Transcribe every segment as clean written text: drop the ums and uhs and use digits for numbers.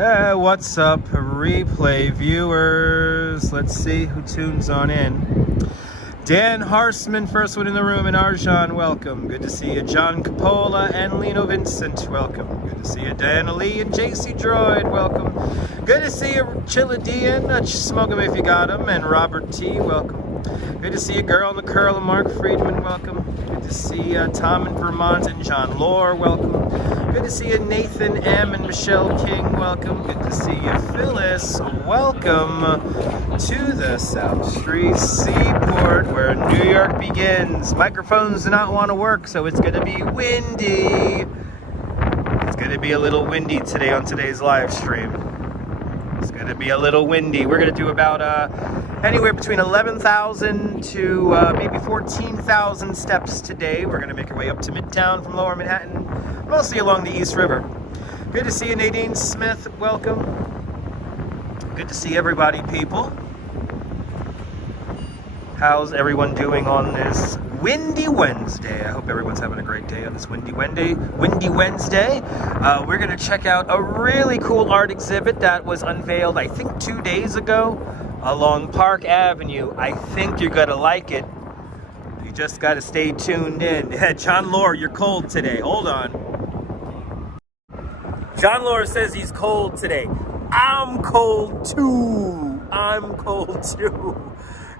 What's up, replay viewers? Let's see who tunes on in. Dan Harsman, first one in the room, and Arjan, welcome. Good to see you. John Capola and Lino Vincent, welcome. Good to see you. Diana Lee and JC Droid, welcome. Good to see you. Chiladian, smoke him if you got him, and Robert T, welcome. Good to see you. Girl in the Curl and Mark Friedman, welcome. Good to see Tom in Vermont and John Lohr, welcome. Good to see you, Nathan M. and Michelle King, welcome. Good to see you, Phyllis. Welcome to the South Street Seaport, where New York begins. Microphones do not want to work, so it's going to be windy. It's going to be a little windy today on today's live stream. It's going to be a little windy. We're going to do about anywhere between 11,000 to maybe 14,000 steps today. We're going to make our way up to Midtown from Lower Manhattan, mostly along the East River. Good to see you, Nadine Smith. Welcome. Good to see everybody, people. How's everyone doing on this windy Wednesday? I hope everyone's having a great day on this windy Wednesday. We're going to check out a really cool art exhibit that was unveiled, I think, 2 days ago along Park Avenue. I think you're going to like it. You just got to stay tuned in. John Lohr, you're cold today. Hold on. John Lohr says he's cold today. I'm cold too. I'm cold too.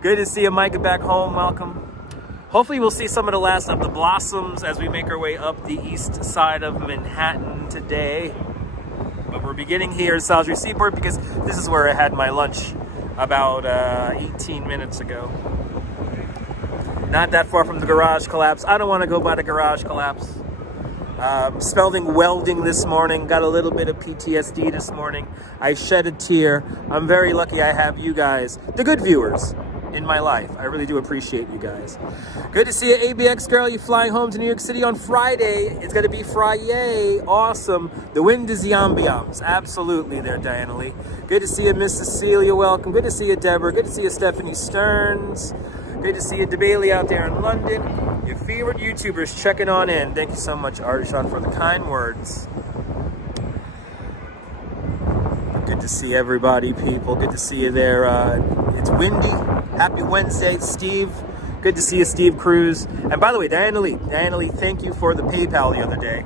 Good to see you, Micah, back home. Welcome. Hopefully we'll see some of the last of the blossoms as we make our way up the east side of Manhattan today. But we're beginning here at South Street Seaport because this is where I had my lunch about 18 minutes ago. Not that far from the garage collapse. I don't want to go by the garage collapse. Spelling welding this morning. Got a little bit of PTSD this morning. I shed a tear. I'm very lucky I have you guys, the good viewers, in my life. I really do appreciate you guys. Good to see you, ABX girl. You flying home to New York City on Friday. It's going to be Friday. Awesome. The wind is the ambiance. Absolutely there, Diana Lee. Good to see you, Miss Cecilia. Welcome. Good to see you, Deborah. Good to see you, Stephanie Stearns. Good to see you, DeBailey, out there in London. Your favorite YouTubers checking on in. Thank you so much, Artishan, for the kind words. Good to see everybody, people. Good to see you there. It's windy. Happy Wednesday, Steve. Good to see you, Steve Cruz. And by the way, Diana Lee, thank you for the PayPal the other day.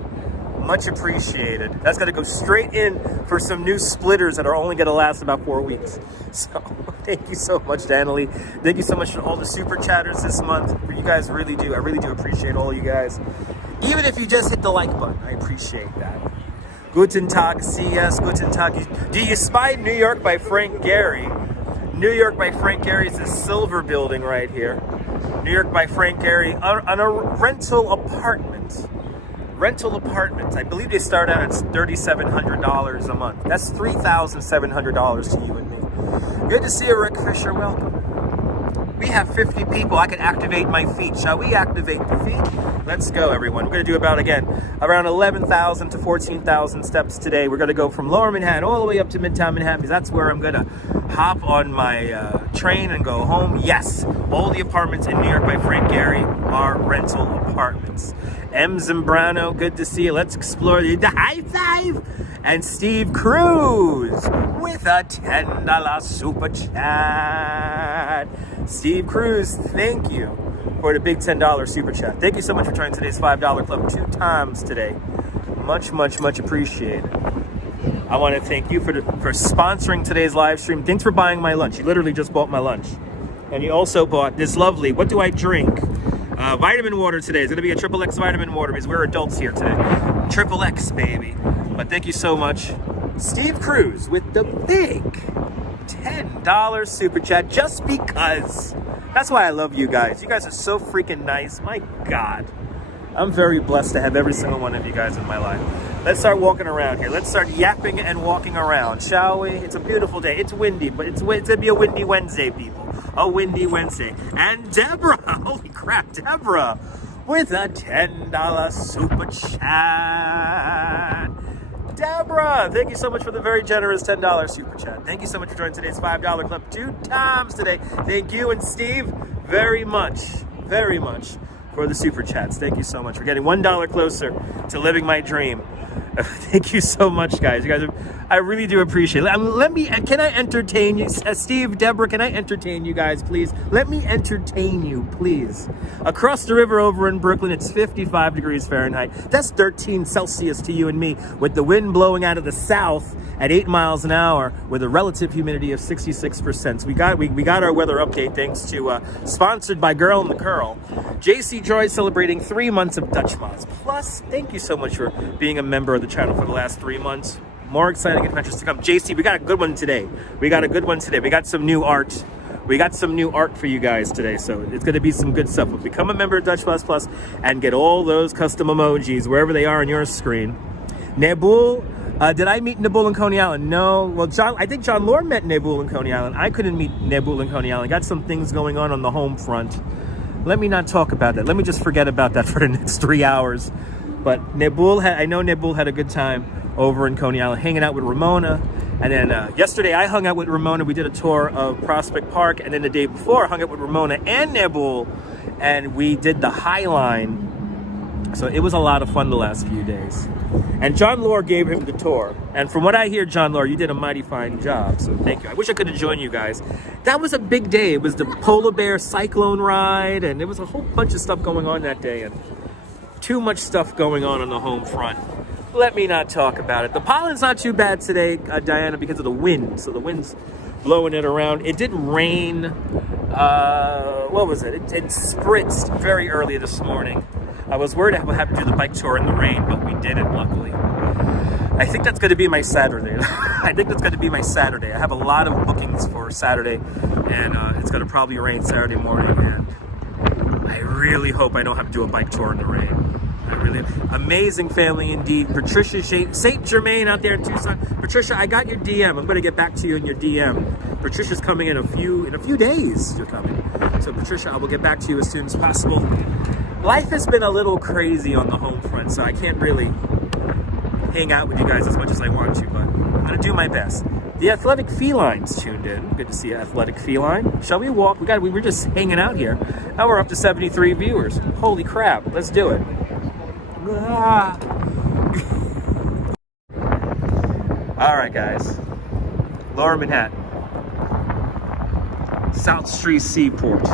Much appreciated. That's going to go straight in for some new splitters that are only going to last about 4 weeks. So thank you so much, Diana Lee. Thank you so much for all the super chatters this month. You guys really do. I really do appreciate all you guys. Even if you just hit the like button, I appreciate that. Guten Tag, CS, Guten Tag. Do you spy New York by Frank Gehry? New York by Frank Gehry is this silver building right here. New York by Frank Gehry on a rental apartment. Rental apartments. I believe they start out at $3,700 a month. That's $3,700 to you and me. Good to see you, Rick Fisher. Welcome. We have 50 people. I can activate my feet. Shall we activate the feet? Let's go, everyone. We're going to do about, again, around 11,000 to 14,000 steps today. We're going to go from Lower Manhattan all the way up to Midtown Manhattan because that's where I'm going to hop on my train and go home. Yes, all the apartments in New York by Frank Gehry are rental apartments. M. Zambrano, good to see you. Let's explore the high five. And Steve Cruz with a $10 super chat. Steve Cruz, thank you for the big $10 super chat. Thank you so much for joining today's $5 club 2 times today. Much, much, much appreciated. I want to thank you for sponsoring today's live stream. Thanks for buying my lunch. You literally just bought my lunch. And you also bought this lovely, what do I drink? Vitamin water today. It's going to be a XXX vitamin water because we're adults here today. XXX, baby. But thank you so much. Steve Cruz with the big $10 super chat just because. That's why I love you guys. You guys are so freaking nice. My God. I'm very blessed to have every single one of you guys in my life. Let's start walking around here. Let's start yapping and walking around, shall we? It's a beautiful day. It's windy, but it's going to be a windy Wednesday, people. A windy Wednesday. And Deborah, holy crap, Deborah, with a $10 super chat. Deborah, thank you so much for the very generous $10 super chat. Thank you so much for joining today's $5 club 2 times today. Thank you and Steve very much for the super chats. Thank you so much. We're getting $1 closer to living my dream. Thank you so much, guys. You guys are, I really do appreciate it. Let me, can I entertain you? Steve, Deborah, can I entertain you guys, please? Let me entertain you, please. Across the river over in Brooklyn, it's 55 degrees Fahrenheit. That's 13 Celsius to you and me, with the wind blowing out of the south at 8 miles an hour with a relative humidity of 66%. So we got our weather update thanks to, sponsored by Girl in the Curl. JC Joy celebrating 3 months of Dutch Mods. Plus, thank you so much for being a member of the channel for the last 3 months. More exciting adventures to come. JC, we got a good one today. We got some new art. We got some new art for you guys today, so it's going to be some good stuff. We'll become a member of Dutch Plus and get all those custom emojis wherever they are on your screen. Nebul, did I meet Nebul in Coney Island? No. Well, I think John Lord met Nebul in Coney Island. I couldn't meet Nebul in Coney Island. Got some things going on the home front. Let me not talk about that. Let me just forget about that for the next 3 hours. But I know Nebul had a good time over in Coney Island, hanging out with Ramona. And then yesterday I hung out with Ramona. We did a tour of Prospect Park. And then the day before I hung out with Ramona and Nebul. And we did the High Line. So it was a lot of fun the last few days. And John Lore gave him the tour. And from what I hear, John Lore, you did a mighty fine job. So thank you. I wish I could have joined you guys. That was a big day. It was the Polar Bear Cyclone Ride. And there was a whole bunch of stuff going on that day. And too much stuff going on the home front. Let me not talk about it. The pollen's not too bad today, Diana, because of the wind. So the wind's blowing it around. It did rain. What was it? It spritzed very early this morning. I was worried I would have to do the bike tour in the rain, but we didn't, luckily. I think that's going to be my Saturday. I have a lot of bookings for Saturday, and it's going to probably rain Saturday morning, and I really hope I don't have to do a bike tour in the rain. Amazing family indeed. Patricia St. Germain out there in Tucson. Patricia, I got your DM. I'm going to get back to you in your DM. Patricia's coming in a few days. You're coming. So Patricia, I will get back to you as soon as possible. Life has been a little crazy on the home front, so I can't really hang out with you guys as much as I want to, but I'm going to do my best. The Athletic Felines tuned in. Good to see an Athletic Feline. Shall we walk? We were just hanging out here. Now we're up to 73 viewers. Holy crap. Let's do it. Ah. All right, guys. Lower Manhattan. South Street Seaport.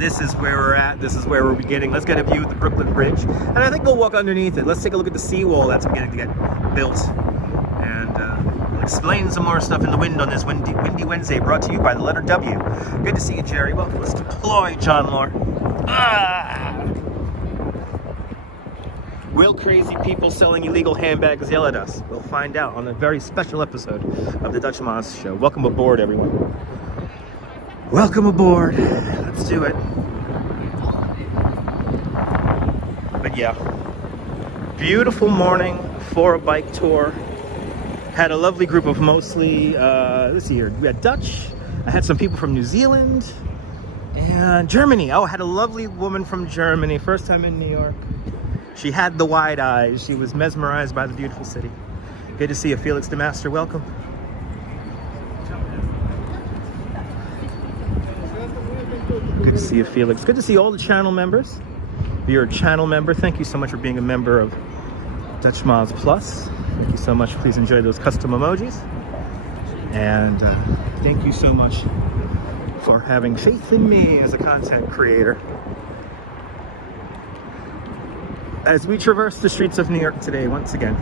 This is where we're at. This is where we're beginning. Let's get a view of the Brooklyn Bridge. And I think we'll walk underneath it. Let's take a look at the seawall that's beginning to get built. And we'll explain some more stuff in the wind on this Windy Wednesday, brought to you by the letter W. Good to see you, Jerry. Welcome. Let's deploy, John Lore. Ah! Will crazy people selling illegal handbags yell at us? We'll find out on a very special episode of the Dutch Moz Show. Welcome aboard, everyone. Welcome aboard. Let's do it. But yeah, beautiful morning for a bike tour. Had a lovely group of mostly, let's see here, we had Dutch. I had some people from New Zealand and Germany. Oh, I had a lovely woman from Germany, first time in New York. She had the wide eyes. She was mesmerized by the beautiful city. Good to see you, Felix DeMaster. Welcome. Good to see you, Felix. Good to see all the channel members. If you're a channel member, thank you so much for being a member of Dutch Moz Plus. Thank you so much. Please enjoy those custom emojis. And thank you so much for having faith in me as a content creator. As we traverse the streets of New York today, once again,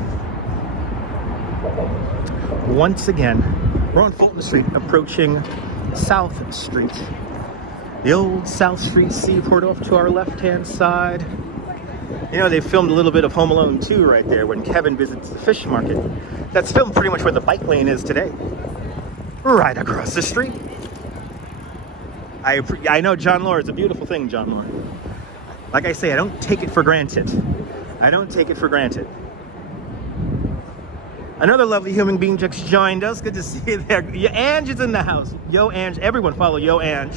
we're on Fulton Street, approaching South Street. The old South Street Seaport off to our left-hand side. You know, they filmed a little bit of Home Alone 2 right there when Kevin visits the fish market. That's filmed pretty much where the bike lane is today. Right across the street. I know John Lore is a beautiful thing, John Lore. Like I say, I don't take it for granted. I don't take it for granted. Another lovely human being just joined us. Good to see you there. Ange is in the house. Yo, Ange. Everyone follow Yo, Ange.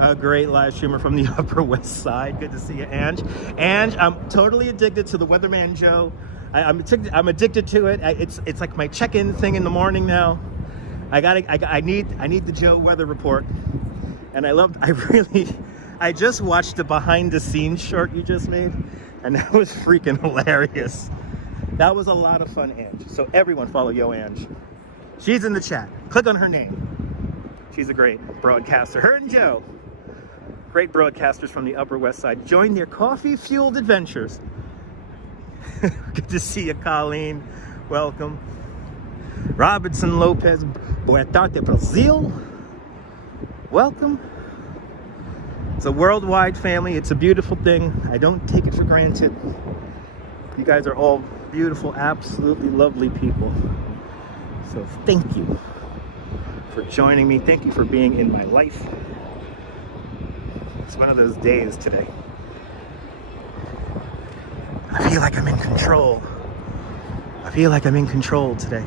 A great live streamer from the Upper West Side. Good to see you, Ange. Ange, I'm totally addicted to the Weatherman Joe. I'm addicted to it. It's like my check-in thing in the morning now. I need the Joe weather report. And I just watched the behind the scenes short you just made, and that was freaking hilarious. That was a lot of fun, Ange. So everyone follow Yo Ange. She's in the chat. Click on her name. She's a great broadcaster. Her and Joe, great broadcasters from the Upper West Side. Join their coffee-fueled adventures. Good to see you, Colleen. Welcome. Robinson Lopez, Boa tarde, Brazil. Welcome. It's a worldwide family. It's a beautiful thing. I don't take it for granted. You guys are all beautiful, absolutely lovely people. So thank you for joining me. Thank you for being in my life. It's one of those days today. I feel like I'm in control. I feel like I'm in control today.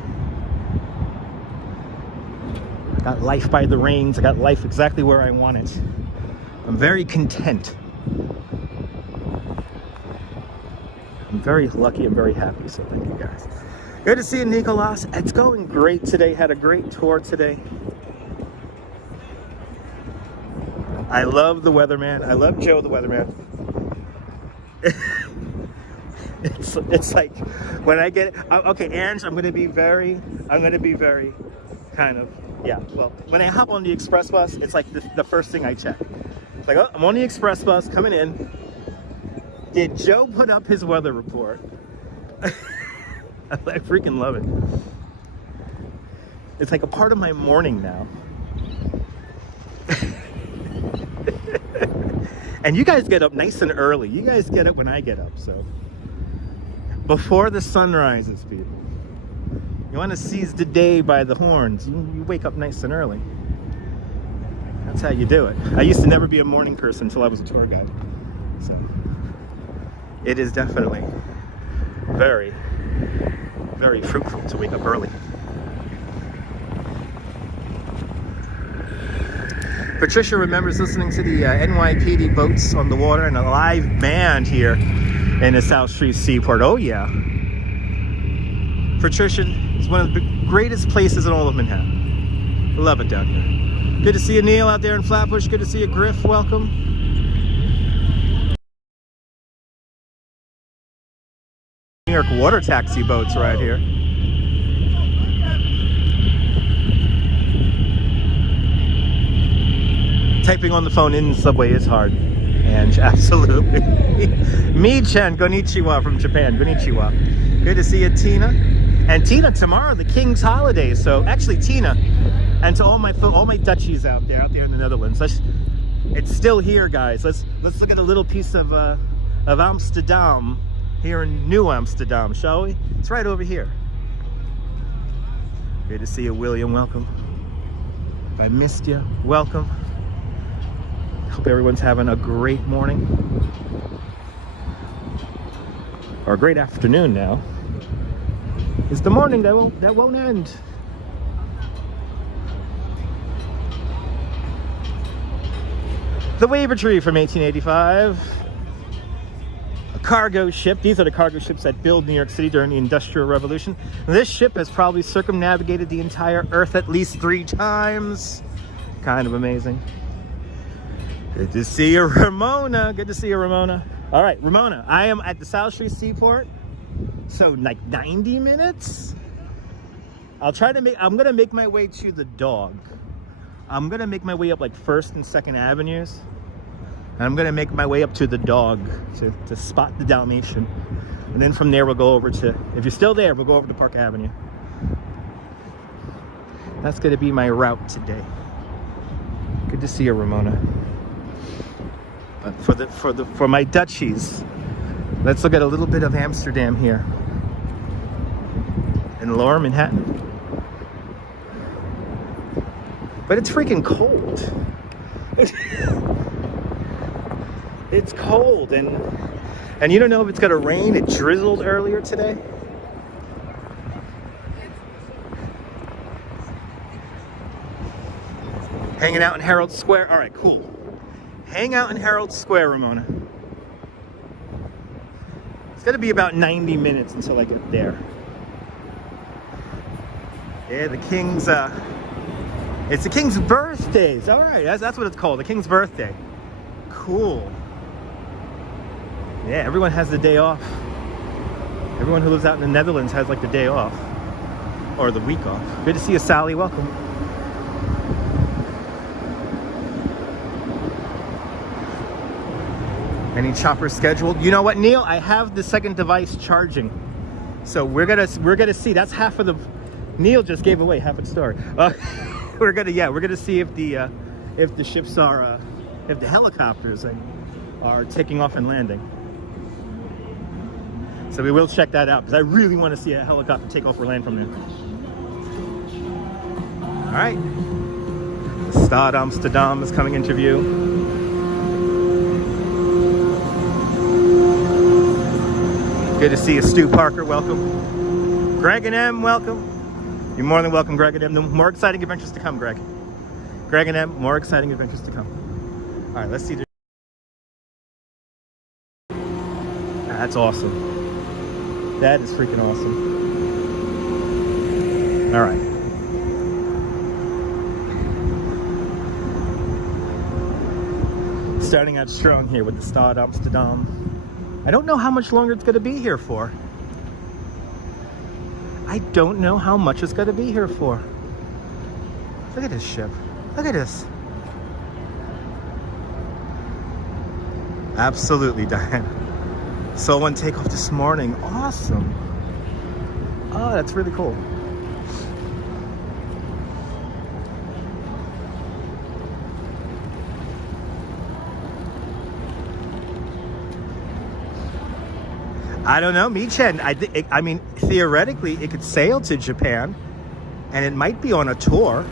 I got life by the reins. I got life exactly where I want it. I'm very content. I'm very lucky. I'm very happy. So thank you guys. Good to see you, Nicolas. It's going great today. Had a great tour today. I love the weatherman. I love Joe the weatherman. It's like when I get okay, Ange, I'm gonna be very kind of, yeah, well, when I hop on the express bus, it's like the first thing I check. It's like, oh, I'm on the express bus coming in. Did Joe put up his weather report? I freaking love it. It's like a part of my morning now. And you guys get up nice and early. You guys get up when I get up, so. Before the sun rises, people. You want to seize the day by the horns. You wake up nice and early. That's how you do it. I used to never be a morning person until I was a tour guide. So it is definitely very, very fruitful to wake up early. Patricia remembers listening to the NYPD boats on the water and a live band here in the South Street Seaport. Oh yeah. Patricia is one of the greatest places in all of Manhattan. Love it down here. Good to see you, Neil, out there in Flatbush. Good to see you, Griff. Welcome. New York water taxi boats right here. Typing on the phone in the subway is hard. And absolutely. Mi-chan, konnichiwa from Japan. Konnichiwa. Good to see you, Tina. And Tina, tomorrow, the King's holiday. So actually, Tina, and to all my Dutchies out there in the Netherlands, it's still here, guys. Let's look at a little piece of Amsterdam here in New Amsterdam, shall we? It's right over here. Good to see you, William. Welcome. If I missed you, welcome. Hope everyone's having a great morning. Or a great afternoon now. It's the morning that won't end. The Wavertree from 1885. A cargo ship. These are the cargo ships that built New York City during the Industrial Revolution. This ship has probably circumnavigated the entire Earth at least 3 times. Kind of amazing. Good to see you, Ramona. Good to see you, Ramona. All right, Ramona, I am at the South Street Seaport. So like 90 minutes? I'm gonna make my way to the Dog. I'm gonna make my way up like 1st and 2nd Avenues. And I'm gonna make my way up to the Dog to spot the Dalmatian. And then from there we'll go over to, if you're still there, we'll go over to Park Avenue. That's gonna be my route today. Good to see you, Ramona. For my Dutchies, let's look at a little bit of Amsterdam here in Lower Manhattan. But it's freaking cold. It's cold, and you don't know if it's gonna rain. It drizzled earlier today. Hanging out in Herald Square. All right, cool. Hang out in Herald Square, Ramona. It's gonna be about 90 minutes until I get there. Yeah, the King's, it's the King's birthday. All right, that's what it's called, the King's birthday. Cool. Yeah, everyone has the day off. Everyone who lives out in the Netherlands has like the day off or the week off. Good to see you, Sally. Welcome. Any choppers scheduled? You know what, Neil? I have the second device charging, so we're gonna see. That's half of the. Neil just gave away half of the story. We're gonna see if the ships are if the helicopters are taking off and landing. So we will check that out because I really want to see a helicopter take off or land from there. All right, the Stad Amsterdam is coming into view. Good to see you, Stu Parker. Welcome. Greg and M, welcome. You're more than welcome, Greg and M. More exciting adventures to come, Greg. Greg and M, more exciting adventures to come. All right, let's see. That's awesome. That is freaking awesome. All right. Starting out strong here with the Stad Amsterdam. I don't know how much longer it's going to be here for. I don't know how much it's going to be here for. Look at this ship. Look at this. Absolutely, Diane. Saw one take off this morning. Awesome. Oh, that's really cool. I don't know, Michen. I mean, theoretically, it could sail to Japan, and it might be on a tour.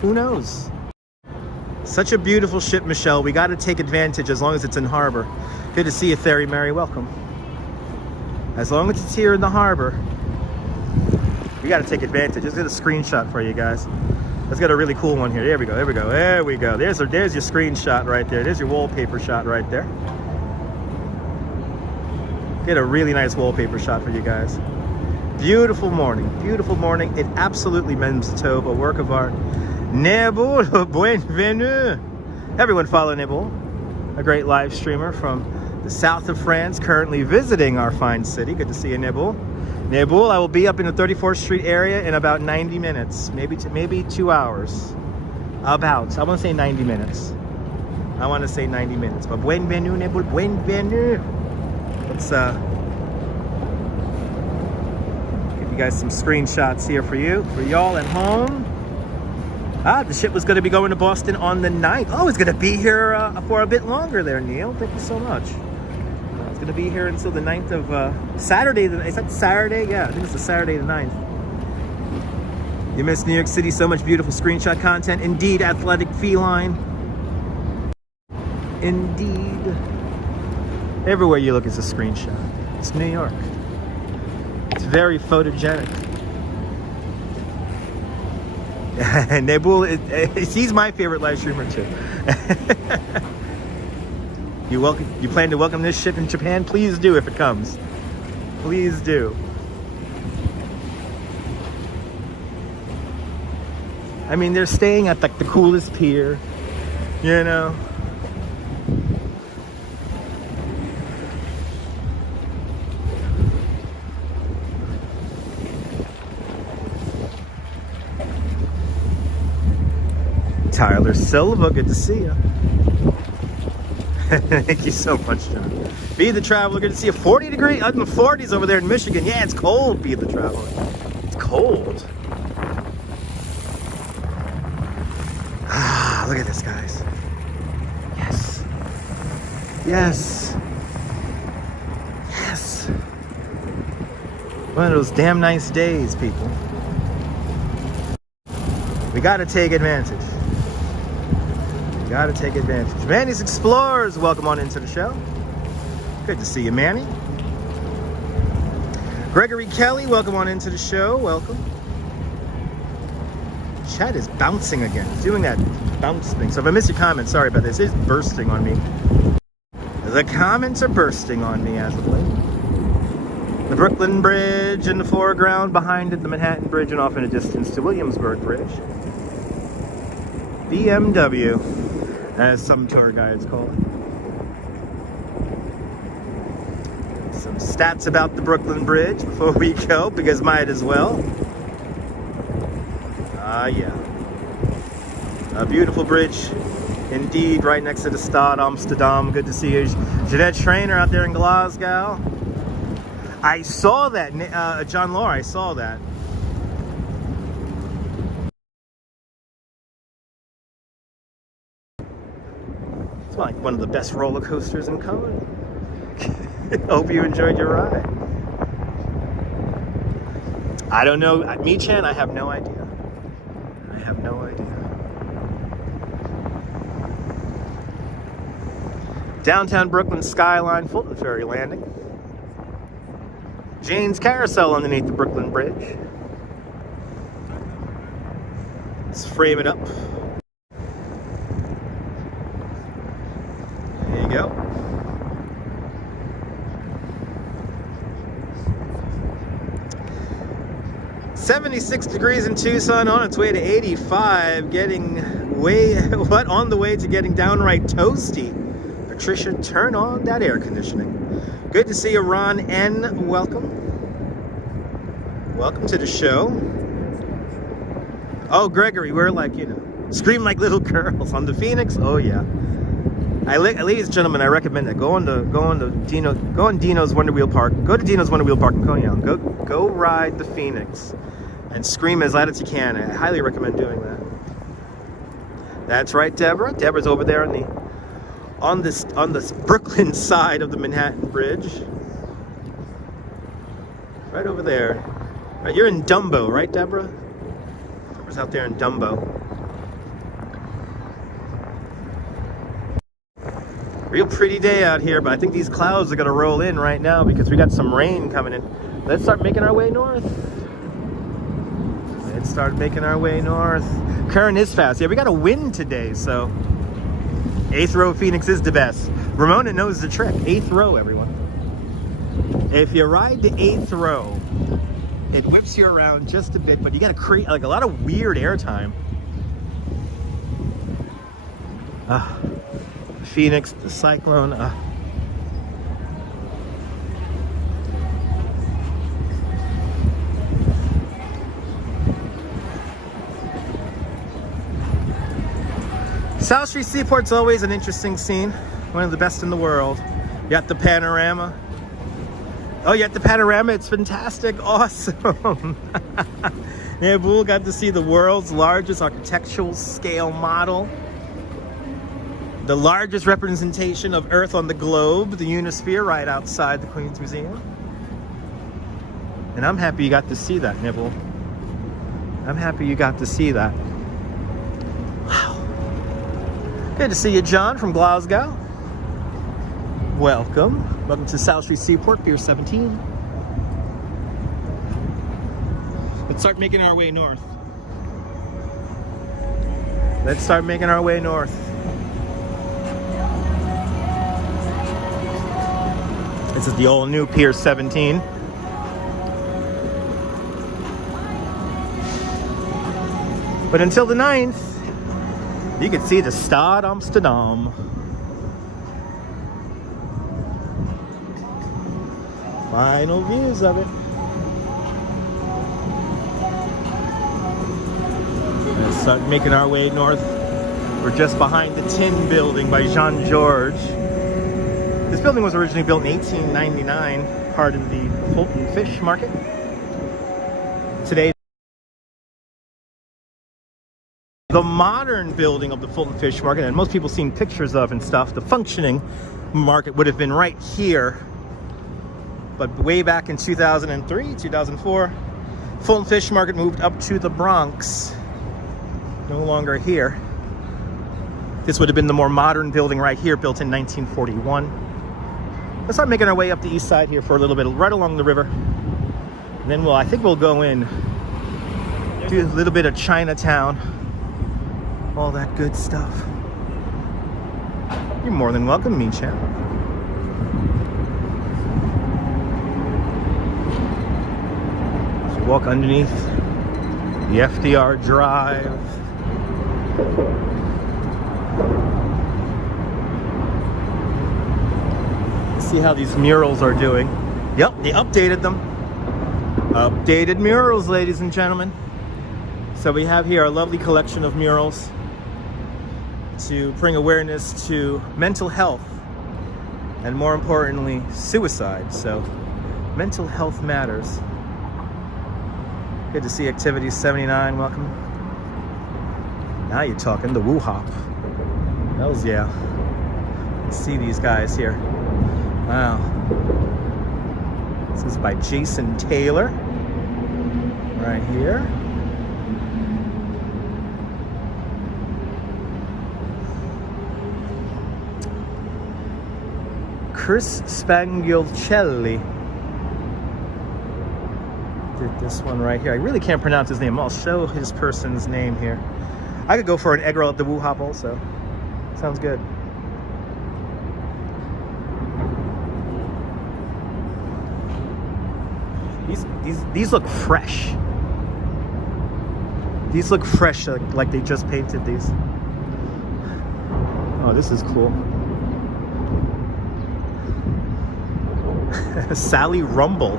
Who knows? Such a beautiful ship, Michelle. We got to take advantage as long as it's in harbor. Good to see you, Fairy Mary. Welcome. As long as it's here in the harbor, we got to take advantage. Let's get a screenshot for you guys. Let's get a really cool one here. There we go. There we go. There we go. There's your screenshot right there. There's your wallpaper shot right there. Get a really nice wallpaper shot for you guys. Beautiful morning. Beautiful morning. It absolutely mends the toe, a work of art. Nebul, bienvenue. Everyone follow Nebul, a great live streamer from the south of France, currently visiting our fine city. Good to see you, Nebul. Nebul, I will be up in the 34th Street area in about 90 minutes, maybe 2 hours. About, I want to say 90 minutes. I want to say 90 minutes, but bienvenue, Nebul, bienvenue. Let's give you guys some screenshots here for y'all at home. The ship was going to be going to Boston on the 9th. Oh, it's going to be here for a bit longer there, Neil. Thank you so much. It's going to be here until the 9th of Saturday. Is that Saturday? Yeah, I think it's the Saturday the 9th. You missed New York City. So much beautiful screenshot content. Indeed, athletic feline. Indeed. Everywhere you look is a screenshot. It's New York. It's very photogenic. Nebul, he's my favorite live streamer too. You plan to welcome this ship in Japan? Please do if it comes. Please do. I mean, they're staying at like the coolest pier, you know. Tyler Silva, good to see you. Thank you so much, John. Be the Traveler, good to see you. 40 degrees, up in the 40s over there in Michigan. Yeah, it's cold, Be the Traveler. It's cold. Look at this, guys. Yes. Yes. Yes. One of those damn nice days, people. We gotta take advantage. Gotta take advantage. Manny's Explorers, welcome on into the show. Good to see you, Manny. Gregory Kelly, welcome on into the show. Welcome. Chat is bouncing again. It's doing that bounce thing. So if I miss your comment, sorry about this. It's bursting on me. The comments are bursting on me as of late. The Brooklyn Bridge in the foreground, behind it the Manhattan Bridge, and off in the distance to Williamsburg Bridge. BMW, as some tour guides call it. Some stats about the Brooklyn Bridge before we go, because might as well. Yeah. A beautiful bridge indeed, right next to the Stad Amsterdam. Good to see you. Jeanette Trainer out there in Glasgow. I saw that, John Law, I saw that. It's like one of the best roller coasters in Cohen. Hope you enjoyed your ride. I don't know, Me-chan, I have no idea. I have no idea. Downtown Brooklyn skyline, Fulton Ferry Landing. Jane's Carousel underneath the Brooklyn Bridge. Let's frame it up. There you go. $76 degrees in Tucson, on its way to 85, on the way to getting downright toasty. Patricia, turn on that air conditioning. Good to see you, Ron N. Welcome. Welcome to the show. Oh, Gregory, we're like, scream like little girls on the Phoenix. Oh yeah. Ladies and gentlemen, I recommend that. Go on Dino's Wonder Wheel Park. Go to Dino's Wonder Wheel Park in Coney. Go ride the Phoenix and scream as loud as you can. I highly recommend doing that. That's right, Deborah. Deborah's over there on this Brooklyn side of the Manhattan Bridge. Right over there. Right, you're in Dumbo, right, Deborah? Deborah's out there in Dumbo. Real pretty day out here, but I think these clouds are gonna roll in right now because we got some rain coming in. Let's start making our way north. Let's start making our way north. Current is fast. Yeah, we got a wind today, so 8th row Phoenix is the best. Ramona knows the trick. 8th row, everyone. If you ride the 8th row, it whips you around just a bit, but you gotta create like a lot of weird airtime. Phoenix, the cyclone. South Street Seaport's always an interesting scene. One of the best in the world. You got the panorama. Oh, you got the panorama. It's fantastic. Awesome. Yeah, Bull got to see the world's largest architectural scale model. The largest representation of Earth on the globe, the Unisphere, right outside the Queen's Museum. And I'm happy you got to see that, Nibble. I'm happy you got to see that. Wow. Good to see you, John, from Glasgow. Welcome. Welcome to South Street Seaport, Pier 17. Let's start making our way north. Let's start making our way north. This is the all new Pier 17. But until the 9th, you can see the Stad Amsterdam. Final views of it. Let's start making our way north. We're just behind the Tin Building by Jean Georges. This building was originally built in 1899, part of the Fulton Fish Market. Today, the modern building of the Fulton Fish Market, and most people seen pictures of and stuff, the functioning market would have been right here. But way back in 2003, 2004, Fulton Fish Market moved up to the Bronx. No longer here. This would have been the more modern building right here, built in 1941. Let's start making our way up the east side here for a little bit, right along the river. And then I think we'll go in, do a little bit of Chinatown, all that good stuff. You're more than welcome, Me-chan. So walk underneath the FDR Drive. See how these murals are doing. Yep, they updated them. Updated murals, ladies and gentlemen. So we have here a lovely collection of murals to bring awareness to mental health and, more importantly, suicide. So mental health matters. Good to see Activities 79, welcome. Now you're talking, the Woo Hop. Hells yeah. Let's see these guys here. Wow. This is by Jason Taylor. Right here. Chris Spangolcelli did this one right here. I really can't pronounce his name. I'll show his person's name here. I could go for an egg roll at the Woo Hop also. Sounds good. These look fresh. These look fresh, like they just painted these. Oh, this is cool. Sally Rumble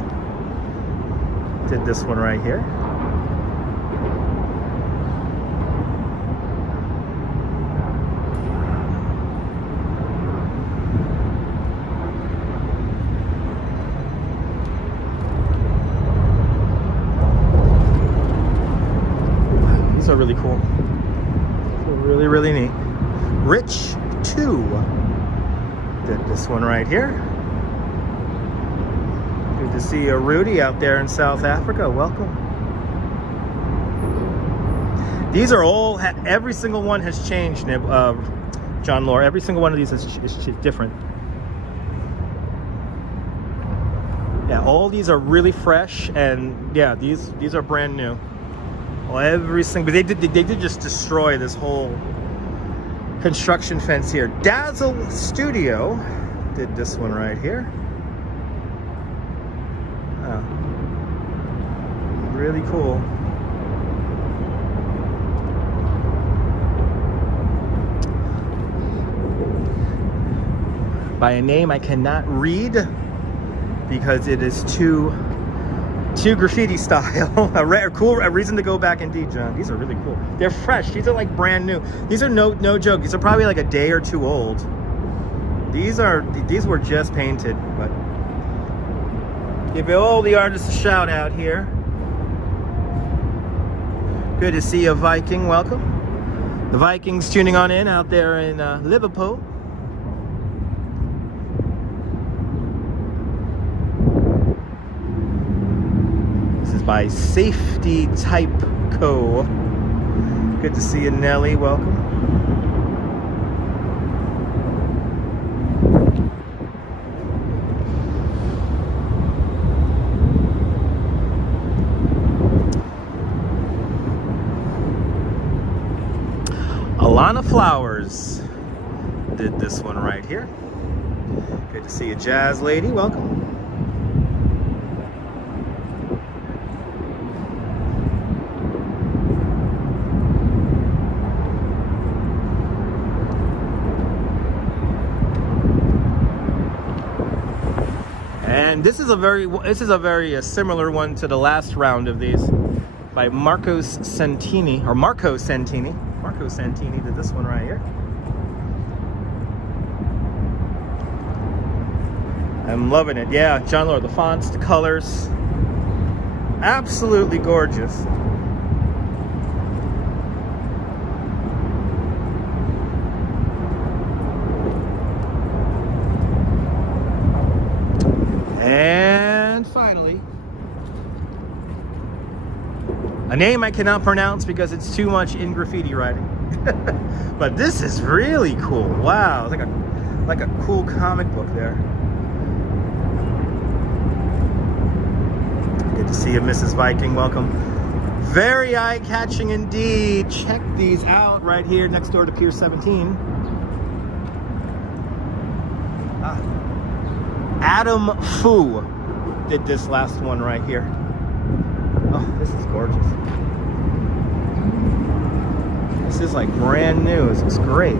did this one right here. These are really cool. Really, really neat. Rich 2 did this one right here. Good to see you, Rudy, out there in South Africa. Welcome. These are all, every single one has changed, John Lore. Every single one of these is different. Yeah, all these are really fresh, and yeah, these are brand new. Well, every single, but they did just destroy this whole construction fence here. Dazzle Studio did this one right here. Oh, really cool. By a name I cannot read because it is too graffiti style. A reason to go back indeed, John. These are really cool. They're fresh. These are like brand new. These are no joke. These are probably like a day or two old. These were just painted, but give all the artists a shout out here. Good to see you, Viking. Welcome. The Vikings tuning on in out there in Liverpool. By Safety Type Co. Good to see you, Nelly. Welcome. Alana Flowers did this one right here. Good to see you, Jazz Lady. Welcome. And this is a very similar one to the last round of these, by Marco Santini did this one right here. I'm loving it. Yeah, John Lord, the fonts, the colors, absolutely gorgeous. And finally, a name I cannot pronounce because it's too much in graffiti writing. But this is really cool. Wow, it's like a cool comic book there. Good to see you, Mrs. Viking. Welcome. Very eye-catching indeed. Check these out right here next door to Pier 17. Adam Fu did this last one right here. Oh, this is gorgeous. This is like brand new. This is great.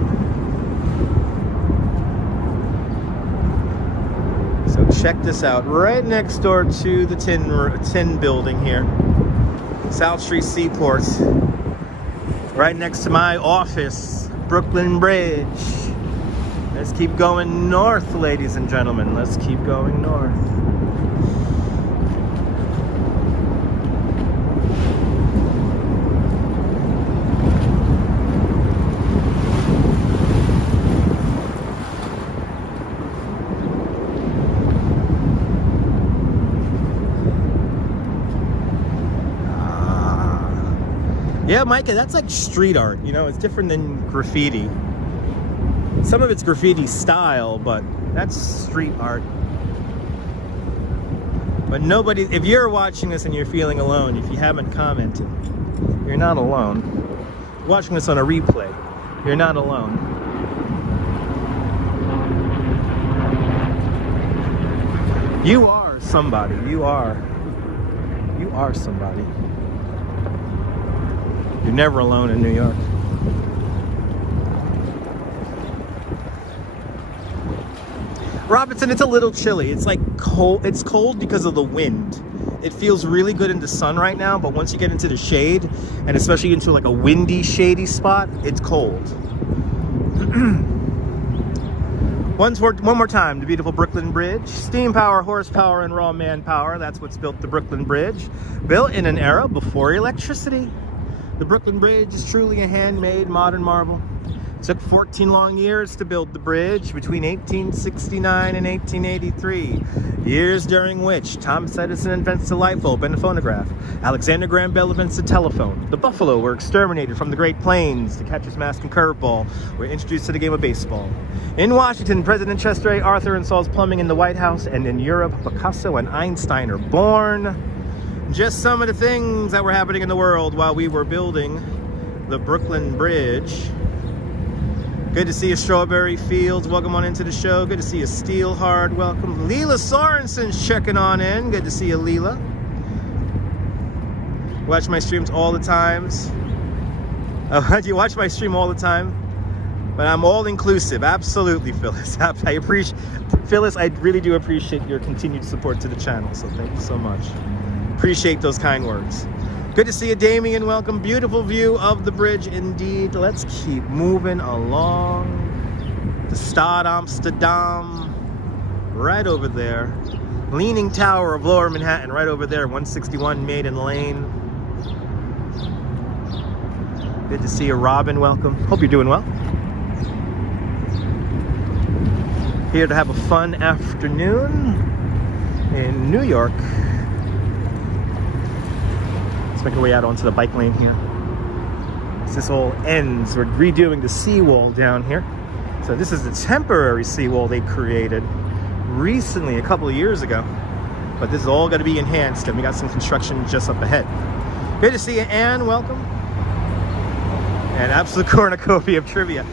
So Check this out. Right next door to the tin building here. South Street Seaport. Right next to my office. Brooklyn Bridge. Let's keep going north, ladies and gentlemen. Let's keep going north. Yeah, Micah, that's like street art, you know, it's different than graffiti. Some of it's graffiti style, but that's street art. But nobody, if you're watching this and you're feeling alone, if you haven't commented, you're not alone. Watching this on a replay, you're not alone. You are somebody, you are somebody. You're never alone in New York. Robinson, it's a little chilly. It's like cold. It's cold because of the wind. It feels really good in the sun right now, but once you get into the shade, and especially into like a windy, shady spot, it's cold. One more time, the beautiful Brooklyn Bridge. Steam power, horsepower, and raw manpower. That's what's built the Brooklyn Bridge. Built in an era before electricity. The Brooklyn Bridge is truly a handmade modern marvel. It took 14 long years to build the bridge between 1869 and 1883. Years during which Thomas Edison invents the light bulb and the phonograph. Alexander Graham Bell invents the telephone. The buffalo were exterminated from the Great Plains. The catcher's mask and curveball were introduced to the game of baseball. In Washington, President Chester A. Arthur installs plumbing in the White House. And in Europe, Picasso and Einstein are born. Just some of the things that were happening in the world while we were building the Brooklyn Bridge. Good to see you, Strawberry Fields. Welcome on into the show. Good to see you, Steelhard. Welcome. Leela Sorensen's checking on in. Good to see you, Leela. Watch my streams all the times. Oh, do you watch my stream all the time? But I'm all inclusive. Absolutely, Phyllis. I appreciate, Phyllis, I really do appreciate your continued support to the channel. So thank you so much. Appreciate those kind words. Good to see you, Damien. Welcome. Beautiful view of the bridge indeed. Let's keep moving along. The Stad Amsterdam, right over there. Leaning Tower of Lower Manhattan, right over there. 161 Maiden Lane. Good to see you, Robin. Welcome. Hope you're doing well. Here to have a fun afternoon in New York. Let's make our way out onto the bike lane here. As this all ends, we're redoing the seawall down here. So this is the temporary seawall they created recently, a couple of years ago. But this is all going to be enhanced, and we got some construction just up ahead. Good to see you, Anne. Welcome. And absolute cornucopia of trivia.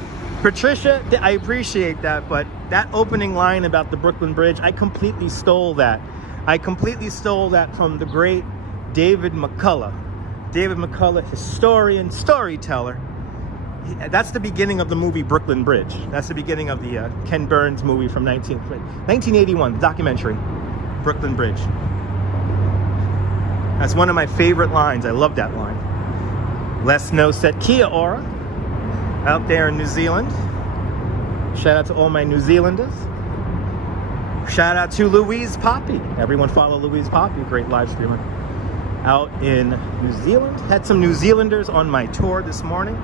Patricia, I appreciate that, but that opening line about the Brooklyn Bridge, I completely stole that. I completely stole that from the great David McCullough. David McCullough, historian, storyteller. That's the beginning of the movie Brooklyn Bridge. That's the beginning of the Ken Burns movie from 1981, the documentary, Brooklyn Bridge. That's one of my favorite lines. I love that line. Les Nos set Kia ora out there in New Zealand. Shout out to all my New Zealanders. Shout out to Louise Poppy. Everyone follow Louise Poppy, great live streamer. Out in New Zealand. Had some New Zealanders on my tour this morning.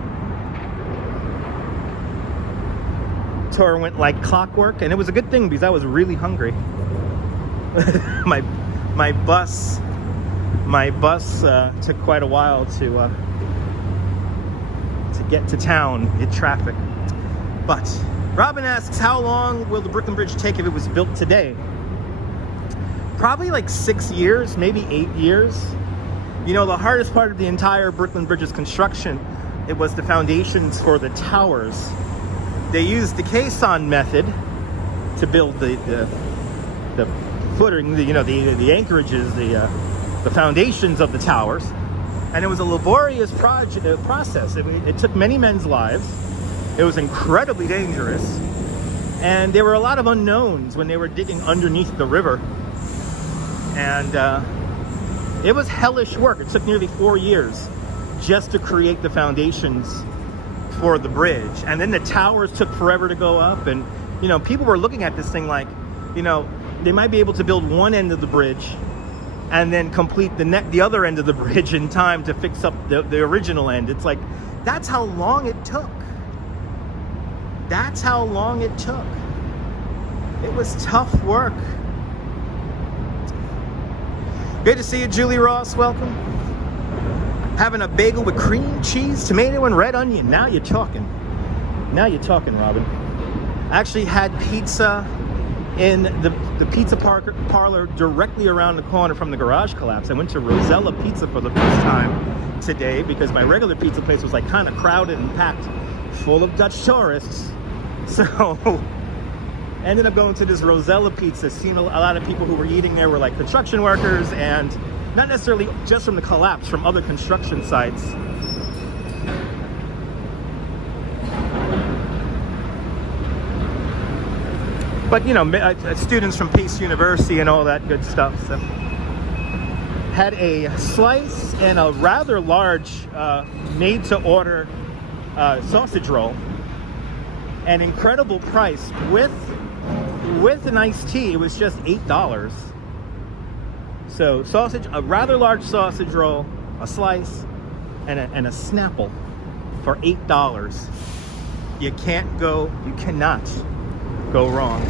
Tour went like clockwork, and it was a good thing because I was really hungry. my bus took quite a while to get to town in traffic. But Robin asks, how long will the Brooklyn Bridge take if it was built today? Probably like 6 years, maybe 8 years. You know, the hardest part of the entire Brooklyn Bridge's construction, it was the foundations for the towers. They used the caisson method to build the footing, the anchorages, the foundations of the towers. And it was a laborious process. It took many men's lives. It was incredibly dangerous. And there were a lot of unknowns when they were digging underneath the river. And it was hellish work. It took nearly 4 years just to create the foundations for the bridge. And then the towers took forever to go up. And, you know, people were looking at this thing like, you know, they might be able to build one end of the bridge and then complete the other end of the bridge in time to fix up the original end. It's like, that's how long it took. That's how long it took. It was tough work. Good to see you, Julie Ross. Welcome. Having a bagel with cream cheese, tomato, and red onion. Now you're talking. Now you're talking, Robin. I actually had pizza in the pizza parlor directly around the corner from the garage collapse. I went to Rosella Pizza for the first time today because my regular pizza place was like kind of crowded and packed, full of Dutch tourists. So ended up going to this Rosella Pizza, seeing a lot of people who were eating there were like construction workers, and not necessarily just from the collapse, from other construction sites. But, you know, students from Pace University and all that good stuff. So had a slice and a rather large made-to-order sausage roll. An incredible price with an iced tea. It was just $8. So sausage, a rather large sausage roll, a slice, and a Snapple for $8. You cannot go wrong.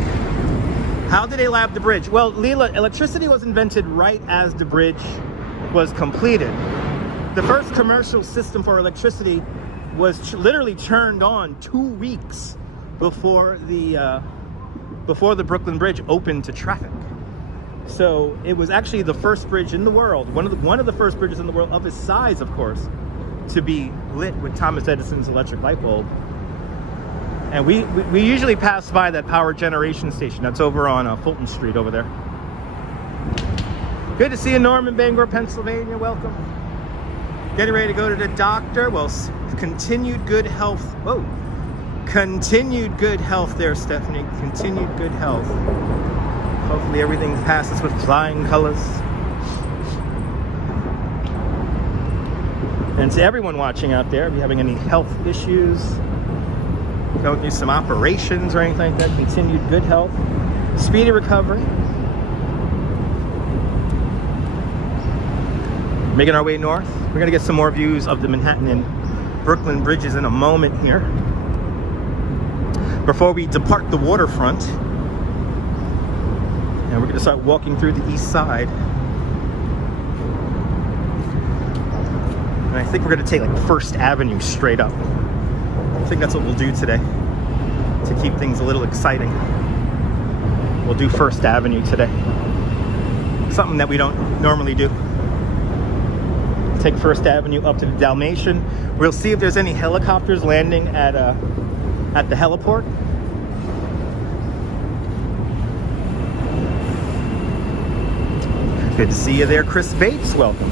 How did they lab the bridge? Well, Leela, electricity was invented right as the bridge was completed. The first commercial system for electricity was literally turned on 2 weeks before the Brooklyn Bridge opened to traffic. So it was actually the first bridge in the world, one of the first bridges in the world of its size, of course, to be lit with Thomas Edison's electric light bulb. And we usually pass by that power generation station that's over on Fulton Street over there. Good to see you, Norman, Bangor, Pennsylvania. Welcome. Getting ready to go to the doctor. Well, continued good health. Whoa. Continued good health there, Stephanie. Continued good health. Hopefully everything passes with flying colors. And to everyone watching out there, if you're having any health issues, going through some operations or anything like that, continued good health, speedy recovery. Making our way north. We're going to get some more views of the Manhattan and Brooklyn bridges in a moment here. Before we depart the waterfront, and we're going to start walking through the east side. And I think we're going to take like First Avenue straight up. I think that's what we'll do today to keep things a little exciting. We'll do First Avenue today. Something that we don't normally do. Take First Avenue up to the Dalmatian. We'll see if there's any helicopters landing at the heliport. Good to see you there, Chris Bates. Welcome.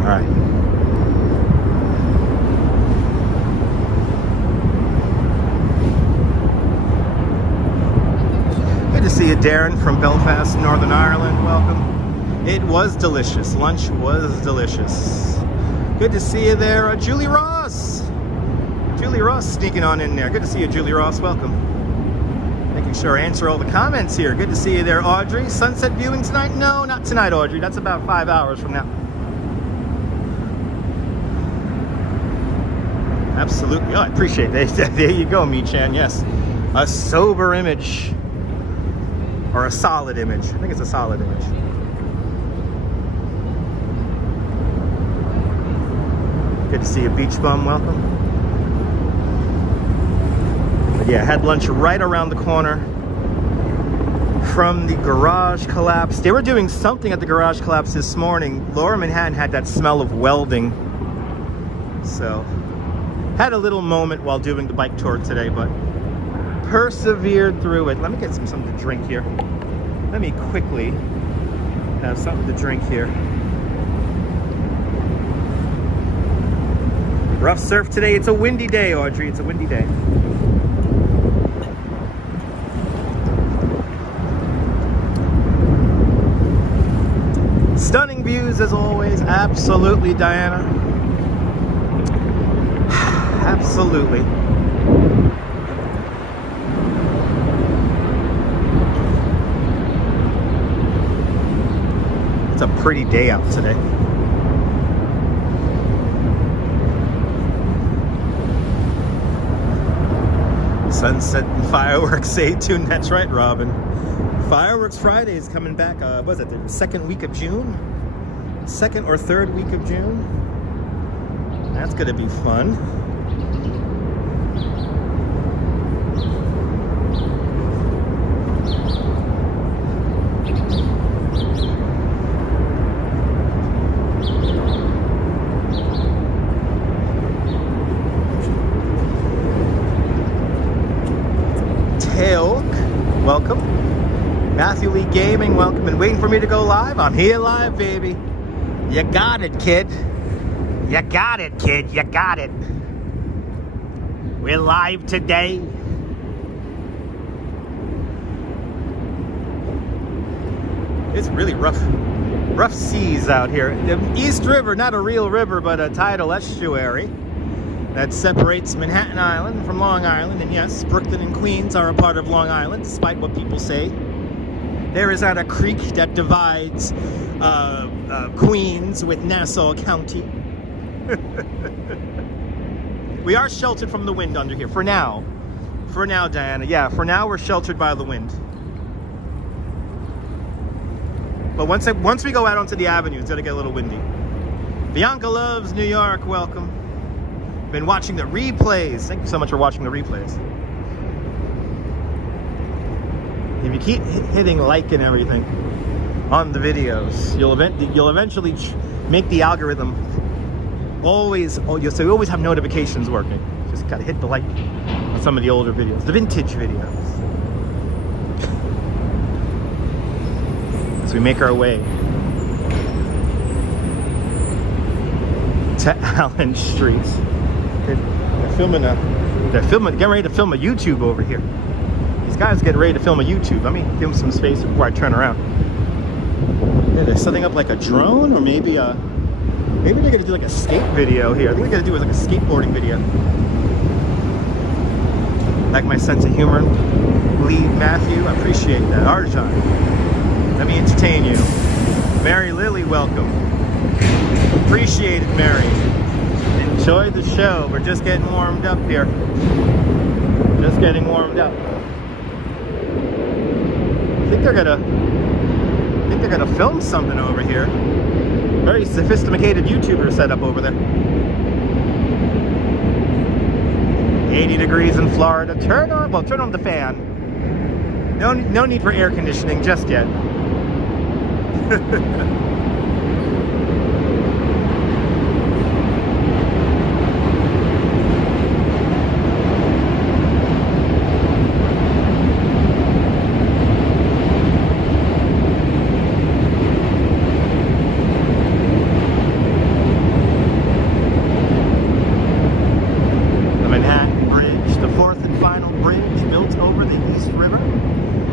All right. Good to see you, Darren from Belfast, Northern Ireland. Welcome. It was delicious. Lunch was delicious. Good to see you there, Julie Ross. Julie Ross sneaking on in there. Good to see you, Julie Ross. Welcome. Making sure I answer all the comments here. Good to see you there, Audrey. Sunset viewing tonight? No, not tonight, Audrey. That's about 5 hours from now. Absolutely. Oh, I appreciate that. There you go, Mi-chan. Yes. A sober image. Or a solid image. I think it's a solid image. Good to see you, Beach Bum. Welcome. But yeah, had lunch right around the corner from the garage collapse. They were doing something at the garage collapse this morning. Lower Manhattan had that smell of welding. So, had a little moment while doing the bike tour today, but persevered through it. Let me get something to drink here. Let me quickly Have something to drink here. Rough surf today. It's a windy day, Audrey. It's a windy day. Stunning views as always. Absolutely, Diana. Absolutely. It's a pretty day out today. Sunset and fireworks stay tuned. That's right, Robin. Fireworks Friday is coming back. Was it the second week of June? Second or third week of June? That's gonna be fun. Welcome. Matthew Lee Gaming, welcome. And waiting for me to go live? I'm here live, baby. You got it, kid. You got it, kid. You got it. We're live today. It's really rough seas out here. The East River, not a real river, but a tidal estuary that separates Manhattan Island from Long Island. And yes, Brooklyn and Queens are a part of Long Island, despite what people say. There is not a creek that divides Queens with Nassau County. We are sheltered from the wind under here, for now. For now, Diana. Yeah, for now we're sheltered by the wind. But once we go out onto the avenue, it's gonna get a little windy. Bianca loves New York, welcome. Been watching the replays. Thank you so much for watching the replays. If you keep hitting like and everything on the videos, you'll eventually make the algorithm always. So you always have notifications working. Just gotta hit the like on some of the older videos, the vintage videos. As we make our way to Allen Street. They're getting ready to film a YouTube over here. These guys getting ready to film a YouTube. Let me give them some space before I turn around. Yeah, they're setting up like a drone, or maybe they're gonna do like a skate video here. I think they're gonna do like a skateboarding video. Like my sense of humor, Lee Matthew. I appreciate that. Arjan, let me entertain you. Mary Lily, welcome. Appreciate it, Mary. Enjoy the show. We're just getting warmed up here. Just getting warmed up. I think they're gonna film something over here. Very sophisticated YouTuber setup over there. 80 degrees in Florida. Turn on the fan. No need for air conditioning just yet.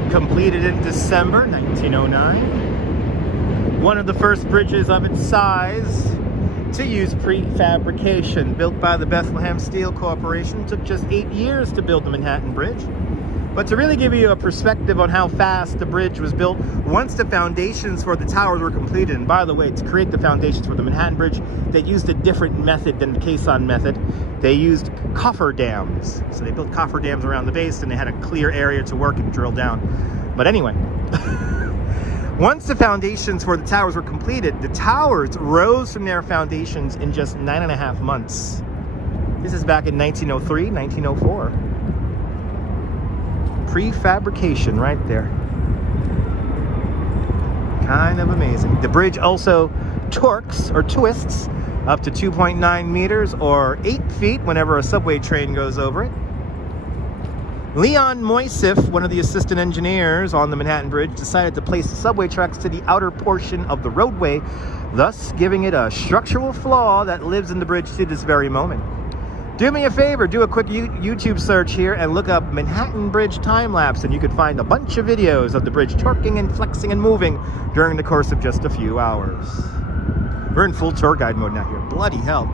Completed in December 1909. One of the first bridges of its size to use prefabrication. Built by the Bethlehem Steel Corporation. It took just 8 years to build the Manhattan Bridge. But to really give you a perspective on how fast the bridge was built, once the foundations for the towers were completed, and by the way, to create the foundations for the Manhattan Bridge, they used a different method than the caisson method. They used coffer dams. So they built coffer dams around the base, and they had a clear area to work and drill down. But anyway, once the foundations for the towers were completed, the towers rose from their foundations in just 9.5 months. This is back in 1903, 1904. Prefabrication right there. Kind of amazing. The bridge also torques or twists up to 2.9 meters or 8 feet whenever a subway train goes over it. Leon Moisif, one of the assistant engineers on the Manhattan Bridge, decided to place the subway tracks to the outer portion of the roadway, thus giving it a structural flaw that lives in the bridge to this very moment. Do me a favor, do a quick YouTube search here and look up Manhattan Bridge time-lapse, and you could find a bunch of videos of the bridge torquing and flexing and moving during the course of just a few hours. We're in full tour guide mode now here. Bloody hell.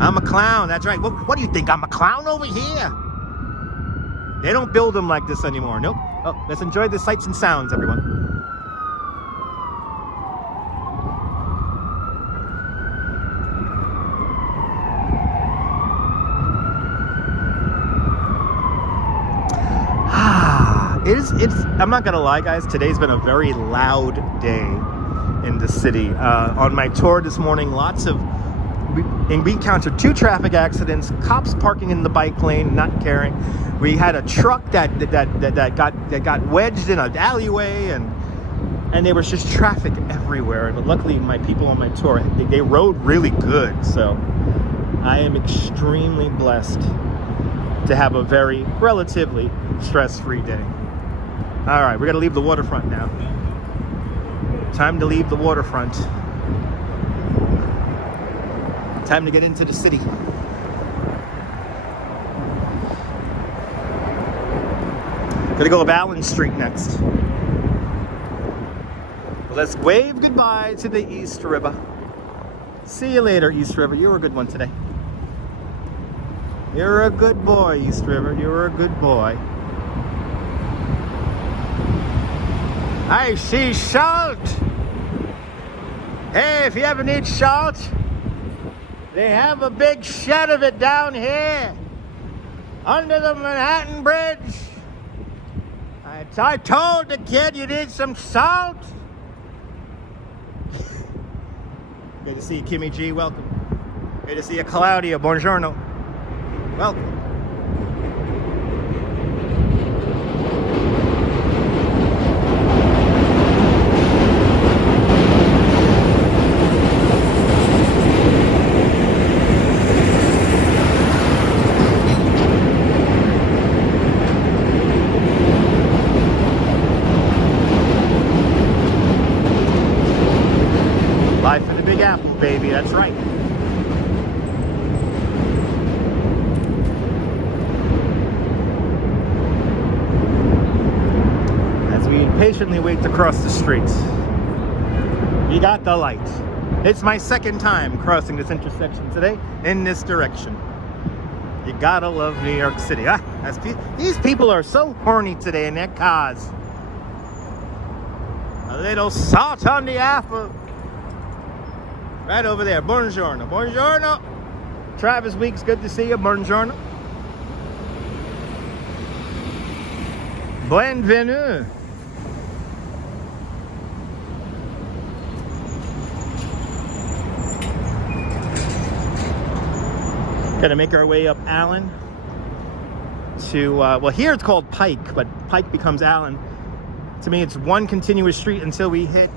I'm a clown, that's right. What do you think, I'm a clown over here? They don't build them like this anymore, nope. Oh, let's enjoy the sights and sounds, everyone. I'm not gonna lie, guys, today's been a very loud day in the city. On my tour this morning, we encountered 2 traffic accidents, cops parking in the bike lane, not caring. We had a truck that got wedged in an alleyway, and there was just traffic everywhere. But luckily, my people on my tour, they rode really good, so I am extremely blessed to have a very relatively stress-free day. All right, we're gonna leave the waterfront now. Time to leave the waterfront. Time to get into the city. Gonna go up Allen Street next. Let's wave goodbye to the East River. See you later, East River. You were a good one today. You're a good boy, East River. You're a good boy. I see salt. Hey, if you ever need salt, they have a big shed of it down here under the Manhattan Bridge. I told the kid you need some salt. Good to see you, Kimmy G. Welcome. Good to see you, Claudia. Buongiorno. Welcome. Life in the Big Apple, baby, that's right. As we patiently wait to cross the streets, we got the light. It's my second time crossing this intersection today in this direction. You gotta love New York City. These people are so horny today in their cars. A little salt on the apple. Right over there. Buongiorno. Buongiorno. Travis Weeks, good to see you. Buongiorno. Bienvenue. Gonna make our way up Allen to, well, here it's called Pike, but Pike becomes Allen. To me, it's one continuous street until we hit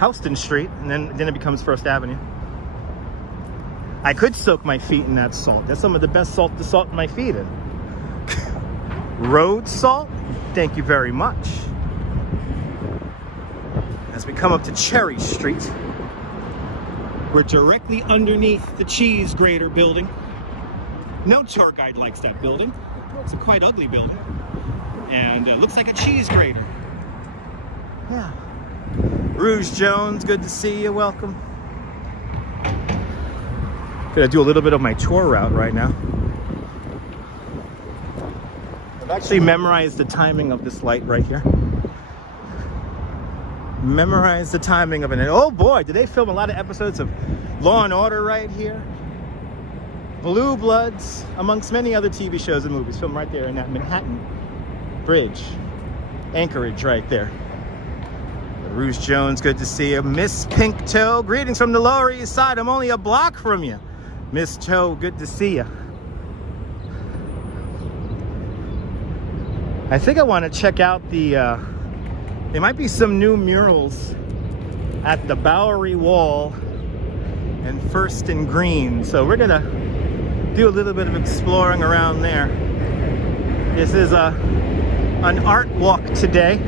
Houston Street, and then it becomes First Avenue. I could soak my feet in that salt. That's some of the best salt to salt my feet in. Road salt, thank you very much. As we come up to Cherry Street, we're directly underneath the cheese grater building. No tour guide likes that building. It's a quite ugly building. And it looks like a cheese grater. Yeah. Rouge Jones, good to see you. Welcome. Gonna do a little bit of my tour route right now. I've actually memorized the timing of this light right here. Memorize the timing of it. And oh boy, did they film a lot of episodes of Law and Order right here. Blue Bloods, amongst many other TV shows and movies, filmed right there in that Manhattan Bridge. Anchorage right there. Rouge Jones, good to see you. Miss Pink Toe, greetings from the Lower East Side. I'm only a block from you. Miss Toe, good to see you. I think I want to check out the, there might be some new murals at the Bowery Wall and First and Green. So we're gonna do a little bit of exploring around there. This is an art walk today.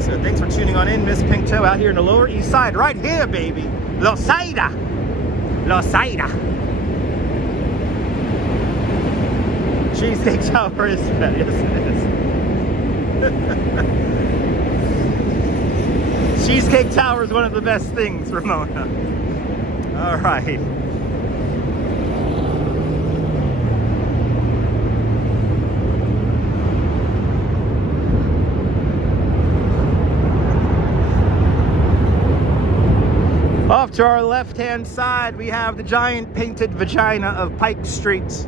So thanks for tuning on in, Miss Pink Toe, out here in the Lower East Side, right here, baby. Losaida. Cheesecake Tower is fat. Yes, it is. Cheesecake Tower is one of the best things, Ramona. All right. Off to our left-hand side, we have the giant painted vagina of Pike Street.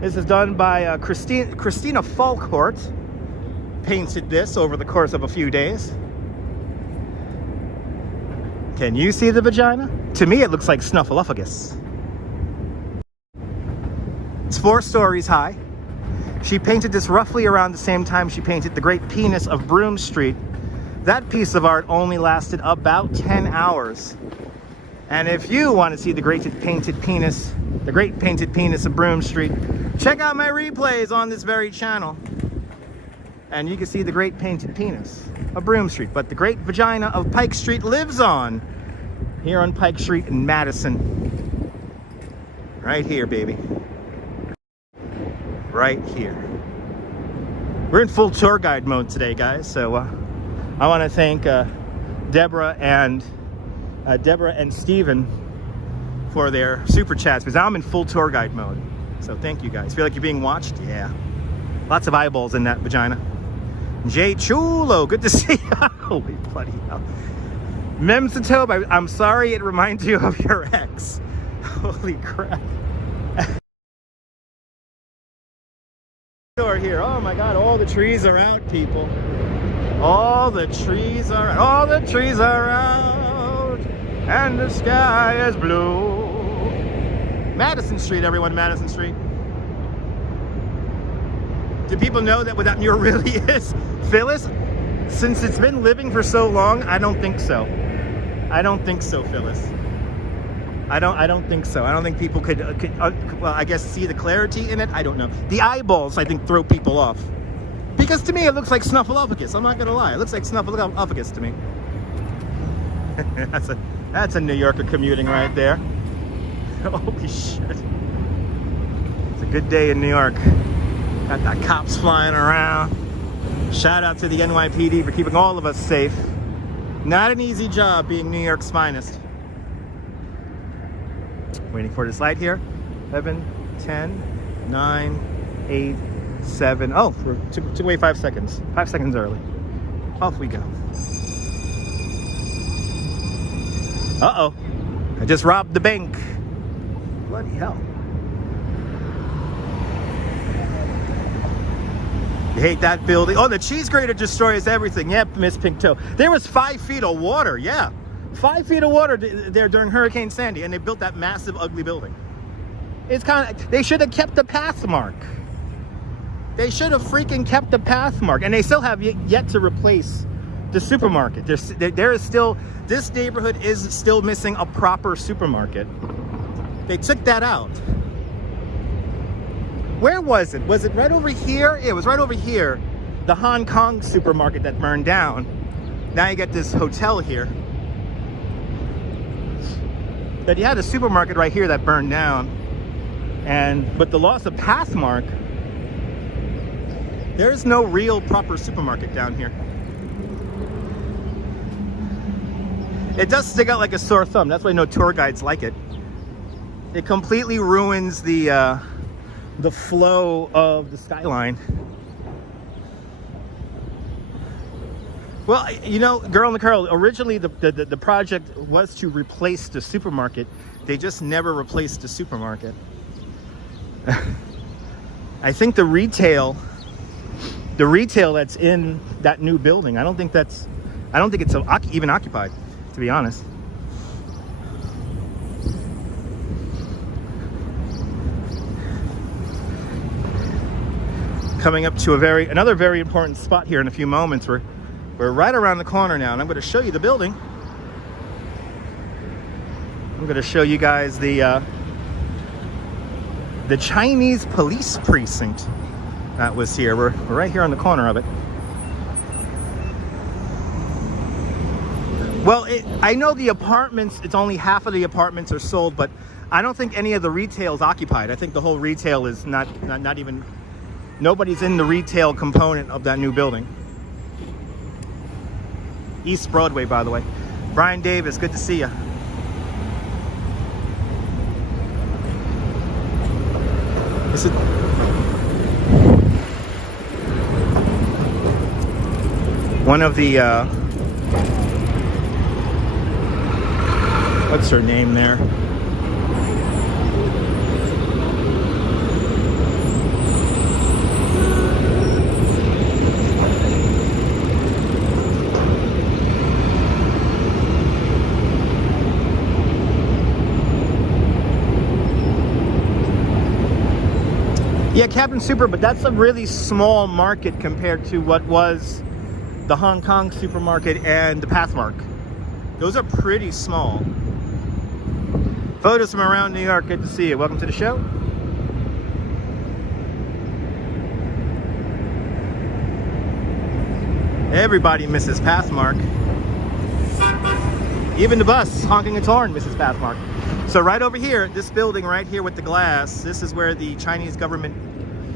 This is done by Christina Falkhort. Painted this over the course of a few days. Can you see the vagina? To me, it looks like Snuffleupagus. It's 4 stories high. She painted this roughly around the same time she painted the great penis of Broome Street. That piece of art only lasted about 10 hours. And if you want to see the great painted penis of Broome Street, check out my replays on this very channel. And you can see the great painted penis of Broome Street. But the great vagina of Pike Street lives on here on Pike Street in Madison. Right here, baby. Right here. We're in full tour guide mode today, guys. So I want to thank Deborah and Steven for their super chats, because I'm in full tour guide mode. So thank you guys. Feel like you're being watched? Yeah. Lots of eyeballs in that vagina. Jay Chulo, good to see you. Holy bloody hell. Memsatobe, I'm sorry it reminds you of your ex. Holy crap. Door here. Oh my God, all the trees are out, people. All the trees are out. All the trees are out. And the sky is blue. Madison Street, everyone, Madison Street. Do people know that what that mural really is? Phyllis, since it's been living for so long, I don't think so. I don't think so, Phyllis. I don't think so. I don't think people could well, I guess see the clarity in it. I don't know. The eyeballs, I think, throw people off. Because to me, it looks like Snuffleupagus. I'm not gonna lie. It looks like Snuffleupagus to me. That's a New Yorker commuting right there. Holy shit. It's a good day in New York. Got that cops flying around. Shout out to the NYPD for keeping all of us safe. Not an easy job being New York's finest. Waiting for this light here. 11, 10, 9, 8, 7. Oh, took away 5 seconds. 5 seconds early. Off we go. Uh-oh. I just robbed the bank. Bloody hell. You hate that building. Oh, the cheese grater destroys everything. Yep, Miss Pink Toe. There was 5 feet of water, yeah. 5 feet of water there during Hurricane Sandy, and they built that massive, ugly building. It's kind of, they should have kept the path mark. They should have freaking kept the path mark. And they still have yet to replace the supermarket. There is still, this neighborhood is still missing a proper supermarket. They took that out. Where was it? Was it right over here? It was right over here. The Hong Kong supermarket that burned down. Now you get this hotel here. But you had a supermarket right here that burned down. But the loss of pathmark, there's no real proper supermarket down here. It does stick out like a sore thumb. That's why no tour guides like it. It completely ruins the flow of the skyline. Well, you know, Girl in the Curl, originally the project was to replace the supermarket. They just never replaced the supermarket. I think the retail that's in that new building, I don't think it's even occupied, to be honest. Coming up to another very important spot here in a few moments. We're right around the corner now, and I'm going to show you the building. I'm going to show you guys the Chinese police precinct that was here. We're right here on the corner of it. Well, I know the apartments, it's only half of the apartments are sold, but I don't think any of the retail is occupied. I think the whole retail is not even, nobody's in the retail component of that new building. East Broadway, by the way. Brian Davis, good to see you. This is one of the what's her name there? Yeah, Captain Super, but that's a really small market compared to what was the Hong Kong supermarket and the Pathmark. Those are pretty small. Photos from around New York, good to see you. Welcome to the show. Everybody misses Pathmark. Even the bus honking its horn misses Pathmark. So right over here, this building right here with the glass, this is where the Chinese government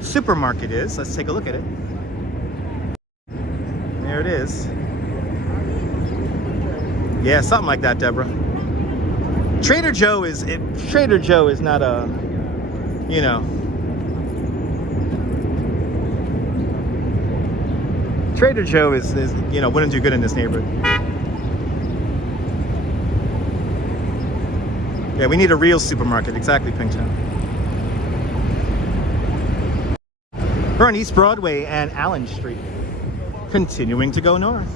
supermarket is. Let's take a look at it. There it is. Yeah, something like that, Deborah. Trader Joe is not a, you know. Trader Joe is you know, wouldn't do good in this neighborhood. Yeah, we need a real supermarket. Exactly, Pinktown. We're on East Broadway and Allen Street, continuing to go north.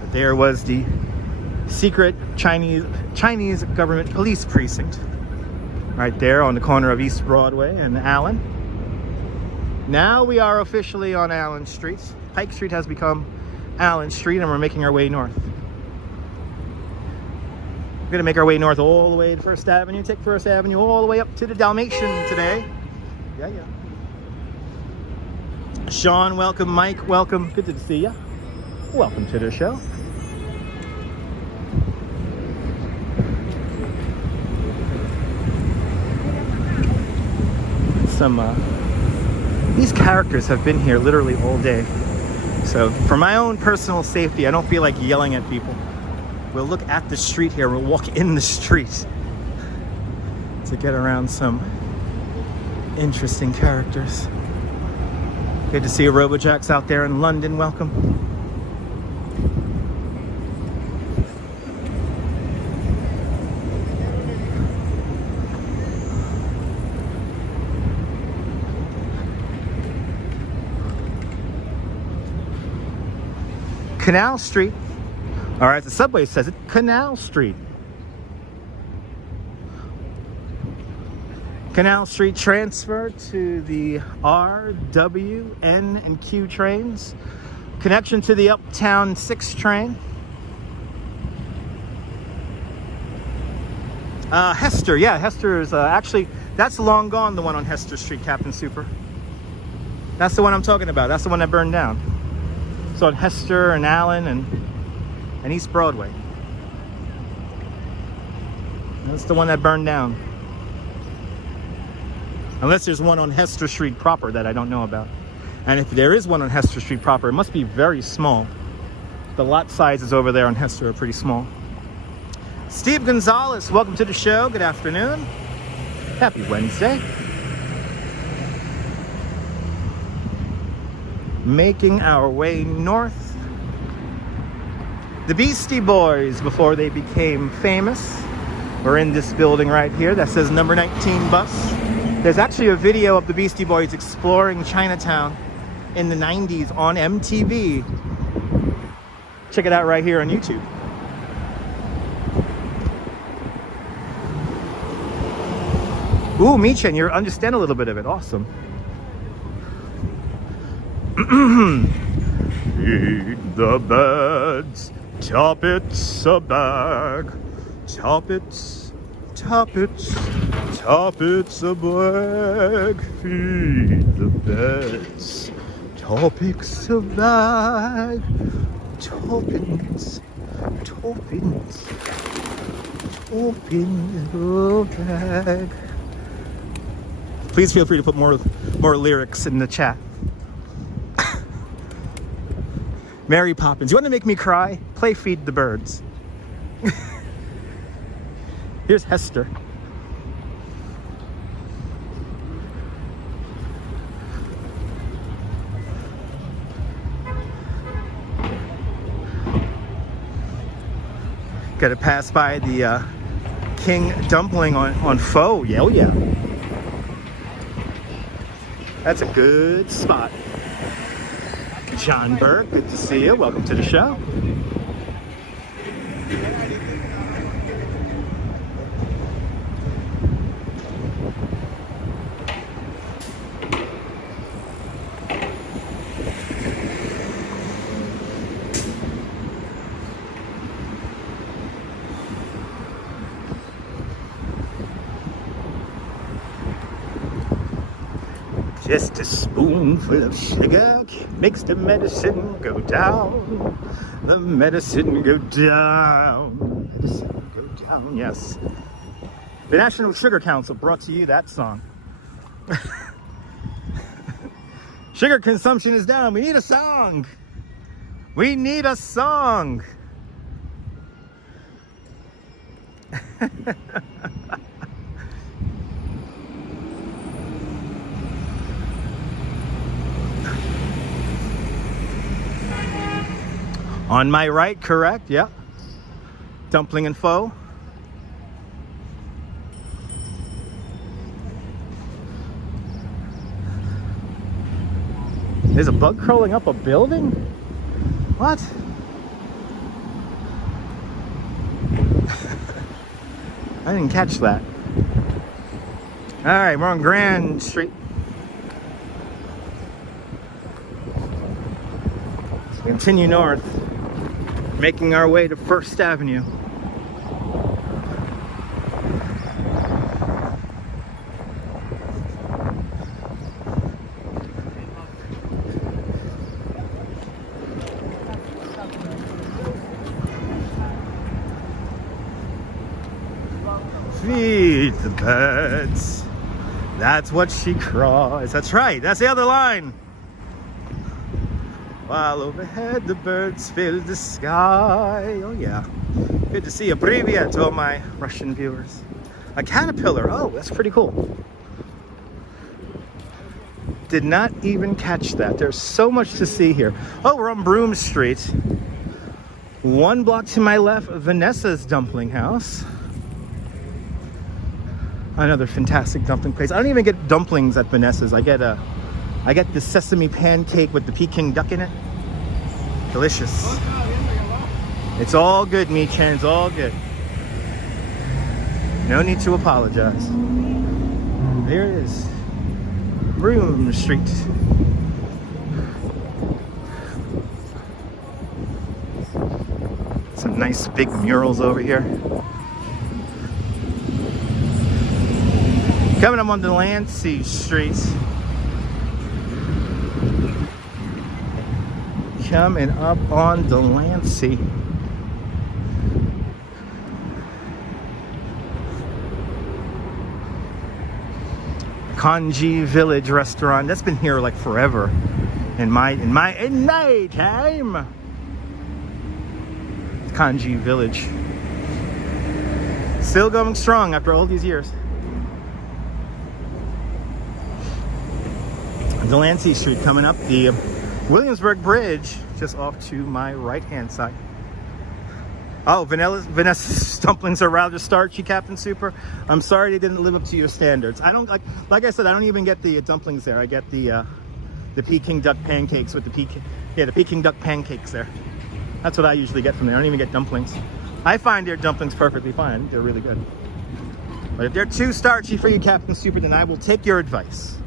But there was the secret Chinese government police precinct right there on the corner of East Broadway and Allen. Now we are officially on Allen Street. Pike Street has become Allen Street, and we're making our way north. We're gonna make our way north all the way to First Avenue, take First Avenue all the way up to the Dalmatian today. Yeah. Sean, welcome. Mike, welcome. Good to see you. Welcome to the show. These characters have been here literally all day. So for my own personal safety, I don't feel like yelling at people. We'll look at the street here. We'll walk in the street to get around some interesting characters. Good to see you, Robojacks out there in London. Welcome. Canal Street. All right, the subway says it. Canal Street. Canal Street transfer to the R, W, N, and Q trains. Connection to the Uptown 6 train. Hester, yeah, Hester is actually, that's long gone, the one on Hester Street, Captain Super. That's the one I'm talking about. That's the one that burned down. So on Hester and Allen and East Broadway. That's the one that burned down. Unless there's one on Hester Street proper that I don't know about. And if there is one on Hester Street proper, it must be very small. The lot sizes over there on Hester are pretty small. Steve Gonzalez, welcome to the show. Good afternoon. Happy Wednesday. Making our way north. The Beastie Boys, before they became famous, were in this building right here that says number 19 bus. There's actually a video of the Beastie Boys exploring Chinatown in the 90s on MTV. Check it out right here on YouTube. Ooh, Michin, you understand a little bit of it. Awesome. Feed the birds, chop it's a bag. Toppets, toppets, toppets of black, feed the beds. Topics of black, toppins, toppins, toppins of black. Please feel free to put more lyrics in the chat. Mary Poppins, you want to make me cry? Play Feed the Birds. Here's Hester. Gotta pass by the King Dumpling on FOR. Yeah, oh yeah. That's a good spot. John Burke, good to see you. Welcome to the show. Just a spoonful of sugar makes the medicine go down. The medicine go down. Medicine go down, yes. The National Sugar Council brought to you that song. Sugar consumption is down. We need a song. We need a song. On my right, correct, yeah. Dumpling and FOR. There's a bug crawling up a building? What? I didn't catch that. All right, we're on Grand Street. So we continue north, making our way to First Avenue. Feed the birds. That's what she cries. That's right. That's the other line. While overhead the birds fill the sky. Oh yeah. Good to see you. Привет to all my Russian viewers. A caterpillar. Oh, that's pretty cool. Did not even catch that. There's so much to see here. Oh, we're on Broome Street. One block to my left, Vanessa's Dumpling House. Another fantastic dumpling place. I don't even get dumplings at Vanessa's. I get the sesame pancake with the Peking duck in it. Delicious. It's all good, Mi-chan. It's all good. No need to apologize. There it is. Broome Street. Some nice big murals over here. Coming up on Delancey Street. Coming up on Delancey. Kanji Village restaurant. That's been here like forever. In my time. Kanji Village. Still going strong after all these years. Delancey Street coming up, the Williamsburg Bridge just off to my right hand side. Oh, Vanessa's dumplings are rather starchy, Captain Super. I'm sorry they didn't live up to your standards. I don't like I said, I don't even get the dumplings there. I get the Peking duck pancakes with the Peking duck pancakes there. That's what I usually get from there. I don't even get dumplings. I find their dumplings perfectly fine. I think they're really good. But if they're too starchy for you, Captain Super, then I will take your advice.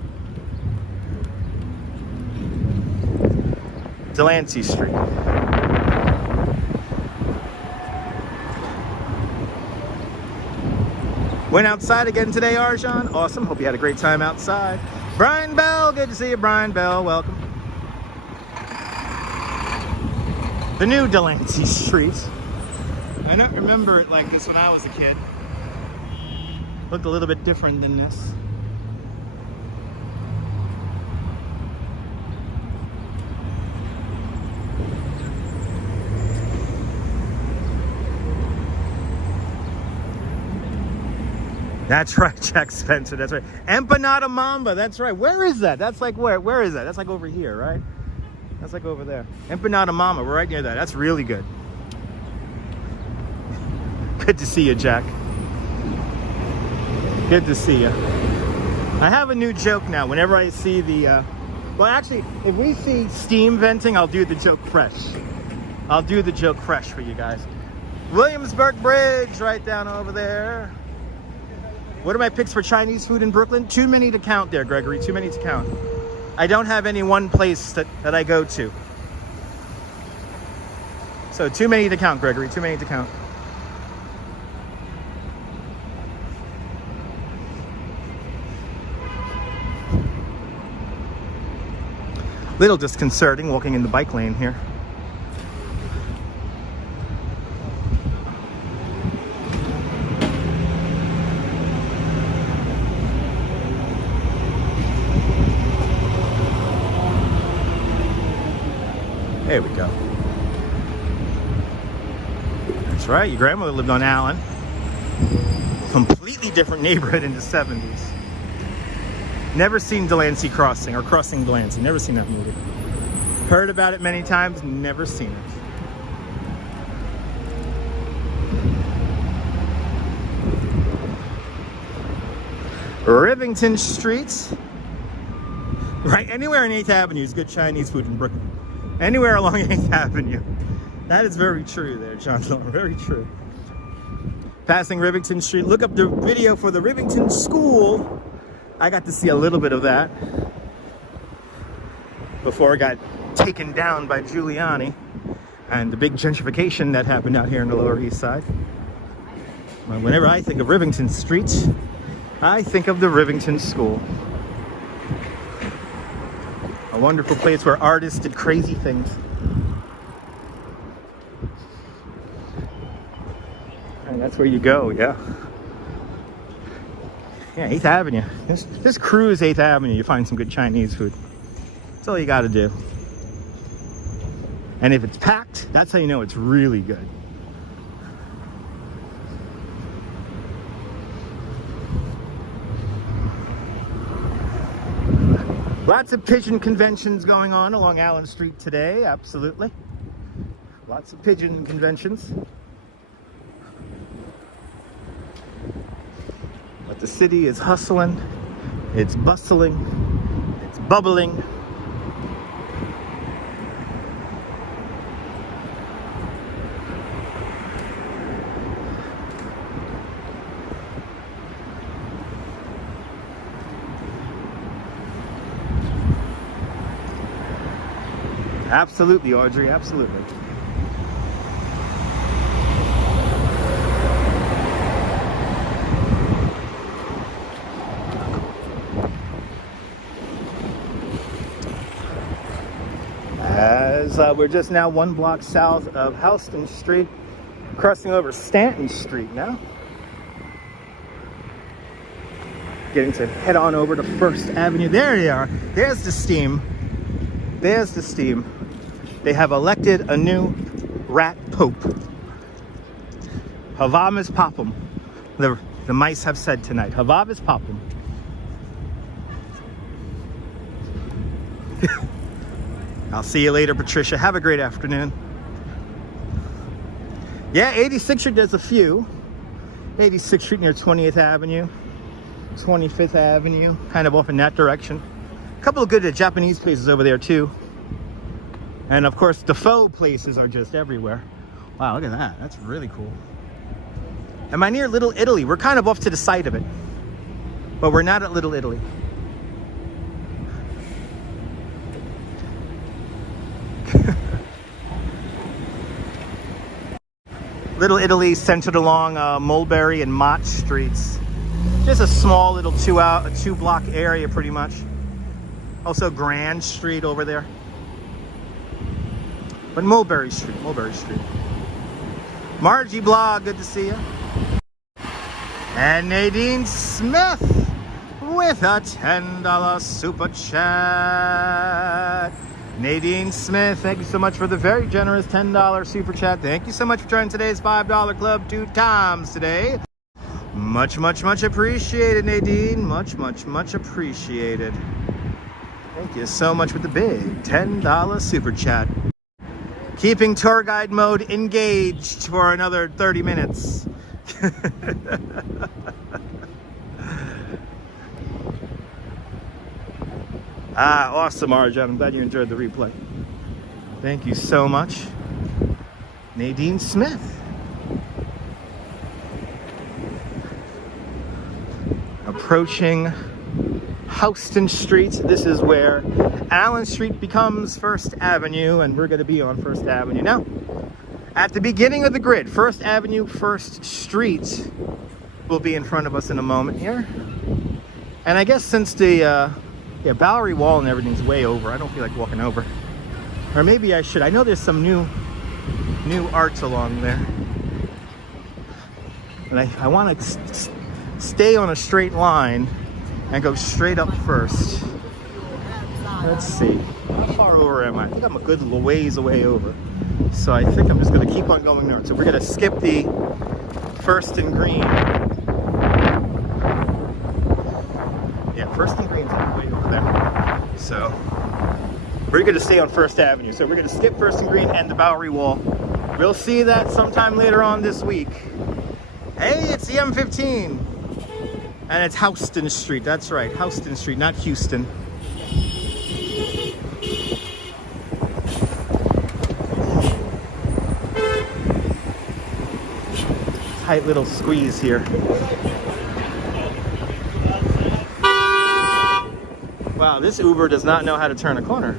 Delancey Street. Went outside again today, Arjan. Awesome. Hope you had a great time outside. Brian Bell, good to see you, Brian Bell. Welcome. The new Delancey Street. I don't remember it like this when I was a kid. Looked a little bit different than this. That's right, Jack Spencer, that's right. Empanada Mamba, that's right. Where is that? That's like where is that? That's like over here, right? That's like over there. Empanada Mamba, we're right near that. That's really good. Good to see you, Jack. Good to see you. I have a new joke now. Whenever I see the, well actually, if we see steam venting, I'll do the joke fresh. I'll do the joke fresh for you guys. Williamsburg Bridge, right down over there. What are my picks for Chinese food in Brooklyn? Too many to count there, Gregory. Too many to count. I don't have any one place that I go to. So too many to count, Gregory. Too many to count. Little disconcerting walking in the bike lane here. There we go. That's right, your grandmother lived on Allen. Completely different neighborhood in the 70s. Never seen Delancey Crossing or Crossing Delancey. Never seen that movie. Heard about it many times, never seen it. Rivington Street. Right, anywhere in 8th Avenue is good Chinese food in Brooklyn. Anywhere along 8th Avenue. That is very true there, John. Very true. Passing Rivington Street. Look up the video for the Rivington School. I got to see a little bit of that before it got taken down by Giuliani and the big gentrification that happened out here in the Lower East Side. Well, whenever I think of Rivington Street, I think of the Rivington School. A wonderful place where artists did crazy things. And that's where you go, yeah. Yeah, 8th Avenue. Just cruise 8th Avenue, you find some good Chinese food. That's all you gotta do. And if it's packed, that's how you know it's really good. Lots of pigeon conventions going on along Allen Street today, absolutely. Lots of pigeon conventions. But the city is hustling, it's bustling, it's bubbling. Absolutely, Audrey, absolutely. As we're just now 1 block south of Houston Street, crossing over Stanton Street now. Getting to head on over to First Avenue. There they are. There's the steam. There's the steam. They have elected a new rat pope. Havamis Papum. The mice have said tonight. Havamis Papum. I'll see you later, Patricia. Have a great afternoon. Yeah, 86th Street does a few. 86th Street near 20th Avenue. 25th Avenue, kind of off in that direction. A couple of good Japanese places over there too. And of course, the faux places are just everywhere. Wow, look at that. That's really cool. Am I near Little Italy? We're kind of off to the side of it. But we're not at Little Italy. Little Italy centered along Mulberry and Mott Streets. Just a small little two block area pretty much. Also Grand Street over there. But Mulberry Street. Margie Blog, good to see you. And Nadine Smith with a $10 super chat. Nadine Smith, thank you so much for the very generous $10 super chat. Thank you so much for joining today's $5 club 2 times today. Much appreciated, Nadine. Much appreciated. Thank you so much with the big $10 super chat. Keeping tour guide mode engaged for another 30 minutes. Awesome, Arjan. I'm glad you enjoyed the replay. Thank you so much. Nadine Smith. Approaching Houston Street. This is where Allen Street becomes First Avenue, and we're going to be on First Avenue now. At the beginning of the grid, First Avenue, First Street will be in front of us in a moment here. And I guess since the Bowery Wall and everything's way over, I don't feel like walking over. Or maybe I should. I know there's some new art along there. And I want to stay on a straight line and go straight up first. Let's see. How far over am I? I think I'm a good little ways away over. So I think I'm just going to keep on going north. So we're going to skip the First and Green. Yeah, First and Green's way over there. So we're going to stay on First Avenue. So we're going to skip First and Green and the Bowery Wall. We'll see that sometime later on this week. Hey, it's the M15. And it's Houston Street. That's right, Houston Street, not Houston. Tight little squeeze here. Wow, this Uber does not know how to turn a corner.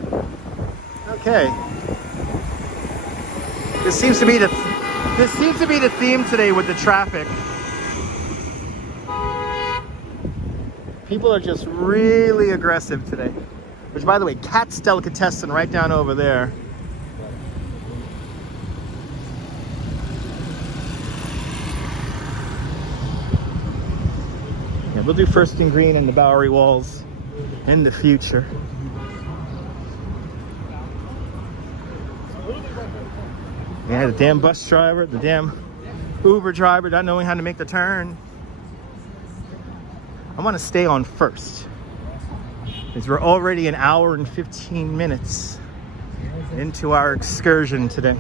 Okay. This seems to be the theme today with the traffic. People are just really aggressive today. Which, by the way, Cat's Delicatessen right down over there. Yeah, we'll do First and Green and the Bowery Walls in the future. Yeah, the damn bus driver, the damn Uber driver not knowing how to make the turn. I want to stay on First, because we're already an hour and 15 minutes into our excursion today.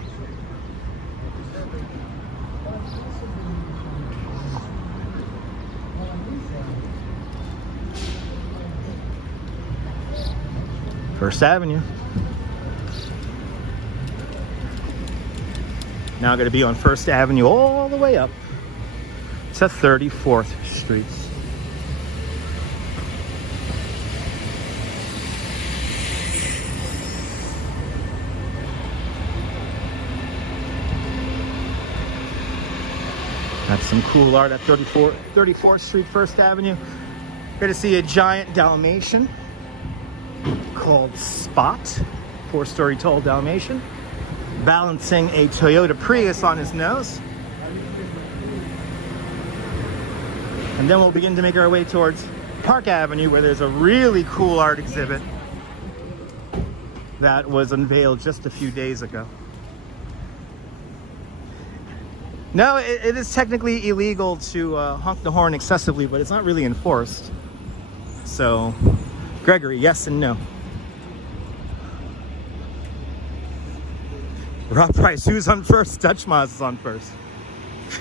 First Avenue. Now I'm going to be on First Avenue all the way up to 34th Street. That's some cool art at 34th Street, First Avenue. Going to see a giant Dalmatian called Spot, 4-story tall Dalmatian, balancing a Toyota Prius on his nose. And then we'll begin to make our way towards Park Avenue, where there's a really cool art exhibit that was unveiled just a few days ago. No, it is technically illegal to honk the horn excessively, but it's not really enforced. So, Gregory, yes and no. Rob Price, who's on first? Dutch Moz is on first.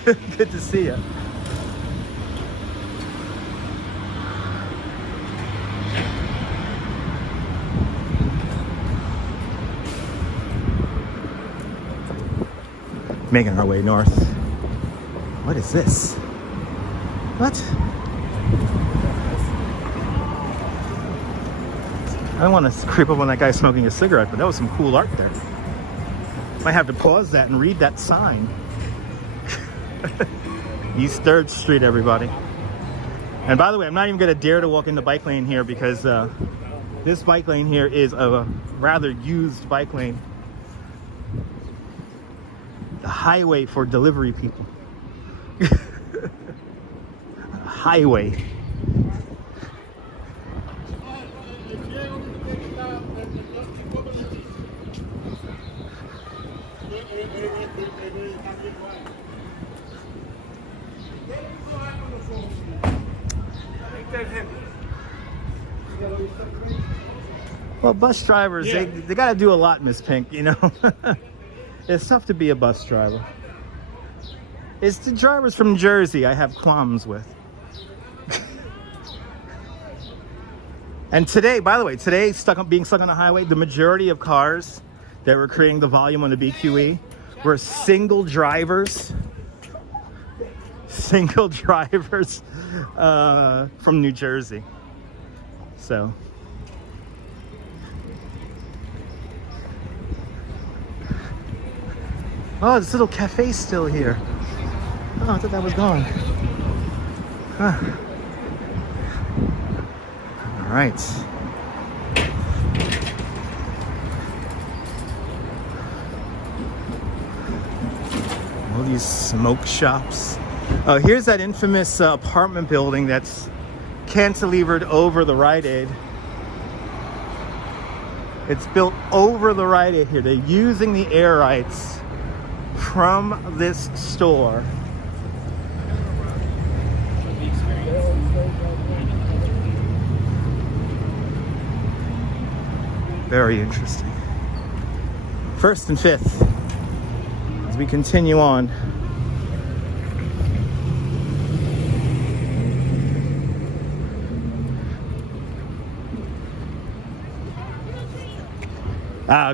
Good to see you. Making our way north. What is this? What? I don't want to creep up on that guy smoking a cigarette, but that was some cool art there. Might have to pause that and read that sign. East 3rd Street, everybody. And by the way, I'm not even gonna dare to walk in the bike lane here because this bike lane here is a rather used bike lane. The highway for delivery people. Highway. Well, bus drivers, they got to do a lot, Miss Pink, you know. It's tough to be a bus driver. It's the drivers from Jersey I have qualms with. And today, by the way, today, being stuck on the highway, the majority of cars that were creating the volume on the BQE were single drivers from New Jersey. So oh, this little cafe's still here. Oh, I thought that was gone. Huh. All right. All these smoke shops. Oh, here's that infamous apartment building that's cantilevered over the Rite Aid. It's built over the Rite Aid here. They're using the air rights from this store. Very interesting. 1st and 5th as we continue on.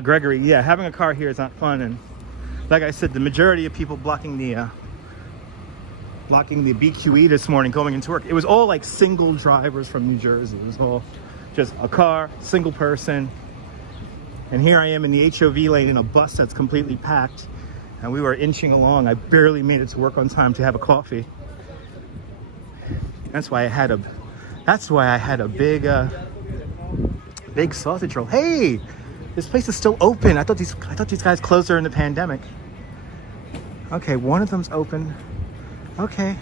Gregory, yeah, having a car here is not fun, and like I said, the majority of people blocking the BQE this morning going into work, it was all like single drivers from New Jersey. It was all just a car, single person. And here I am in the HOV lane in a bus that's completely packed, and we were inching along. I barely made it to work on time to have a coffee. That's why I had a big big sausage roll. Hey, this place is still open. I thought these guys closed during the pandemic. Okay, one of them's open. Okay.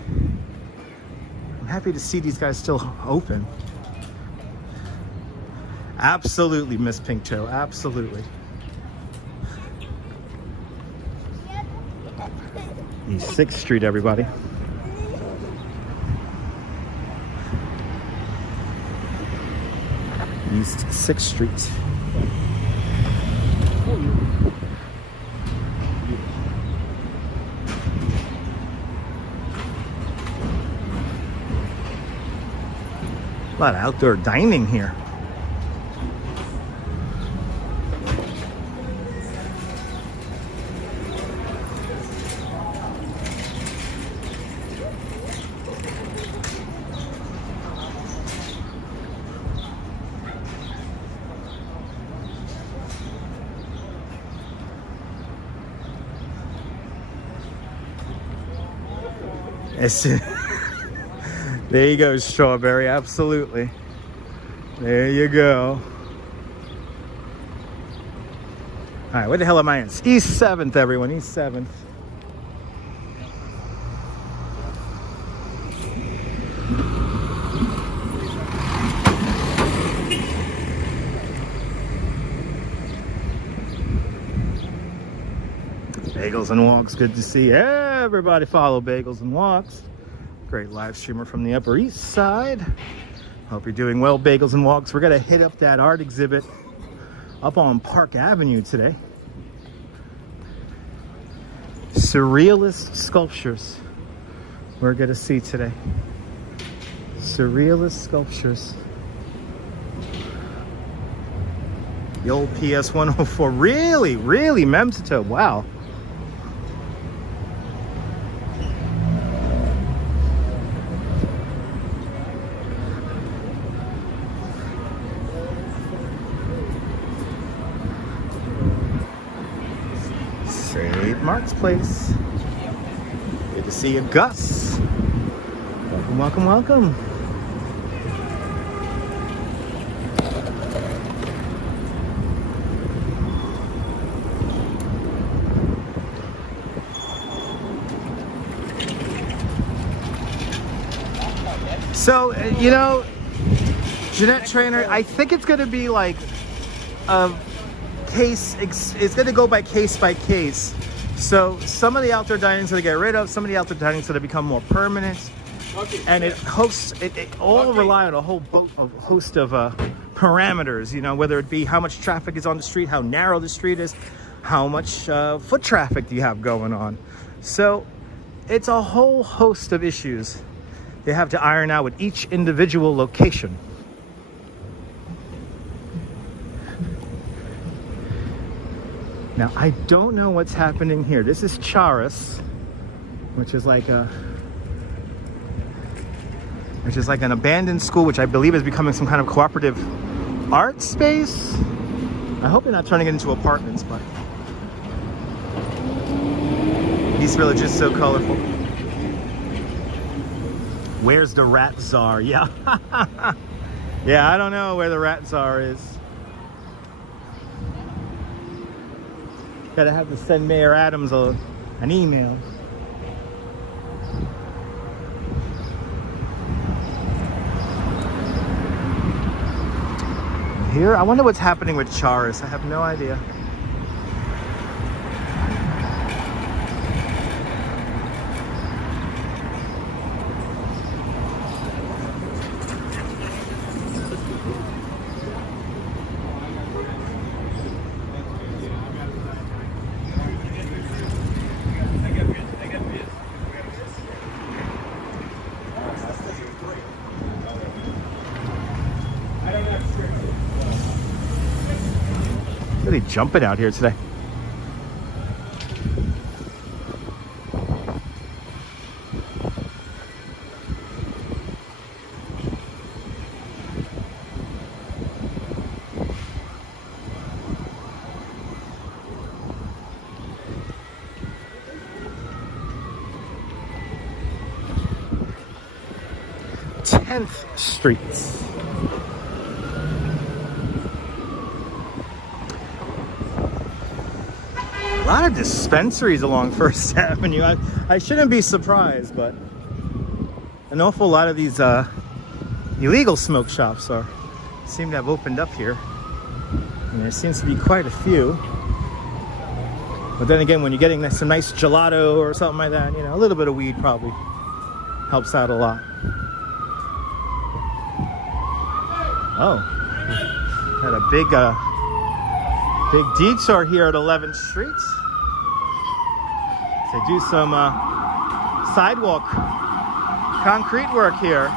I'm happy to see these guys still open. Absolutely, Miss Pink Toe. Absolutely. East 6th Street, everybody. East 6th Street. A lot of outdoor dining here. There you go, Strawberry. Absolutely. There you go. All right, where the hell am I in? East 7th, everyone. East 7th. Bagels and Walks. Good to see everybody. Follow Bagels and Walks. Great live streamer from the Upper East Side. Hope you're doing well, Bagels and Walks. We're gonna hit up that art exhibit up on Park Avenue today. Surrealist sculptures we're gonna see today. Surrealist sculptures. The old PS 104. Really, really, Memsito. Wow. Mark's place. Good to see you, Gus. Welcome, welcome, welcome. So, you know, Jeanette Trainer, I think it's going to be like a case, it's going to go by case. So some of the outdoor dining is going to get rid of, some of the outdoor dining is going to become more permanent. And it all rely on a whole host of parameters, you know, whether it be how much traffic is on the street, how narrow the street is, how much foot traffic do you have going on. So it's a whole host of issues they have to iron out with each individual location. Now, I don't know what's happening here. This is Charis, which is like an abandoned school, which I believe is becoming some kind of cooperative art space. I hope they're not turning it into apartments, but East Village is so colorful. Where's the Rat Czar? Yeah. Yeah, I don't know where the Rat Czar is. Gotta have to send Mayor Adams an email. Here, I wonder what's happening with Charis. I have no idea. Really jumping out here today. Tenth Street. A lot of dispensaries along First Avenue. I shouldn't be surprised, but an awful lot of these illegal smoke shops seem to have opened up here. And there seems to be quite a few. But then again, when you're getting some nice gelato or something like that, you know, a little bit of weed probably helps out a lot. Oh, had a big detour here at 11th Street. They do some sidewalk concrete work here.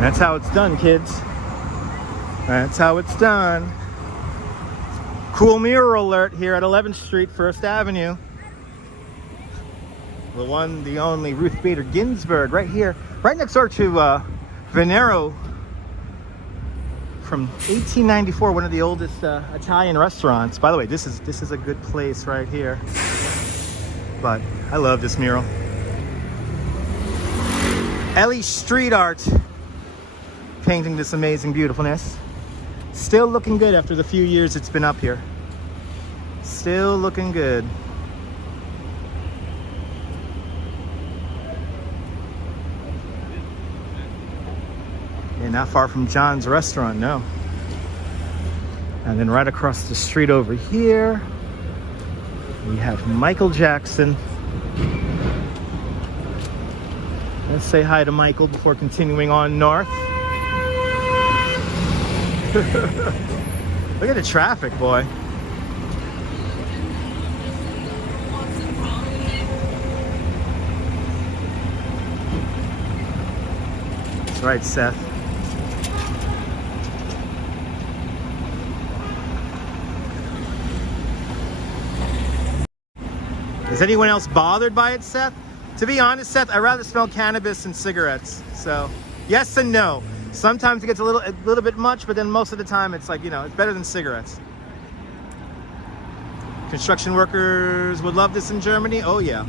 That's how it's done, kids. That's how it's done. Cool mural alert here at 11th Street, First Avenue. The one, the only Ruth Bader Ginsburg right here, right next door to Venero from 1894, one of the oldest Italian restaurants. By the way, this is a good place right here. But I love this mural. Ellie Street Art painting this amazing beautifulness. Still looking good after the few years it's been up here. Still looking good. Yeah, not far from John's restaurant, no. And then right across the street over here, we have Michael Jackson. Let's say hi to Michael before continuing on north. Look at the traffic, boy. That's right, Seth. Is anyone else bothered by it, Seth? To be honest, Seth, I'd rather smell cannabis than cigarettes. So, yes and no. Sometimes it gets a little bit much, but then most of the time it's like, you know, it's better than cigarettes. Construction workers would love this in Germany. Oh yeah.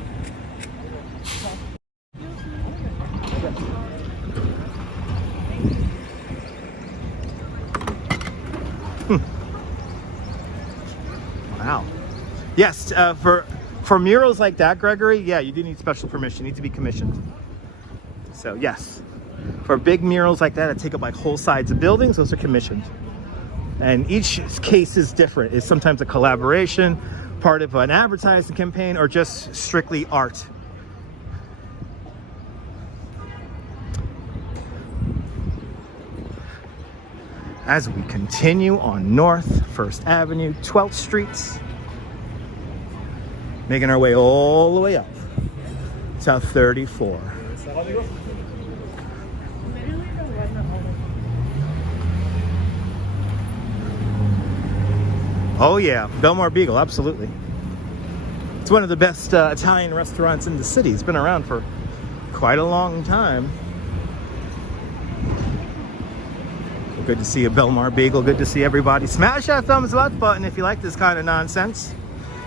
Wow. Yes, for murals like that, Gregory, yeah, you do need special permission. You need to be commissioned. So yes, for big murals like that that take up like whole sides of buildings, those are commissioned. And each case is different. It's sometimes a collaboration, part of an advertising campaign, or just strictly art. As we continue on North 1st Avenue, 12th Street, making our way all the way up to 34. Oh yeah, Belmar Beagle, absolutely. It's one of the best Italian restaurants in the city. It's been around for quite a long time. Good to see you, Belmar Beagle. Good to see everybody. Smash that thumbs up button if you like this kind of nonsense.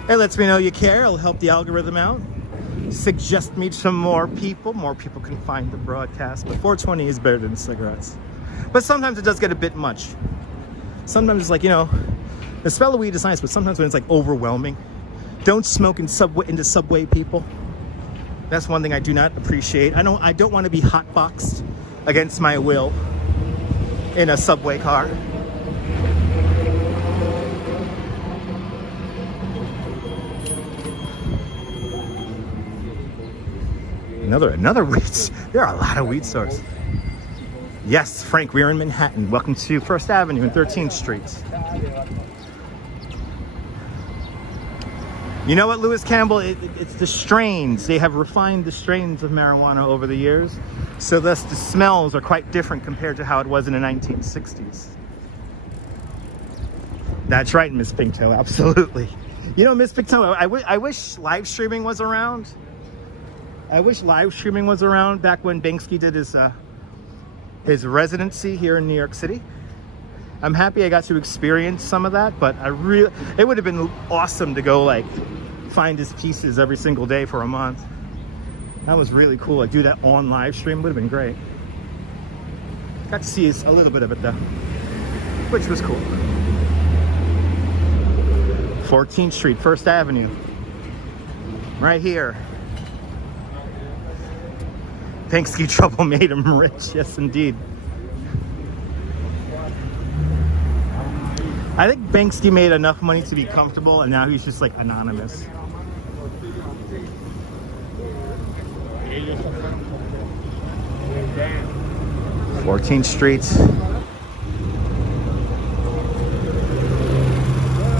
It lets me know you care. It'll help the algorithm out. Suggest me to more people. More people can find the broadcast. But 420 is better than cigarettes. But sometimes it does get a bit much. Sometimes it's like, you know, the smell of weed is nice, but sometimes when it's like overwhelming. Don't smoke in subway, people. That's one thing I do not appreciate. I don't want to be hotboxed against my will in a subway car. Another weed. There are a lot of weed stores. Yes, Frank, we're in Manhattan. Welcome to 1st Avenue and 13th Street. You know what, Lewis Campbell? It's the strains. They have refined the strains of marijuana over the years. So thus the smells are quite different compared to how it was in the 1960s. That's right, Miss Pinto, absolutely. You know, Miss Pinto, I wish live streaming was around. I wish live streaming was around back when Banksy did his residency here in New York City. I'm happy I got to experience some of that, but it would have been awesome to go like find his pieces every single day for a month. That was really cool. Like do that on live stream would have been great. Got to see a little bit of it though, which was cool. 14th Street, 1st Avenue, right here. Banksy trouble made him rich. Yes, indeed. I think Banksy made enough money to be comfortable, and now he's just like anonymous. Damn. 14th Street.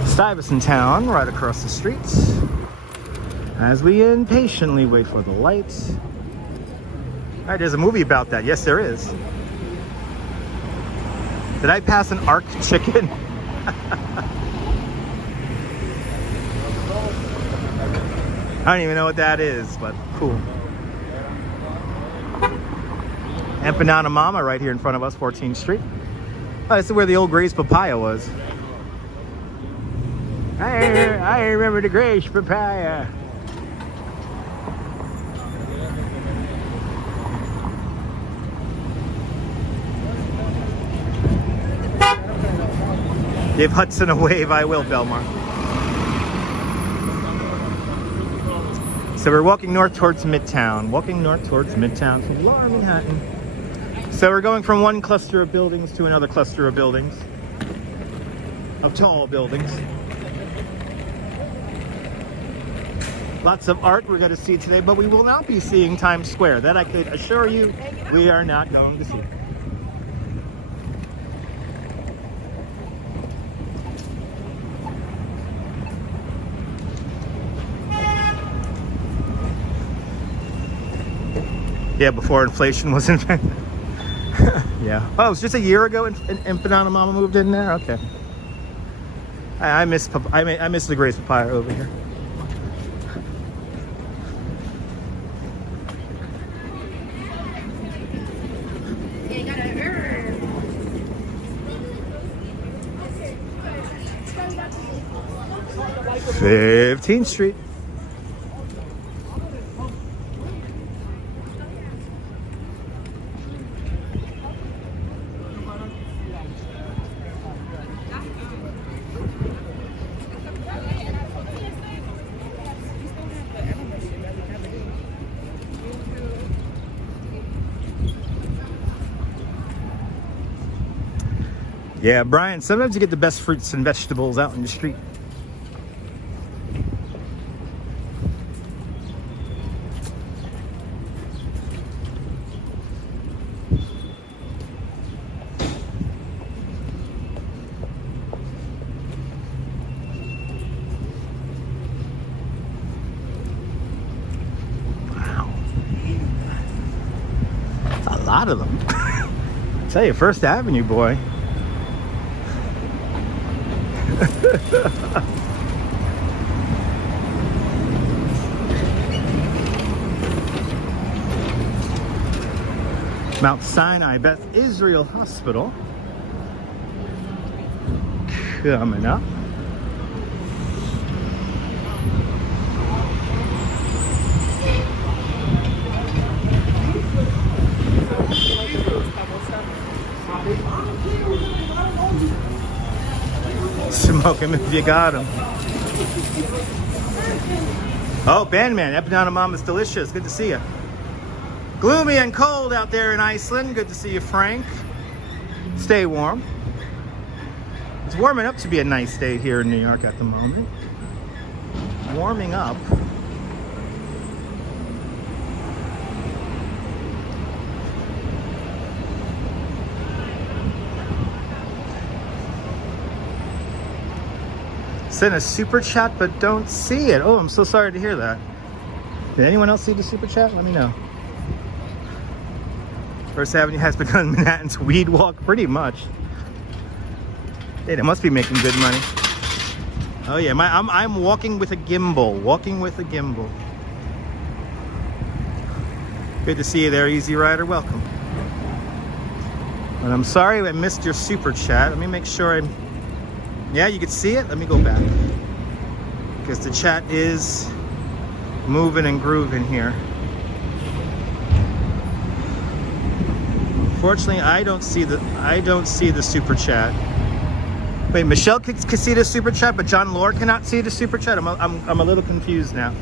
Stuyvesant Town, right across the street. As we impatiently wait for the lights. All right, there's a movie about that. Yes, there is. Did I pass an ARC chicken? I don't even know what that is, but cool. Empanada Mama right here in front of us, 14th Street. Oh, this is where the old Gray's Papaya was. I remember the Gray's Papaya. Give Hudson a wave, I will, Belmar. So we're walking north towards Midtown. Walking north towards Midtown from Lower Manhattan. So we're going from one cluster of buildings to another cluster of buildings. Of tall buildings. Lots of art we're going to see today, but we will not be seeing Times Square. That I could assure you we are not going to see. Yeah, before inflation was invented. Yeah. Oh, it was just a year ago Empanada Mama moved in there? Okay. I miss the Gray's Papaya over here. 15th Street. Yeah, Brian, sometimes you get the best fruits and vegetables out in the street. Wow. That's a lot of them. I tell you, First Avenue, boy. Mount Sinai Beth Israel Hospital coming up. Smoke him if you got him. Oh, Bandman, up and down to Mama's Delicious. Good to see you. Gloomy and cold out there in Iceland. Good to see you, Frank. Stay warm. It's warming up to be a nice day here in New York at the moment. Warming up. Send a super chat but don't see it. Oh, I'm so sorry to hear that. Did anyone else see the super chat? Let me know. First Avenue has become Manhattan's weed walk, pretty much. Hey, they must be making good money. Oh yeah, I'm walking with a gimbal. Walking with a gimbal. Good to see you there, Easy Rider. Welcome. And I'm sorry I missed your super chat. Let me make sure I'm... Yeah, you can see it. Let me go back. Because the chat is moving and grooving here. Unfortunately, I don't see the super chat. Wait, Michelle can see the super chat, but John Lore cannot see the super chat. I'm a little confused now.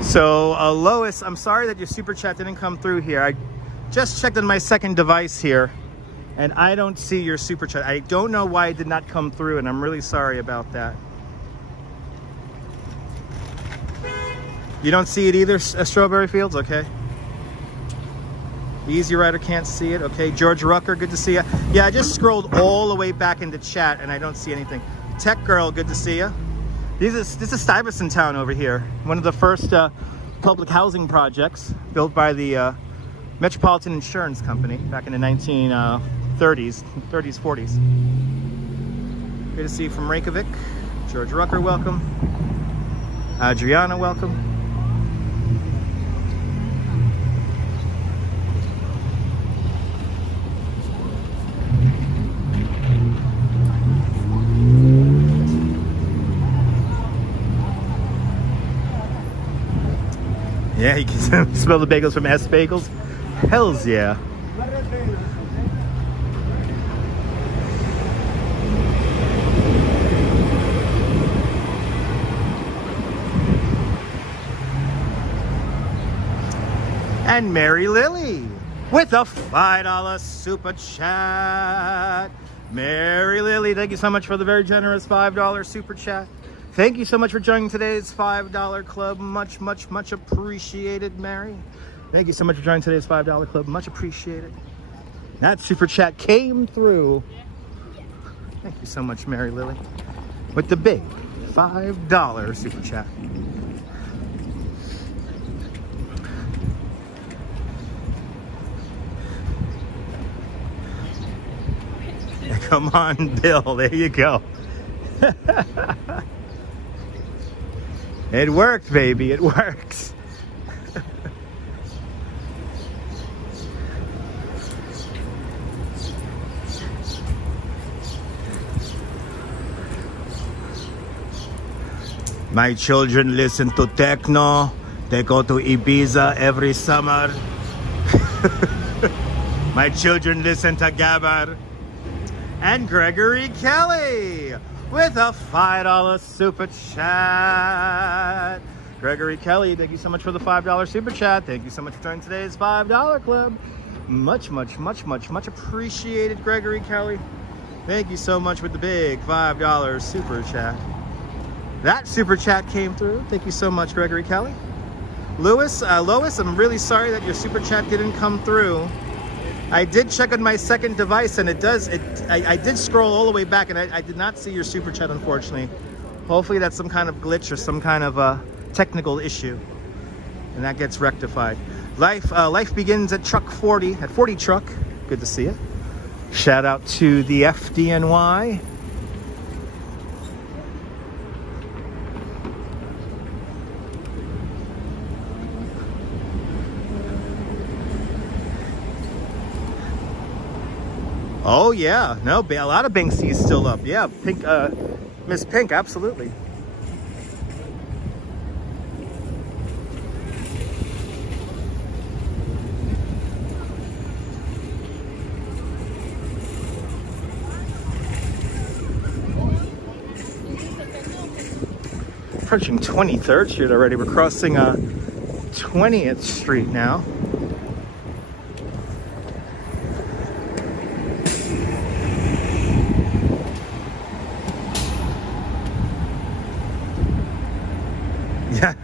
So Lois, I'm sorry that your super chat didn't come through here. I just checked on my second device here and I don't see your super chat. I don't know why it did not come through and I'm really sorry about that. You don't see it either, Strawberry Fields? Okay. Easy Rider can't see it. Okay, George Rucker, good to see you. Yeah, I just scrolled all the way back into chat and I don't see anything. Tech Girl, good to see you. This is Stuyvesant Town over here. One of the first public housing projects built by the Metropolitan Insurance Company back in the 1930s, 40s. Good to see you from Reykjavik. George Rucker, welcome. Adriana, welcome. Yeah, you can smell the bagels from S Bagels. Hells yeah. And Mary Lily with a $5 super chat. Mary Lily, thank you so much for the very generous $5 super chat. Thank you so much for joining today's $5 club. Much, much, much appreciated, Mary. Thank you so much for joining today's $5 club. Much appreciated. That super chat came through. Thank you so much, Mary Lily, with the big $5 super chat. Come on, Bill. There you go. It worked, baby. It works. My children listen to techno. They go to Ibiza every summer. My children listen to Gabbar. And Gregory Kelly with a $5 super chat. Gregory Kelly, thank you so much for the $5 super chat. Thank you so much for joining today's $5 club. Much appreciated, Gregory Kelly. Thank you so much with the big $5 super chat. That super chat came through. Thank you so much, Gregory Kelly. Lois, I'm really sorry that your super chat didn't come through. I did check on my second device, and I did scroll all the way back, and I did not see your super chat, unfortunately. Hopefully that's some kind of glitch or some kind of technical issue, and that gets rectified. Life begins at truck 40, at 40 truck. Good to see you. Shout out to the FDNY. Oh yeah, no, a lot of Banksy's still up. Yeah, Pink, Miss Pink, absolutely. Approaching 23rd Street already. We're crossing 20th Street now.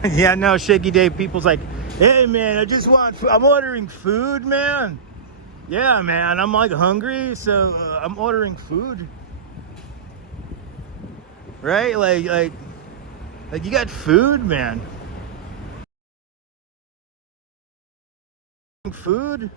Yeah, no, Shaky Dave, people's like, hey man, I'm ordering food, man. Yeah, man, I'm like hungry, so I'm ordering food. Right? Like you got food, man. Food?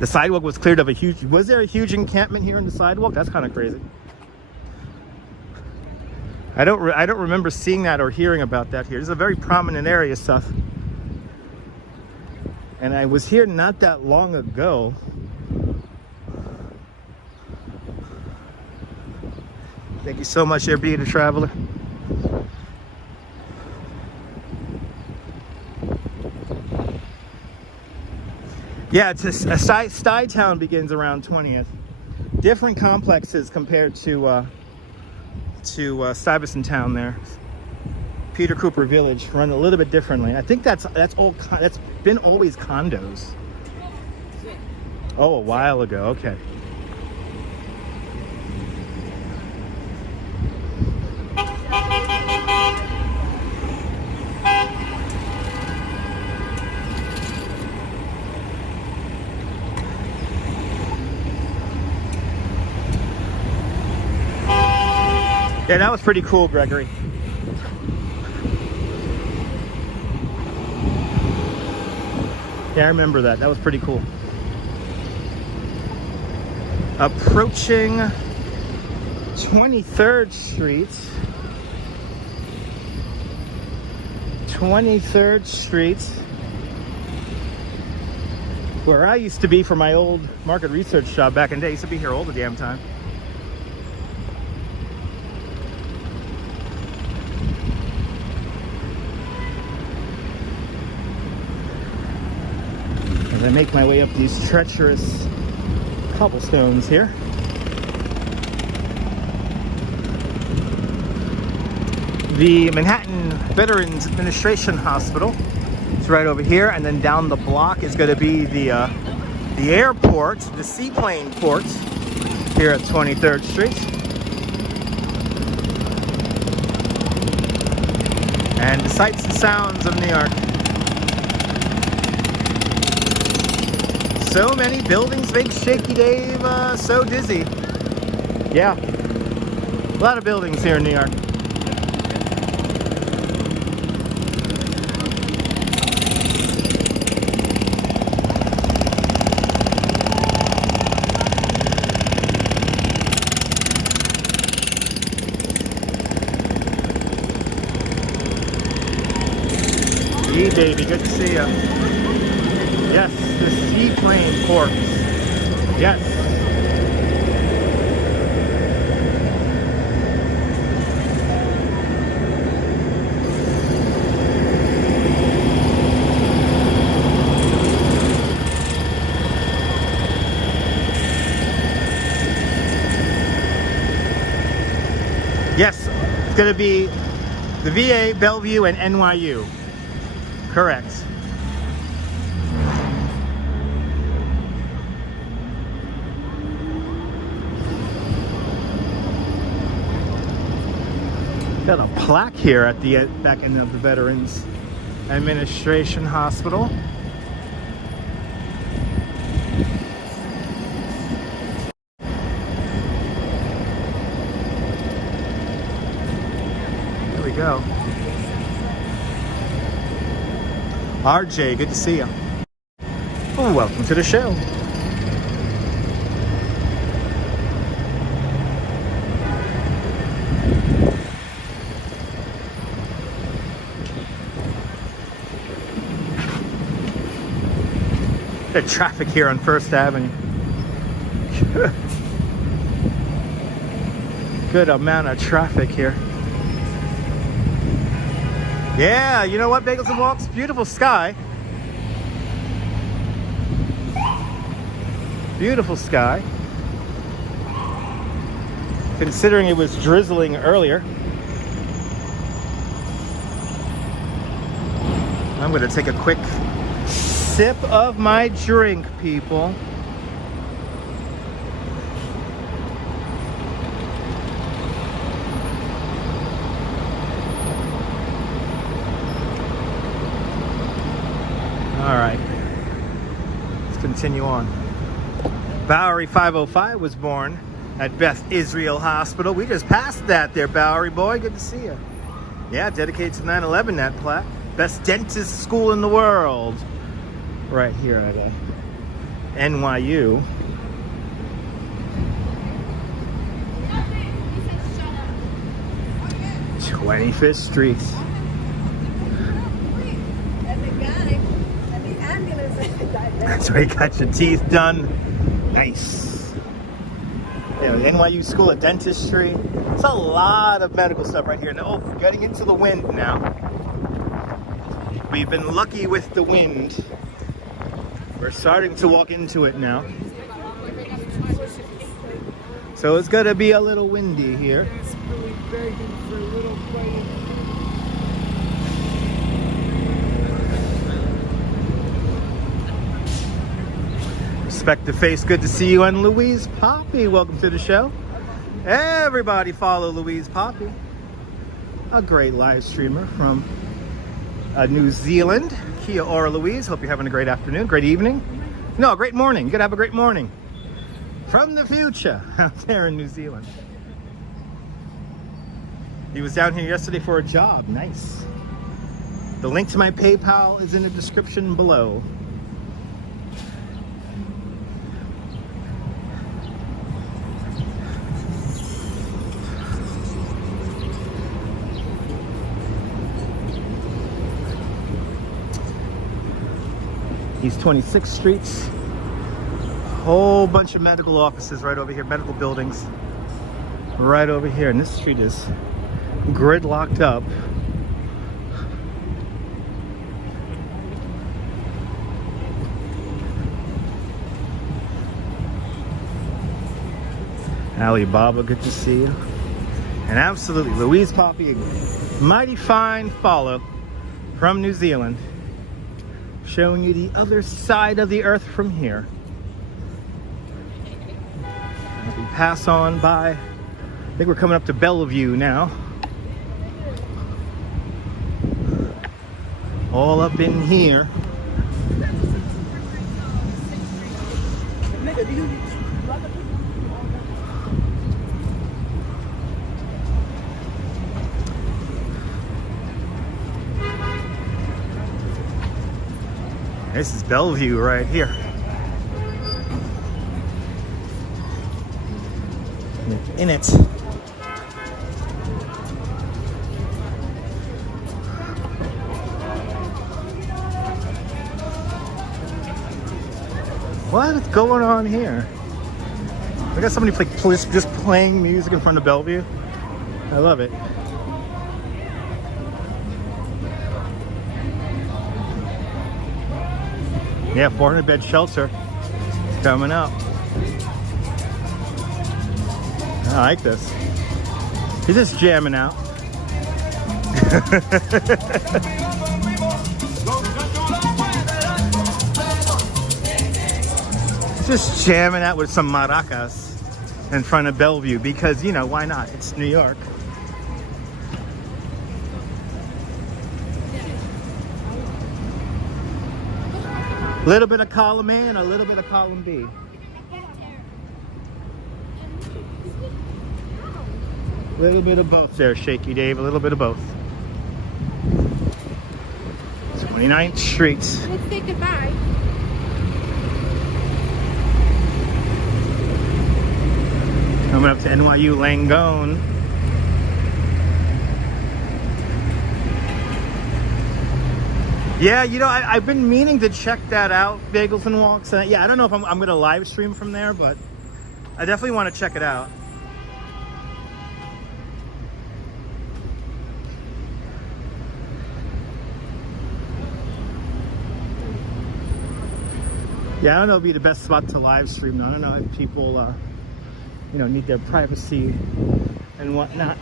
The sidewalk was cleared of a huge... Was there a huge encampment here in the sidewalk? That's kind of crazy. I don't remember seeing that or hearing about that here. This is a very prominent area, Seth. And I was here not that long ago. Thank you so much, there being a traveler. Yeah, it's Stuytown begins around 20th. Different complexes compared to Stuyvesant Town there. Peter Cooper Village run a little bit differently. I think that's been always condos. Oh, a while ago. Okay. Yeah, that was pretty cool, Gregory. Yeah, I remember that. That was pretty cool. Approaching 23rd Street. 23rd Street. Where I used to be for my old market research job back in the day. I used to be here all the damn time. As I make my way up these treacherous cobblestones here. The Manhattan Veterans Administration Hospital is right over here, and then down the block is going to be the airport, the seaplane port here at 23rd Street. And the sights and sounds of New York. So many buildings make Shaky Dave so dizzy. Yeah, a lot of buildings here in New York. Hey baby, good to see ya. Yes, the seaplane ports. Yes. Yes, it's going to be the VA, Bellevue, and NYU. Correct. Got a plaque here at the back end of the Veterans Administration Hospital. There we go. RJ, good to see you. Well, welcome to the show. The traffic here on First Avenue. Good amount of traffic here. Yeah, you know what, Bagels and Walks? Beautiful sky. Beautiful sky. Considering it was drizzling earlier. I'm going to take a quick sip of my drink, people. All right, let's continue on. Bowery 505 was born at Beth Israel Hospital. We just passed that there, Bowery boy. Good to see you. Yeah, dedicated to 9/11, that plaque. Best dentist school in the world. Right here at NYU. Shut up. 25th Street. That's where you got your teeth done. Nice. Yeah, the NYU School of Dentistry. It's a lot of medical stuff right here. Now, oh, getting into the wind now. We've been lucky with the wind. We're starting to walk into it now. So it's gonna be a little windy here. Respect the face, good to see you. And Louise Poppy, welcome to the show. Everybody follow Louise Poppy, a great live streamer from New Zealand. Kia ora, Louise. Hope you're having a great afternoon, great evening. No, a great morning. You gotta have a great morning. From the future out there in New Zealand. He was down here yesterday for a job. Nice. The link to my PayPal is in the description below. East 26th Street. Whole bunch of medical offices right over here, medical buildings right over here. And this street is gridlocked up. Alibaba, good to see you. And absolutely, Louise Poppy, mighty fine follow from New Zealand. Showing you the other side of the earth from here. As we pass on by, I think we're coming up to Bellevue now. all up in here. This is Bellevue right here. In it. What is going on here? I got somebody just playing music in front of Bellevue. I love it. Yeah, 400 bed shelter coming up. I like this. He's just jamming out. Just jamming out with some maracas in front of Bellevue because, you know, why not? It's New York. A little bit of column A and a little bit of column B. A little bit of both there, Shaky Dave. A little bit of both. 29th Street. Let's say goodbye. Coming up to NYU Langone. Yeah, you know, I've been meaning to check that out, Bagels and Walks. And yeah, I don't know if I'm going to live stream from there, but I definitely want to check it out. Yeah, I don't know if it'd be the best spot to live stream. I don't know if people, you know, need their privacy and whatnot.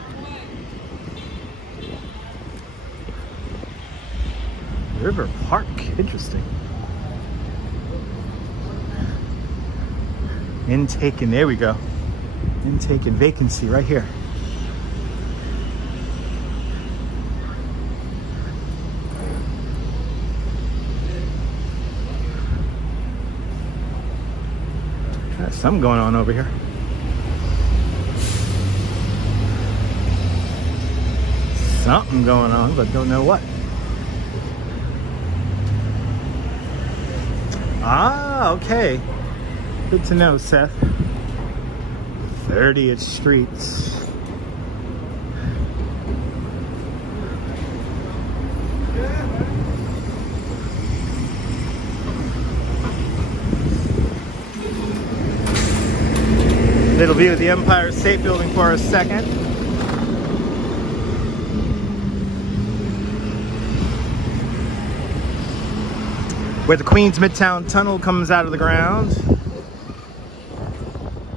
River Park, interesting. Intake, and there we go. Intake and vacancy right here. Got something going on over here. Something going on, but don't know what. Ah, okay. Good to know, Seth. 30th Street. Little view of the Empire State Building for a second. Where the Queens Midtown Tunnel comes out of the ground.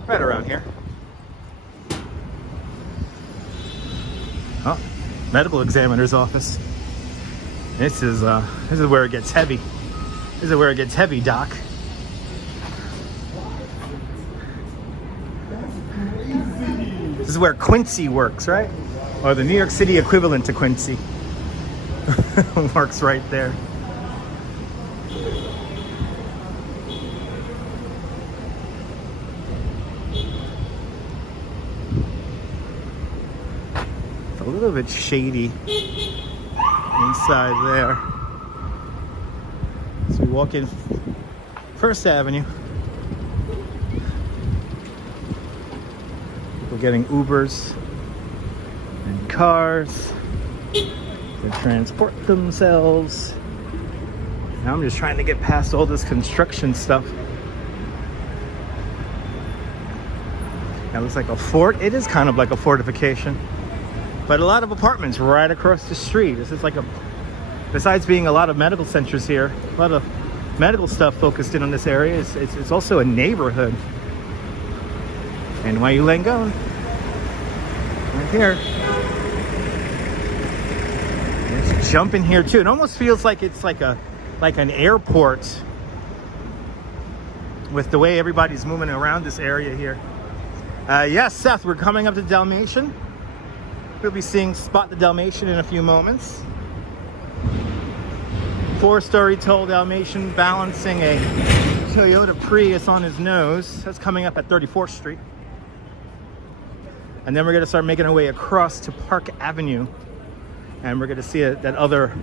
Right around here. Oh, medical examiner's office. This is where it gets heavy. This is where it gets heavy, Doc. This is where Quincy works, right? Or the New York City equivalent to Quincy. Works right there. It's a little bit shady inside there. So we walk in First Avenue. People getting Ubers and cars to transport themselves. Now I'm just trying to get past all this construction stuff. That looks like a fort. It is kind of like a fortification. But a lot of apartments right across the street. This is like a, besides being a lot of medical centers here, a lot of medical stuff focused in on this area. It's also a neighborhood. NYU Langone. Right here. Let's jump in here too. It almost feels like it's like an airport with the way everybody's moving around this area here. Yes, Seth, we're coming up to Dalmatian. We'll be seeing Spot the Dalmatian in a few moments. 4-story tall Dalmatian balancing a Toyota Prius on his nose. That's coming up at 34th Street. And then we're going to start making our way across to Park Avenue. And we're going to see that other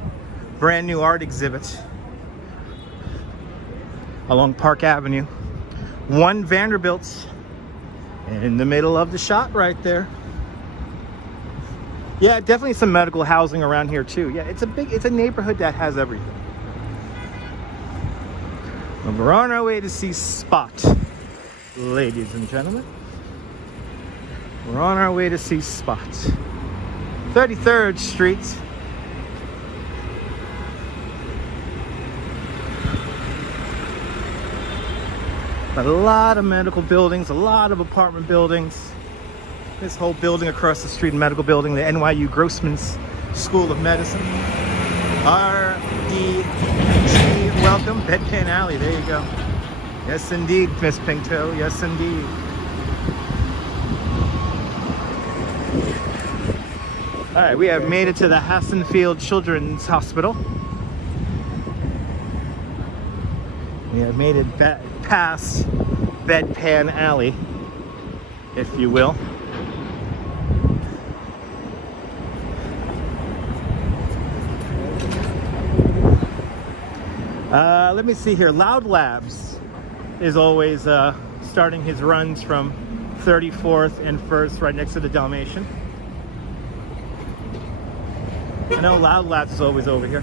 brand new art exhibit along Park Avenue. One Vanderbilt's in the middle of the shot right there. Yeah, definitely some medical housing around here too. Yeah, it's a neighborhood that has everything. And we're on our way to see Spot, ladies and gentlemen. We're on our way to see Spot. 33rd Street. A lot of medical buildings, a lot of apartment buildings. This whole building across the street, medical building, the NYU Grossman's School of Medicine. RDG, welcome. Bedpan Alley, there you go. Yes, indeed, Miss Pinto. Yes, indeed. All right, we have made it to the Hassenfield Children's Hospital. We have made it past Bedpan Alley, if you will. Let me see here. Loud Labs is always starting his runs from 34th and 1st, right next to the Dalmatian. I know Loud Labs is always over here.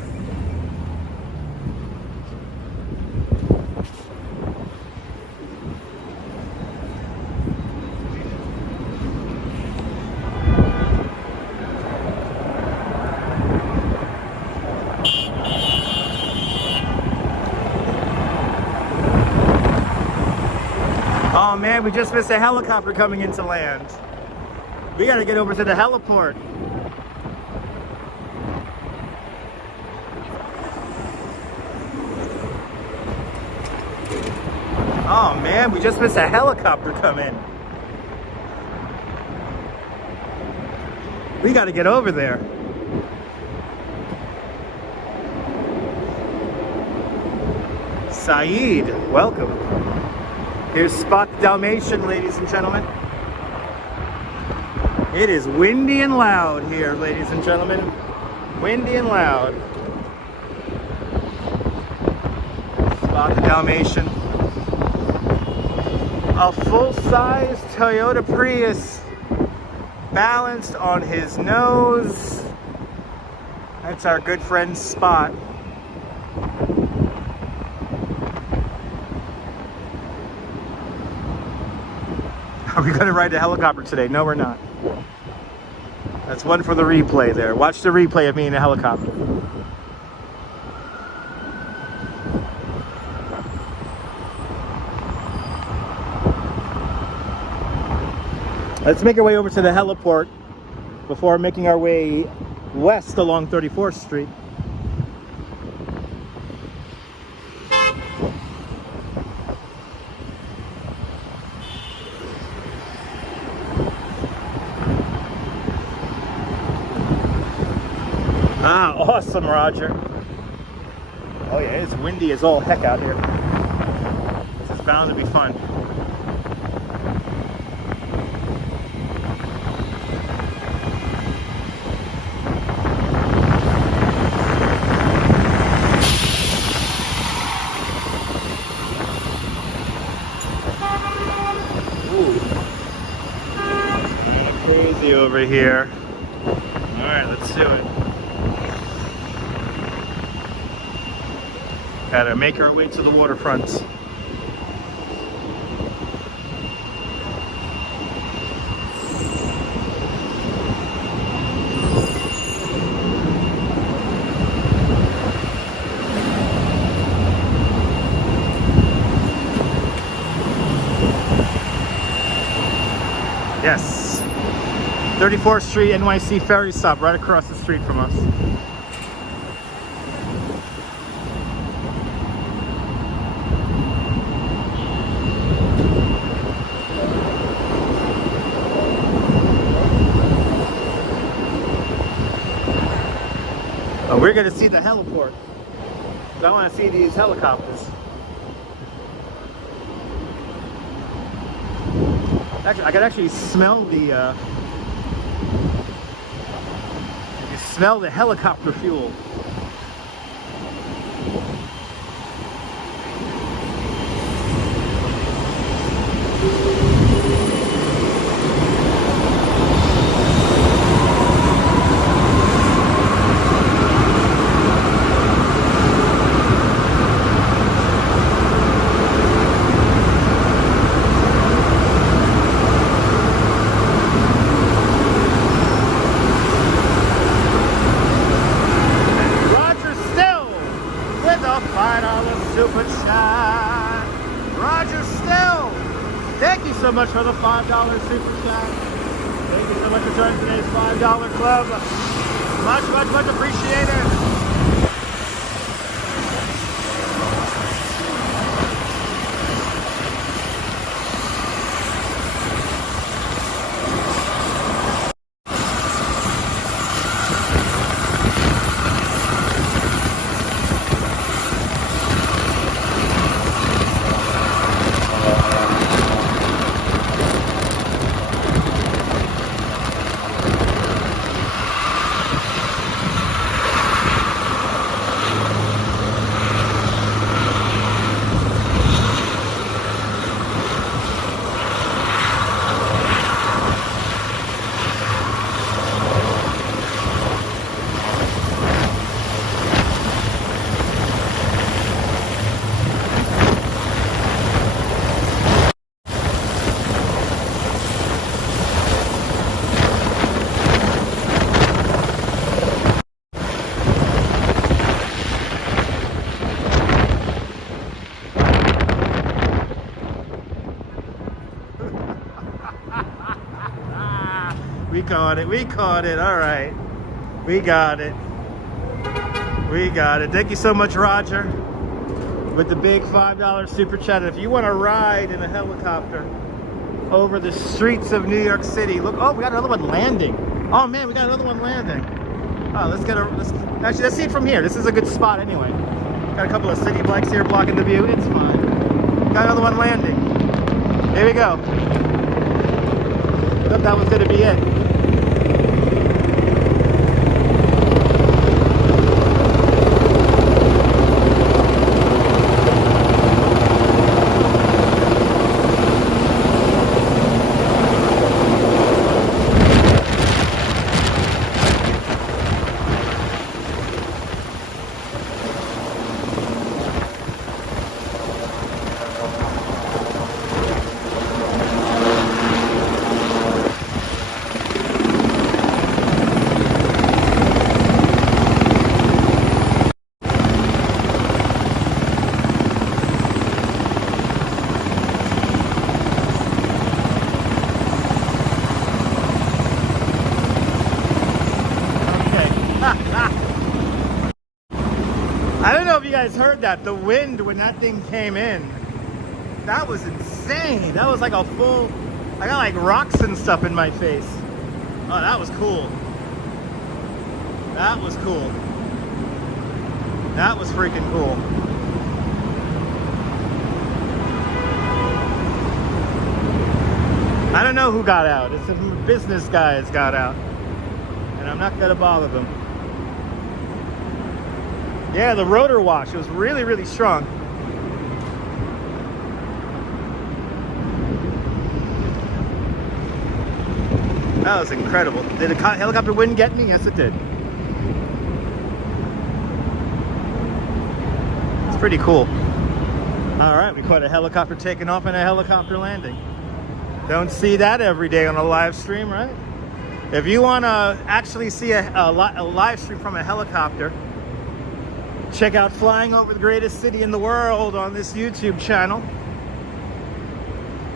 Oh man, we just missed a helicopter coming into land. We gotta get over to the heliport. Oh man, we just missed a helicopter come in. We gotta get over there. Saeed, welcome. Here's Spot the Dalmatian, ladies and gentlemen. It is windy and loud here, ladies and gentlemen. Windy and loud. Spot the Dalmatian. A full-size Toyota Prius balanced on his nose. That's our good friend Spot. Are we going to ride the helicopter today? No, we're not. That's one for the replay there. Watch the replay of me in a helicopter. Let's make our way over to the heliport before making our way west along 34th Street. Ah, awesome, Roger. Oh yeah, it's windy as all heck out here. This is bound to be fun. Ooh. Crazy over here. All right, let's do it. Gotta make our way to the waterfront. Yes. 34th Street, NYC ferry stop right across the street from us. We're going to see the heliport. I want to see these helicopters. Actually, I can actually smell the. You can smell the helicopter fuel. Super chat. Roger Still, thank you so much for the $5 super chat. Thank you so much for joining today's $5 club. Much appreciated. We caught it. All right. We got it. Thank you so much, Roger, with the big $5 super chat. If you want to ride in a helicopter over the streets of New York City, look. Oh, we got another one landing. Oh man, we got another one landing. Oh, let's see it from here. This is a good spot anyway. Got a couple of city bikes here blocking the view. It's fine. Got another one landing. Here we go. I thought that was gonna be it. Heard that the wind when that thing came in, that was insane. That was like a full, I got like rocks and stuff in my face. Oh, that was cool. That was cool. That was freaking cool. I don't know who got out. It's some business guys got out, and I'm not gonna bother them. Yeah, the rotor wash, it was really strong. That was incredible. Did the helicopter wind get me? Yes, it did. It's pretty cool. All right, we caught a helicopter taking off and a helicopter landing. Don't see that every day on a live stream, right? If you want to actually see a live stream from a helicopter, check out Flying Over the Greatest City in the World on this YouTube channel.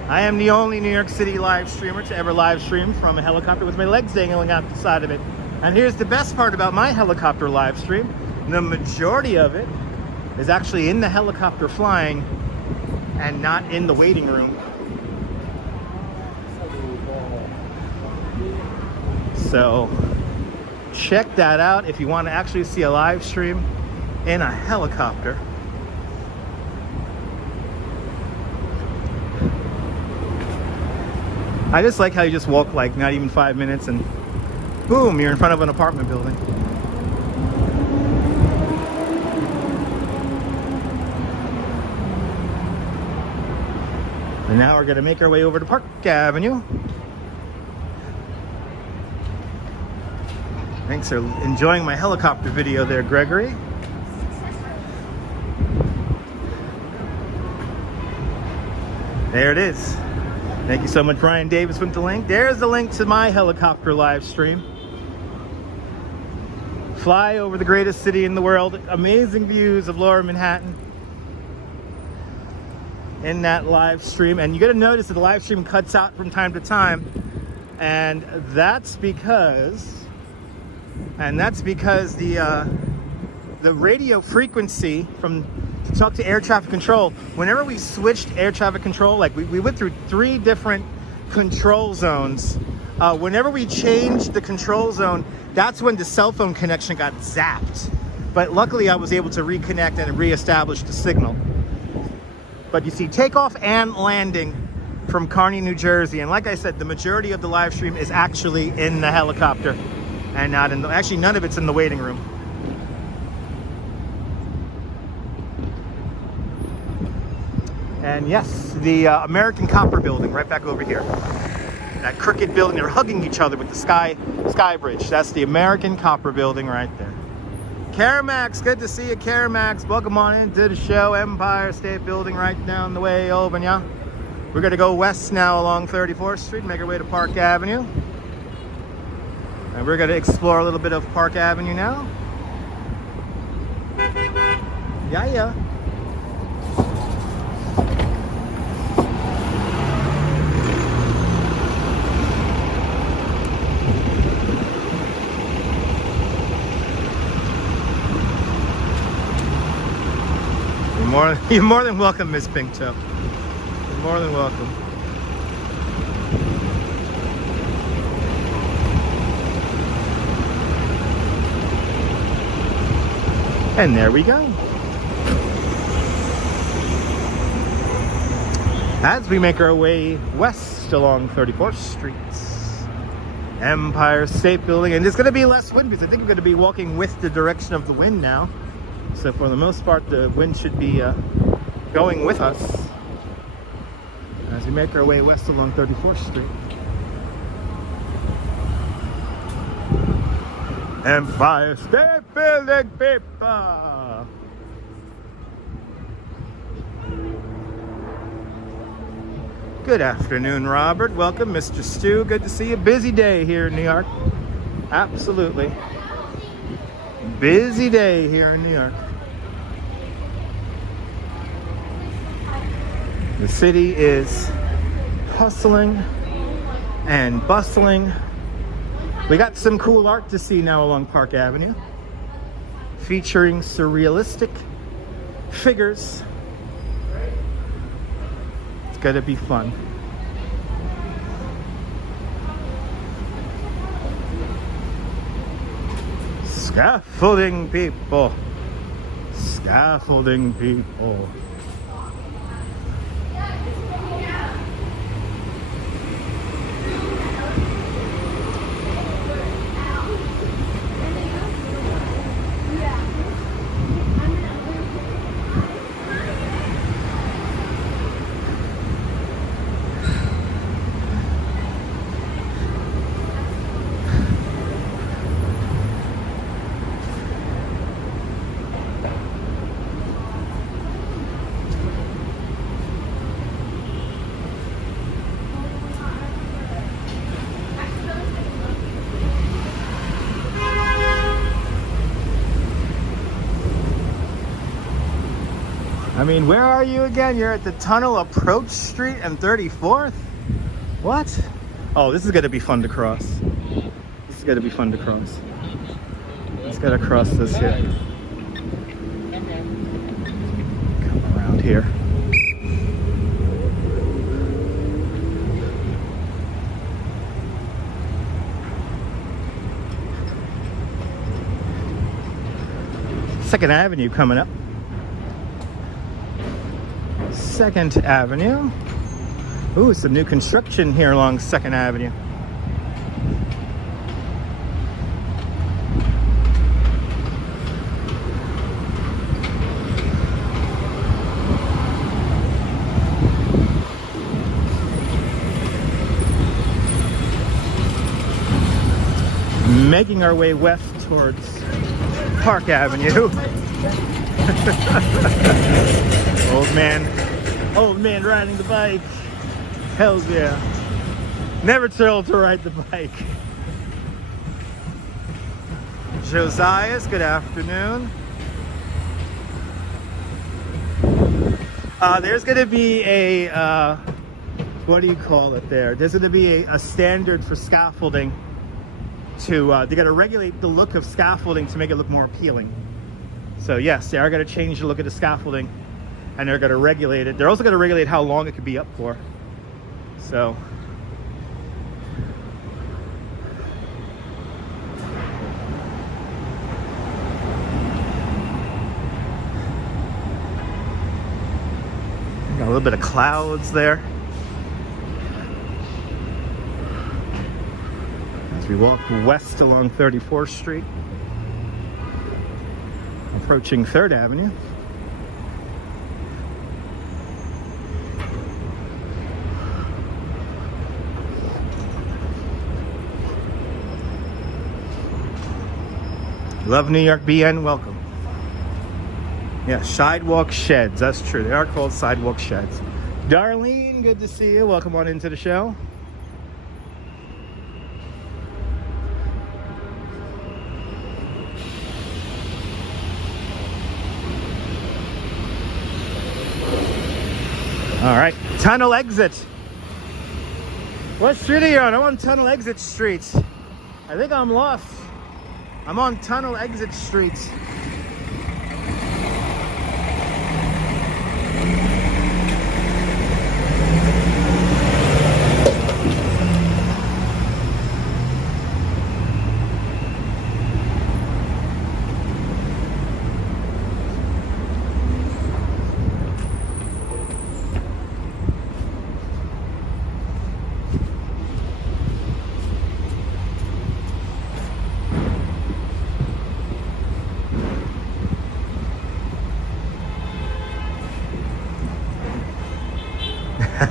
I am the only New York City live streamer to ever live stream from a helicopter with my legs dangling out the side of it. And here's the best part about my helicopter live stream. The majority of it is actually in the helicopter flying and not in the waiting room. So check that out if you want to actually see a live stream in a helicopter. I just like how you just walk like not even 5 minutes and boom, you're in front of an apartment building. And now we're gonna make our way over to Park Avenue. Thanks for enjoying my helicopter video there, Gregory. There it is. Thank you so much, Brian Davis, with the link. There's the link to my helicopter live stream. Fly over the greatest city in the world. Amazing views of Lower Manhattan in that live stream. And you got to notice that the live stream cuts out from time to time. And that's because the radio frequency to talk to air traffic control, whenever we switched air traffic control, like we went through 3 different control zones. Whenever we changed the control zone, that's when the cell phone connection got zapped. But luckily I was able to reconnect and reestablish the signal. But you see takeoff and landing from Kearny, New Jersey. And like I said, the majority of the live stream is actually in the helicopter and not in the, actually none of it's in the waiting room. And yes, the American Copper building right back over here. That crooked building, they're hugging each other with the sky bridge. That's the American Copper building right there. Caramax, good to see you, Caramax. Welcome on into the show. Empire State Building right down the way over, yeah. We're gonna go west now along 34th Street, make our way to Park Avenue. And we're gonna explore a little bit of Park Avenue now. Yeah. You're more than welcome, Miss Pink Toe. You're more than welcome. And there we go. As we make our way west along 34th Street, Empire State Building, and it's going to be less wind because I think we're going to be walking with the direction of the wind now. So for the most part, the wind should be going with us as we make our way west along 34th Street. Empire State Building, people! Good afternoon, Robert. Welcome, Mr. Stu. Good to see you. Busy day here in New York. Absolutely. Busy day here in New York. The city is hustling and bustling. We got some cool art to see now along Park Avenue, featuring surrealistic figures. It's gonna be fun. Scaffolding people. Scaffolding people. I mean, where are you again? You're at the Tunnel Approach Street and 34th? What? Oh, this is gonna be fun to cross. This is gonna be fun to cross. Let's gotta cross this here. Come around here. Second Avenue coming up. Second Avenue. Ooh, some new construction here along Second Avenue. Making our way west towards Park Avenue. Old man riding the bike. Hells yeah. Never too old to ride the bike. Josiah's, good afternoon. There's going to be a, what do you call it there? There's going to be a standard for scaffolding. They got to regulate the look of scaffolding to make it look more appealing. So yes, they are going to change the look of the scaffolding, and they're going to regulate it. They're also going to regulate how long it could be up for. So got a little bit of clouds there. We walk west along 34th Street, approaching 3rd Avenue. Love New York BN, welcome. Yeah, sidewalk sheds, that's true. They are called sidewalk sheds. Darlene, good to see you. Welcome on into the show. All right, tunnel exit. What street are you on? I'm on Tunnel Exit Street. I think I'm lost. I'm on Tunnel Exit Street.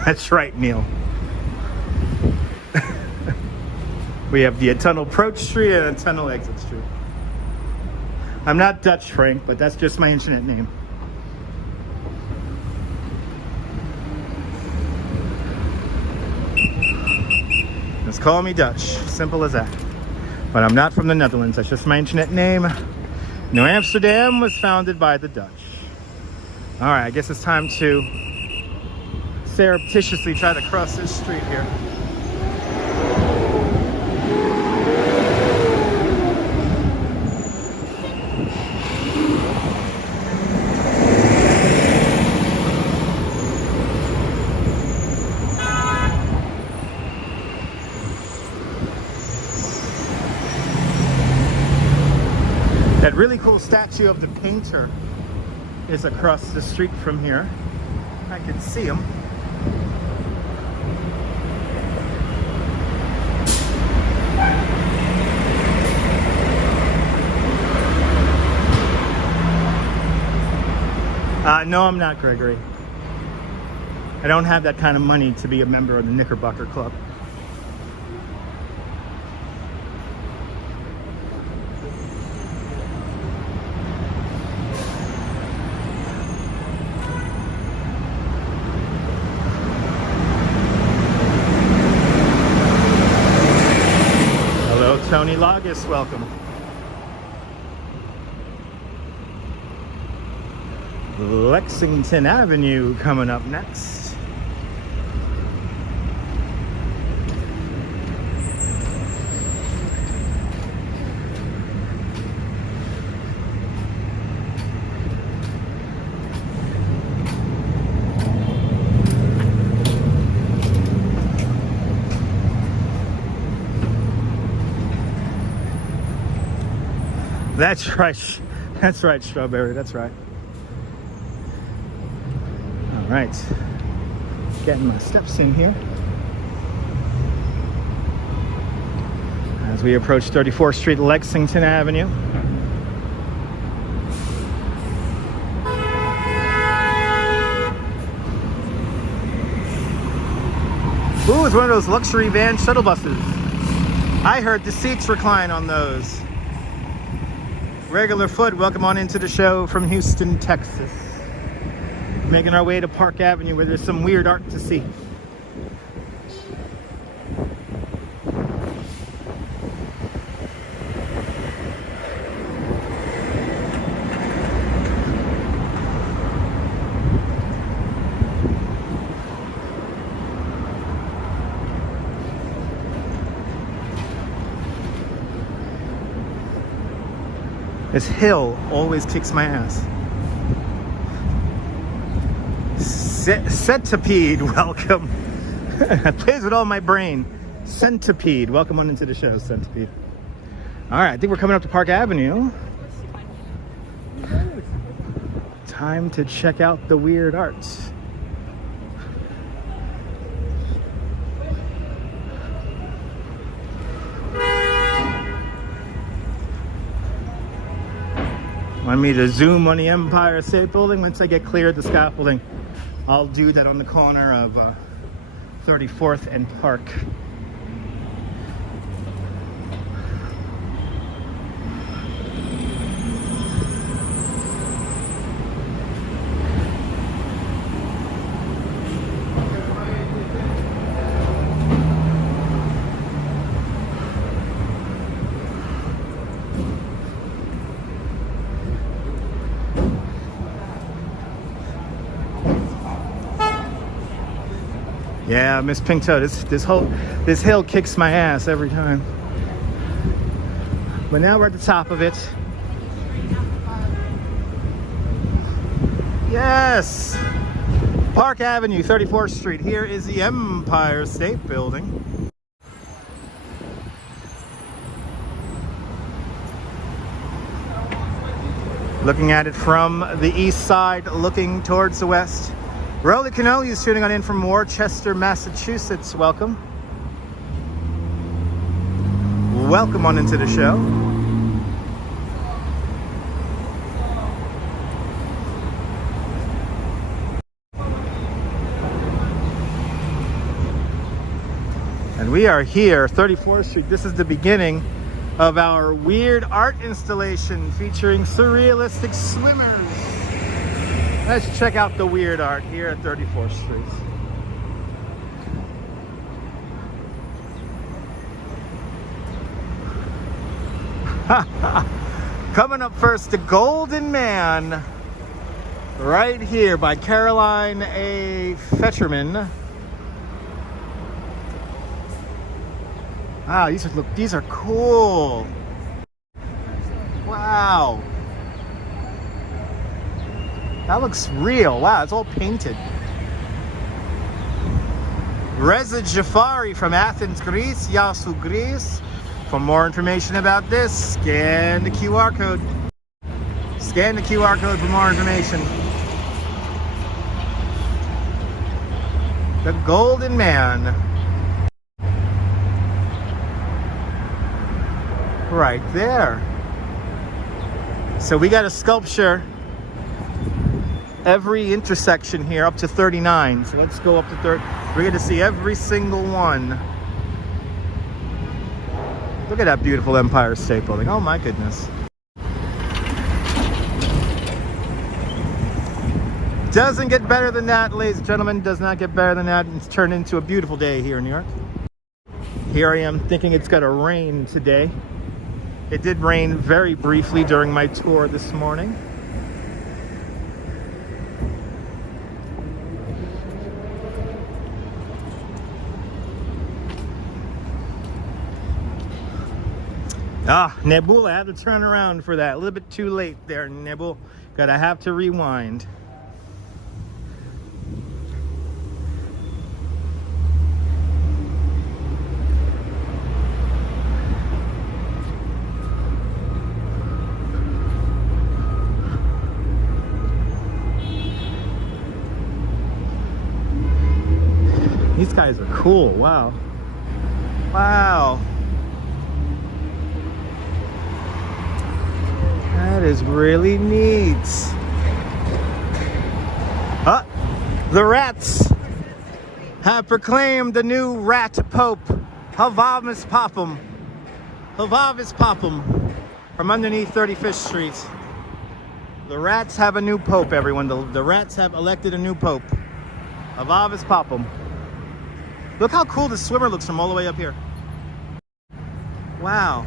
That's right, Neil. We have the Tunnel Approach Street and a Tunnel Exit Street. I'm not Dutch, Frank, but that's just my internet name. Just call me Dutch. Simple as that. But I'm not from the Netherlands. That's just my internet name. New Amsterdam was founded by the Dutch. All right, I guess it's time to surreptitiously try to cross this street here. That really cool statue of the painter is across the street from here. I can see him. No, I'm not Gregory. I don't have that kind of money to be a member of the Knickerbocker Club. Hello, Tony Lagos, welcome. Lexington Avenue coming up next. That's right. That's right, Strawberry, that's right. All right, getting my steps in here as we approach 34th Street, Lexington Avenue. Ooh, it's one of those luxury van shuttle buses. I heard the seats recline on those. Regular Foot, welcome on into the show from Houston, Texas. Making our way to Park Avenue where there's some weird art to see. This hill always kicks my ass. Centipede, welcome. It plays with all my brain. Centipede, welcome on into the show, Centipede. All right, I think we're coming up to Park Avenue. Time to check out the weird arts. Want me to zoom on the Empire State Building? Once I get clear of the scaffolding, I'll do that on the corner of 34th and Park. Yeah, Miss Pink Toe, this hill kicks my ass every time. But now we're at the top of it. Yes! Park Avenue, 34th Street. Here is the Empire State Building. Looking at it from the east side, looking towards the west. Rolly Cannoli is tuning on in from Worcester, Massachusetts. Welcome. Welcome on into the show. And we are here, 34th Street. This is the beginning of our weird art installation featuring surrealistic swimmers. Let's check out the weird art here at 34th Street. Coming up first, The Golden Man, right here by Caroline A. Fetcherman. Wow, these are cool. Wow. That looks real. Wow, it's all painted. Reza Jafari from Athens, Greece. Yasu, Greece. For more information about this, scan the QR code. Scan the QR code for more information. The Golden Man. Right there. So we got a sculpture every intersection here up to 39. So let's go up to 30. We're going to see every single one. Look at that beautiful Empire State Building. Oh my goodness. Doesn't get better than that, ladies and gentlemen. Does not get better than that. It's turned into a beautiful day here in New York. Here I am thinking it's going to rain today. It did rain very briefly during my tour this morning. Ah, Nebul, I had to turn around for that. A little bit too late there, Nebul. Gotta have to rewind. These guys are cool. Wow. Wow. That is really neat. The rats have proclaimed the new rat pope. Havavis Popham. Havavis Popham. From underneath 35th Street. The rats have a new pope, everyone. The rats have elected a new pope. Havavis Popham. Look how cool the swimmer looks from all the way up here. Wow.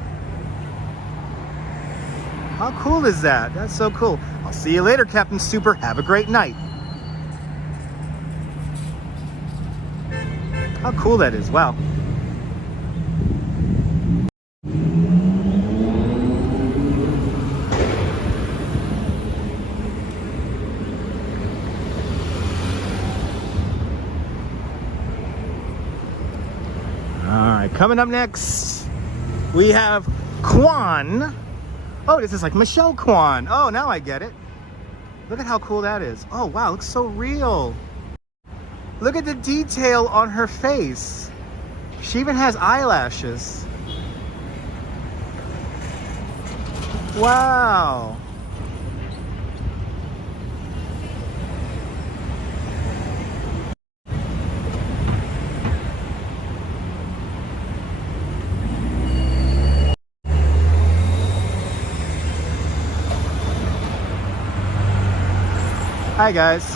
How cool is that? That's so cool. I'll see you later, Captain Super. Have a great night. How cool that is. Wow. Alright, coming up next, we have Kwan. Oh, this is like Michelle Kwan. Oh, now I get it. Look at how cool that is. Oh, wow, it looks so real. Look at the detail on her face. She even has eyelashes. Wow. Hi guys.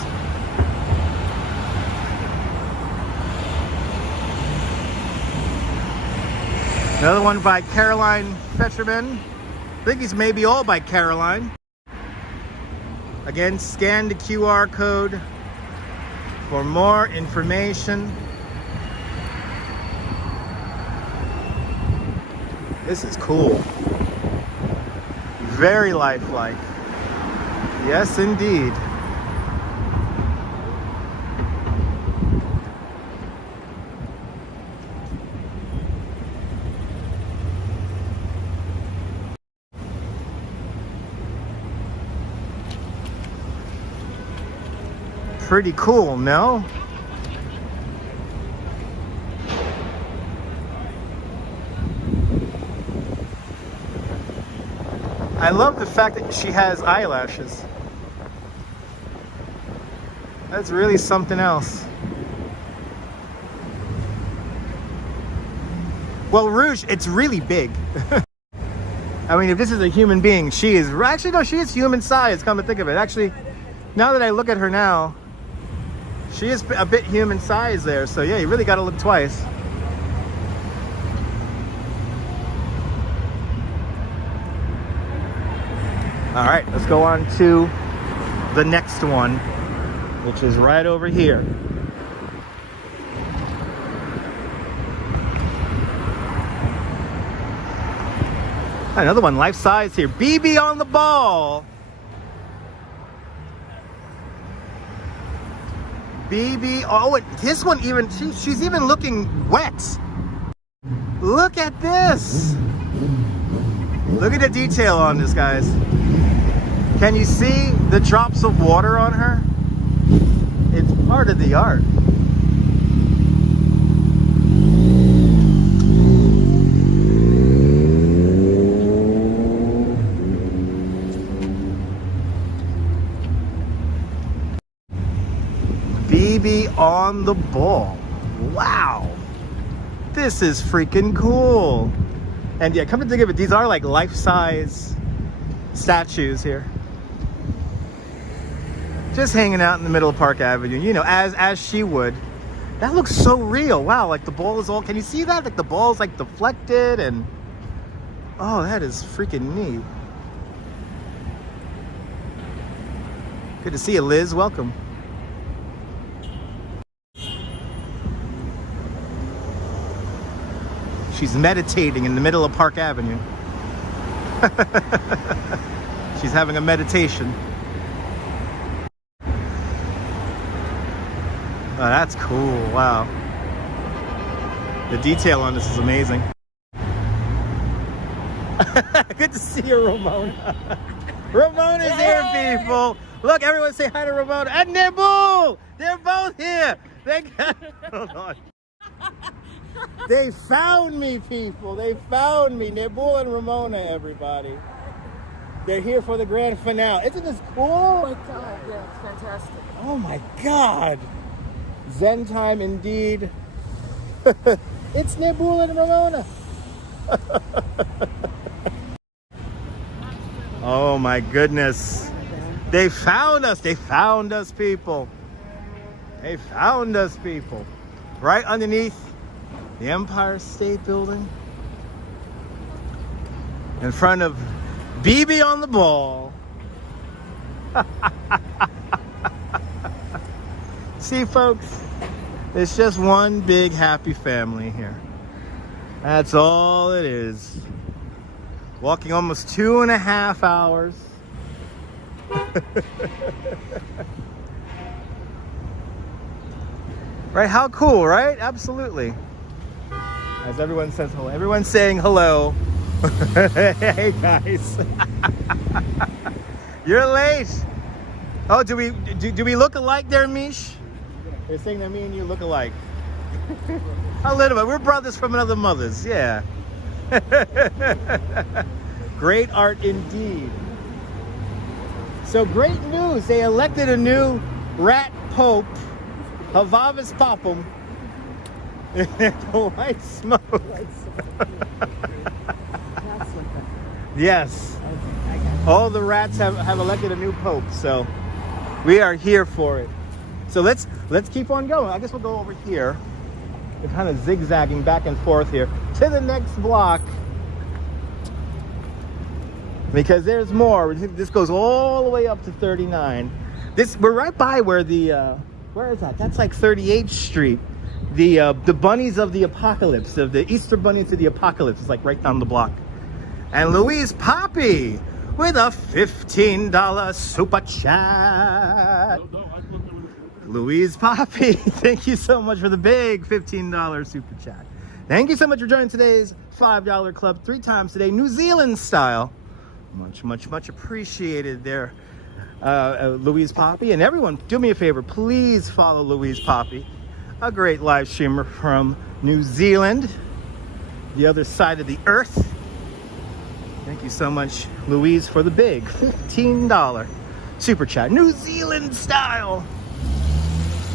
Another one by Caroline Fetcherman. I think these may be all by Caroline. Again, scan the QR code for more information. This is cool. Very lifelike. Yes, indeed. Pretty cool, no? I love the fact that she has eyelashes. That's really something else. Well, Rouge, it's really big. I mean, if this is a human being, she is... Actually, no, she is human size, come to think of it. Actually, now that I look at her now, she is a bit human size there, so yeah, you really got to look twice. All right, let's go on to the next one, which is right over here. Another one, life size here. BB on the ball. BB, oh, this one even, she's even looking wet. Look at this. Look at the detail on this, guys. Can you see the drops of water on her? It's part of the art. BB on the ball. Wow. This is freaking cool. And yeah, come to think of it, these are like life-size statues here. Just hanging out in the middle of Park Avenue, you know, as she would. That looks so real. Wow, like the ball is all, can you see that? Like the ball is like deflected and, oh, that is freaking neat. Good to see you, Liz. Welcome. She's meditating in the middle of Park Avenue. She's having a meditation. Oh, that's cool. Wow. The detail on this is amazing. Good to see you, Ramona. Ramona's here, people. Look, everyone say hi to Ramona. And Nibble! They're both here. Hold on. They found me, people. They found me. Nebul and Ramona, everybody. They're here for the grand finale. Isn't this cool? Oh my God, yeah, it's fantastic. Oh my God. Zen time indeed. It's Nebul and Ramona. Oh my goodness. They found us. They found us, people. They found us, people. Right underneath the Empire State Building. In front of BB on the ball. See, folks, it's just one big happy family here. That's all it is. Walking almost 2.5 hours. Right? How cool, right? Absolutely. As everyone says hello. Everyone's saying hello. Hey guys. You're late. Oh, do we look alike there, Mish? They're saying that me and you look alike. A little bit. We're brothers from another mother's. Yeah. Great art indeed. So great news. They elected a new rat pope, Havavis Papum. The white smoke. Yes. All the rats have elected a new pope, so we are here for it. So let's keep on going. I guess we'll go over here. We're kind of zigzagging back and forth here to the next block, because there's more. This goes all the way up to 39. We're right by where the where is that? That's like 38th Street. The bunnies of the apocalypse, of the Easter bunnies of the apocalypse, is like right down the block. And Louise Poppy with a $15 super chat. Louise Poppy, thank you so much for the big $15 super chat. Thank you so much for joining today's $5 club 3 times today, New Zealand style. Much appreciated there, Louise Poppy. And everyone, do me a favor, please follow Louise Poppy, a great live streamer from New Zealand, the other side of the earth. Thank you so much, Louise, for the big $15 super chat, New Zealand style.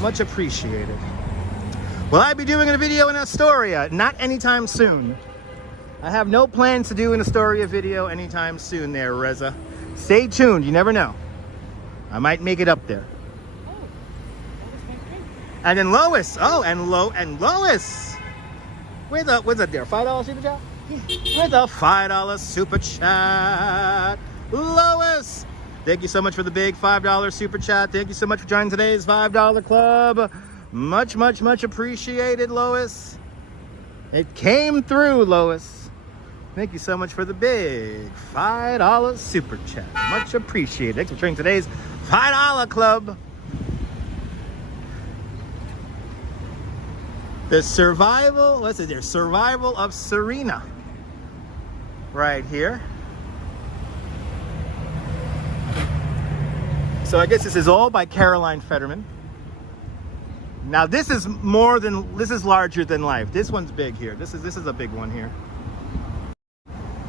Much appreciated. Will I be doing a video in Astoria? Not anytime soon. I have no plans to do an Astoria video anytime soon there, Reza. Stay tuned, you never know. I might make it up there. Oh, that was my friend. And then Lois, Lois, with a, what's that there, $5 super chat? With a $5 super chat, Lois. Thank you so much for the big $5 super chat. Thank you so much for joining today's $5 club. Much appreciated, Lois. It came through, Lois. Thank you so much for the big $5 super chat. Much appreciated. Thanks for joining today's $5 club. The survival, what's it there? Survival of Serena. Right here. So I guess this is all by Caroline Fetterman. Now this is larger than life. This one's big here. This is a big one here.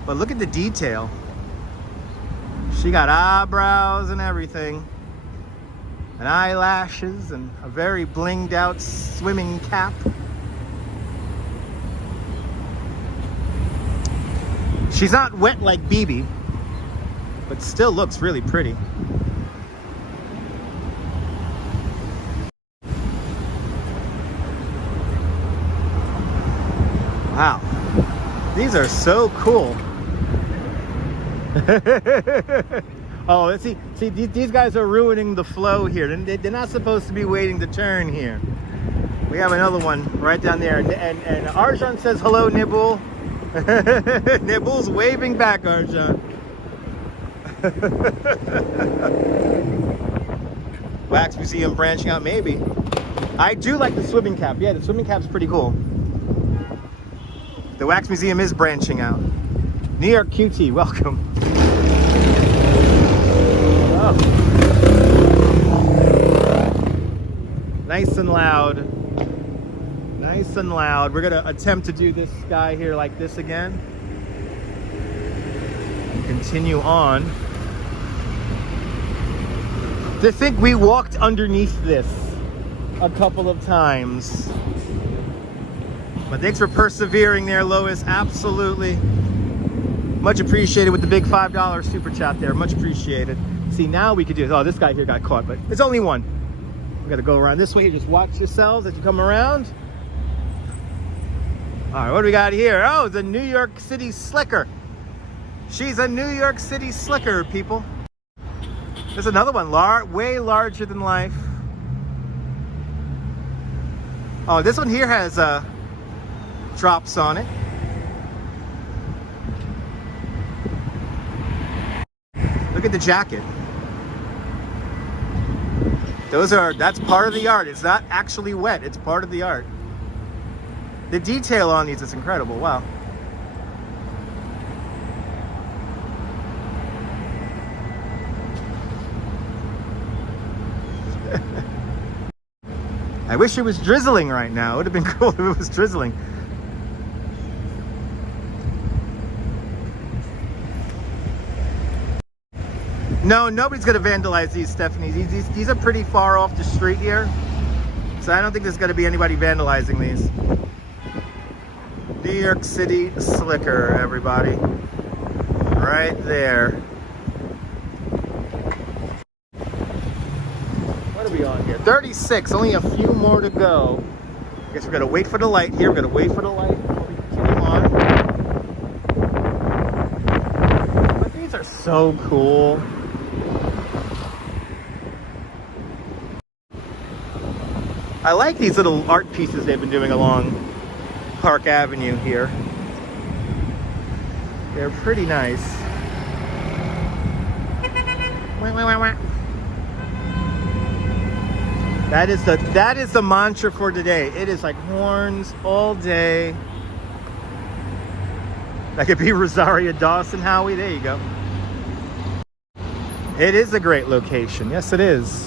But look at the detail. She got eyebrows and everything. And eyelashes and a very blinged out swimming cap. She's not wet like BB, but still looks really pretty. Wow, these are so cool. Oh, let's see, these guys are ruining the flow here. They're not supposed to be waiting to turn here. We have another one right down there, and Arjan says hello, Nibble. Nibble's waving back, Arjan. Wax Museum branching out, maybe. I do like the swimming cap. Yeah, the swimming cap's pretty cool. The Wax Museum is branching out. New York QT, welcome. Oh. Nice and loud. Nice and loud. We're gonna attempt to do this guy here like this again. And continue on. To think we walked underneath this a couple of times. But thanks for persevering there, Lois. Absolutely. Much appreciated with the big $5 super chat there. Much appreciated. See, now we could do, oh, this guy here got caught, but it's only one. We gotta go around this way. Just watch yourselves as you come around. All right, what do we got here? Oh, the New York City Slicker. She's a New York City Slicker, people. There's another one, way larger than life. Oh, this one here has drops on it. Look at the jacket. That's part of the art. It's not actually wet. It's part of the art. The detail on these is incredible. Wow. I wish it was drizzling right now. It would have been cool if it was drizzling. No, nobody's going to vandalize these, Stephanie. These are pretty far off the street here. So I don't think there's going to be anybody vandalizing these. New York City Slicker, everybody. Right there. What are we on here? 36, only a few more to go. I guess we're going to wait for the light here. We're going to wait for the light before we continue on. But these are so cool. I like these little art pieces they've been doing along Park Avenue here. They're pretty nice. That is the mantra for today. It is like horns all day. That could be Rosario Dawson, Howie. There you go. It is a great location. Yes, it is.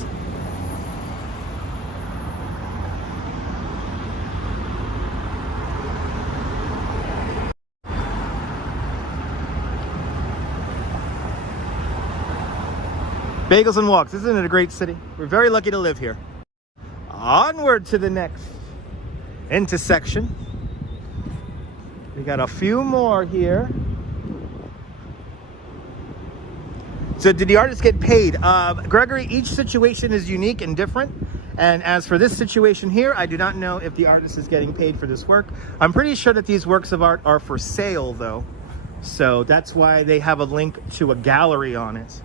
Bagels and walks. Isn't it a great city? We're very lucky to live here. Onward to the next intersection. We got a few more here. So did the artist get paid? Gregory, each situation is unique and different. And as for this situation here, I do not know if the artist is getting paid for this work. I'm pretty sure that these works of art are for sale though. So that's why they have a link to a gallery on it.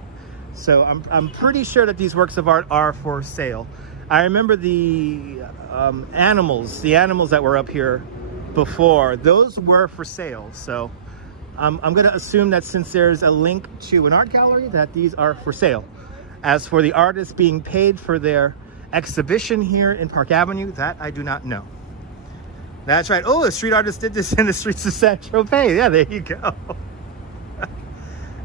So I'm pretty sure that these works of art are for sale. I remember the animals that were up here before, those were for sale. So I'm going to assume that since there's a link to an art gallery, that these are for sale. As for the artists being paid for their exhibition here in Park Avenue, that I do not know. That's right. Oh, a street artist did this in the streets of Saint-Tropez. Yeah, there you go.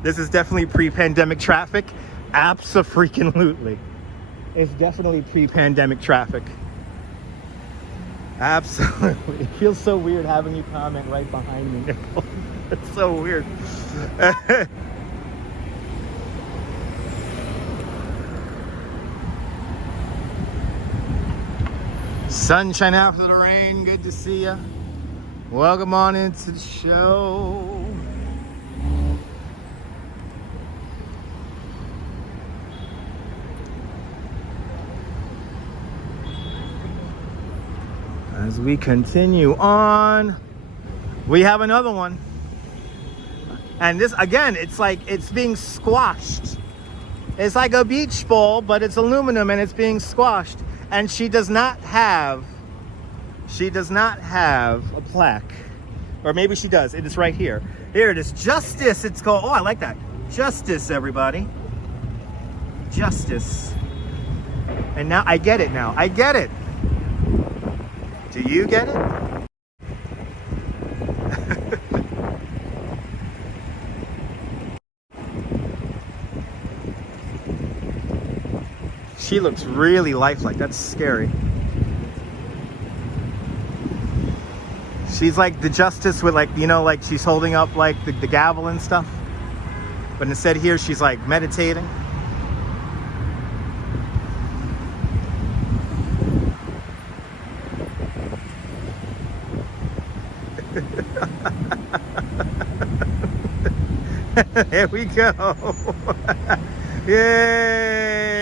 This is definitely pre-pandemic traffic. Abso-freaking-lutely. It's definitely pre-pandemic traffic. Absolutely. It feels so weird having you comment right behind me, Nicole. It's so weird. Sunshine after the rain. Good to see ya. Welcome on into the show. As we continue on, we have another one. And this, again, it's like it's being squashed. It's like a beach ball, but it's aluminum and it's being squashed. And she does not have a plaque. Or maybe she does. It is right here. Here it is. Justice, it's called. Oh, I like that. Justice, everybody. Justice. And now I get it now. I get it. Do you get it? She looks really lifelike. That's scary. She's like the justice with, like, you know, like she's holding up like the gavel and stuff. But instead here she's like meditating. There we go. Yay!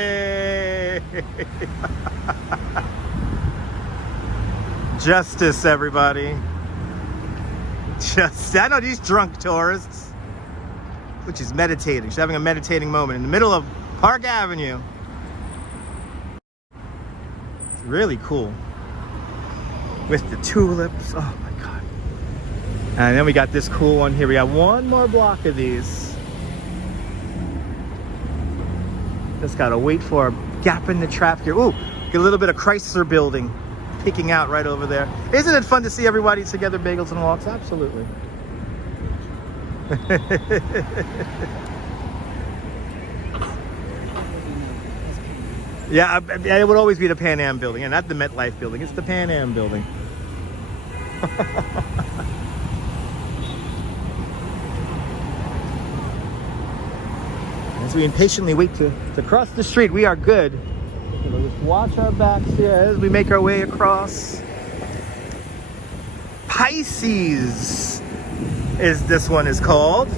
Justice, everybody. I know these drunk tourists. Look, she's meditating. She's having a meditating moment in the middle of Park Avenue. It's really cool. With the tulips. Oh my God. And then we got this cool one here. We got one more block of these. Just gotta wait for a gap in the traffic here. Ooh, get a little bit of Chrysler building peeking out right over there. Isn't it fun to see everybody together, bagels and walks? Absolutely. Yeah, it would always be the Pan Am building, and not the MetLife building. It's the Pan Am building. As we impatiently wait to cross the street, we are good. We'll just watch our backs here as we make our way across. Pisces is this one is called.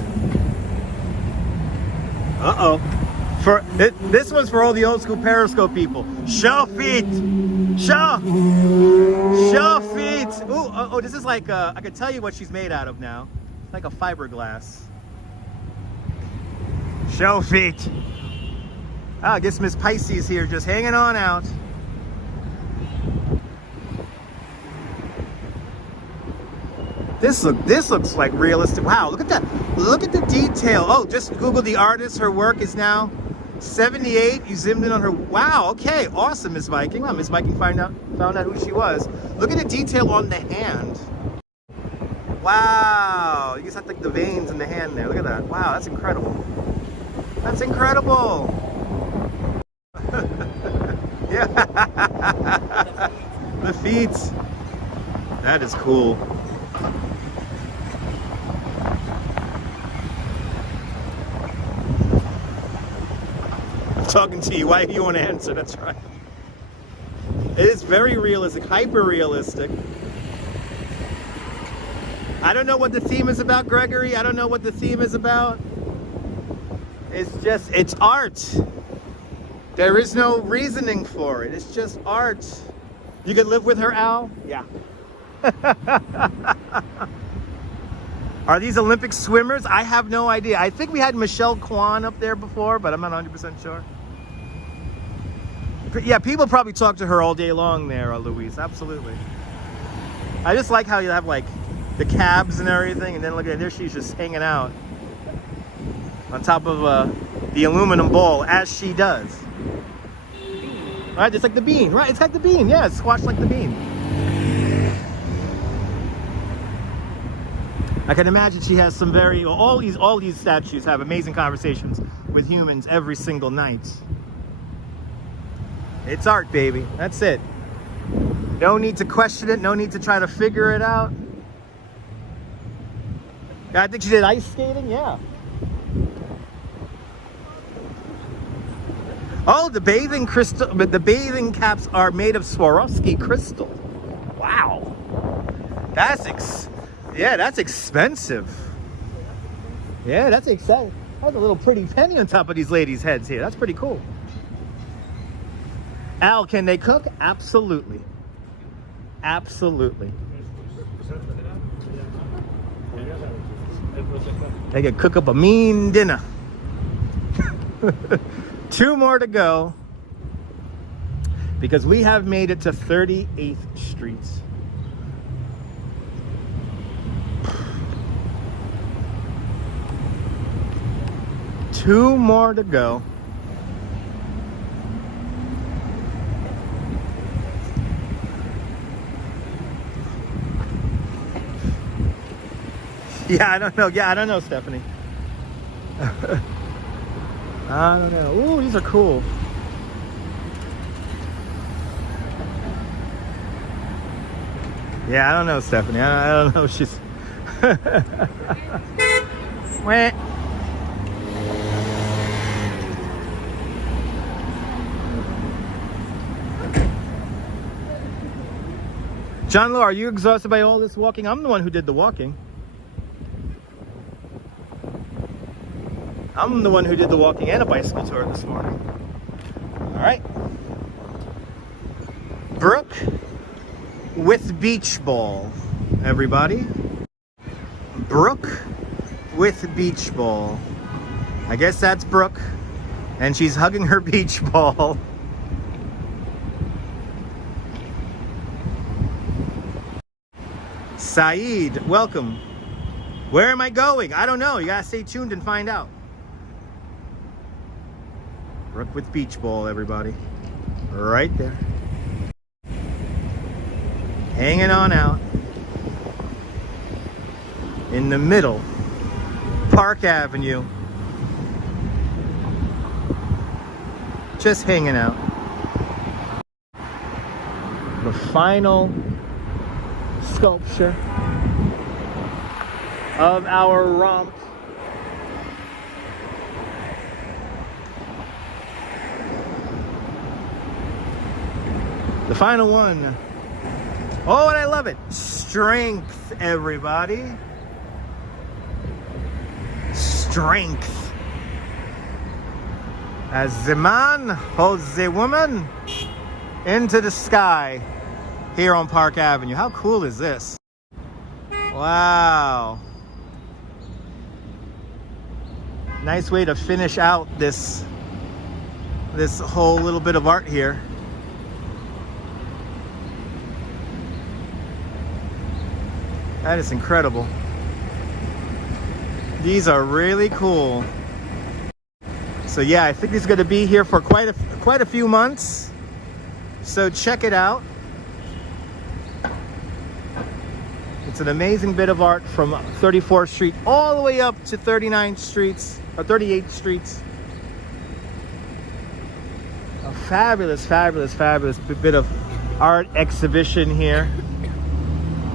Uh-oh. This one's for all the old school Periscope people. Show feet. Show feet. Ooh, oh, this is like, I can tell you what she's made out of now. It's like a fiberglass. Show feet. I guess Miss Pisces here just hanging on out. This looks like realistic. Wow, look at that. Look at the detail. Oh, just Google the artist. Her work is now 78. You zoomed in on her. Wow, okay, awesome, Miss Viking. Wow, Miss Viking found out who she was. Look at the detail on the hand. Wow, you just have like the veins in the hand there. Look at that. Wow, that's incredible. That's incredible. Yeah. The feet. That is cool. I'm talking to you. Why do you want to answer? That's right. It is very realistic, hyper realistic. I don't know what the theme is about, Gregory. I don't know what the theme is about. It's art. There is no reasoning for it. It's just art. You could live with her, Al? Yeah. Are these Olympic swimmers? I have no idea. I think we had Michelle Kwan up there before, but I'm not 100% sure. Yeah, people probably talk to her all day long there, Louise. Absolutely. I just like how you have like the cabs and everything, and then look at there, she's just hanging out on top of the aluminum bowl, as she does. All right, just like the bean, right? It's like the bean, yeah, it's squashed like the bean. I can imagine she has some all these statues have amazing conversations with humans every single night. It's art, baby. That's it. No need to question it. No need to try to figure it out. I think she did ice skating. Yeah. Oh, the bathing crystal. But the bathing caps are made of Swarovski crystal. Wow. That's expensive. Yeah, that's exciting. That's a little pretty penny on top of these ladies' heads here. That's pretty cool. Al, can they cook? Absolutely. Absolutely. They could cook up a mean dinner. 2 more to go. Because we have made it to 38th Street. Two more to go. Yeah, I don't know. Yeah, I don't know, Stephanie. I don't know. Ooh, these are cool. Yeah, I don't know, Stephanie. I don't know. She's. Wah. John Lo, are you exhausted by all this walking? I'm the one who did the walking. I'm the one who did the walking and a bicycle tour this morning. All right. Brook with beach ball, everybody. Brook with beach ball. I guess that's Brooke, and she's hugging her beach ball. Saeed, welcome. Where am I going? I don't know. You gotta stay tuned and find out. Brook with beach ball, everybody. Right there. Hanging on out. In the middle. Park Avenue. Just hanging out. The final sculpture of our romp. The final one. Oh, and I love it. Strength, everybody. Strength. As the man holds the woman into the sky here on Park Avenue. How cool is this? Wow. Nice way to finish out this whole little bit of art here. That is incredible. These are really cool. So yeah, I think he's going to be here for quite a few months. So check it out. It's an amazing bit of art from 34th Street all the way up to 39th Streets or 38th Streets. A fabulous, fabulous, fabulous bit of art exhibition here.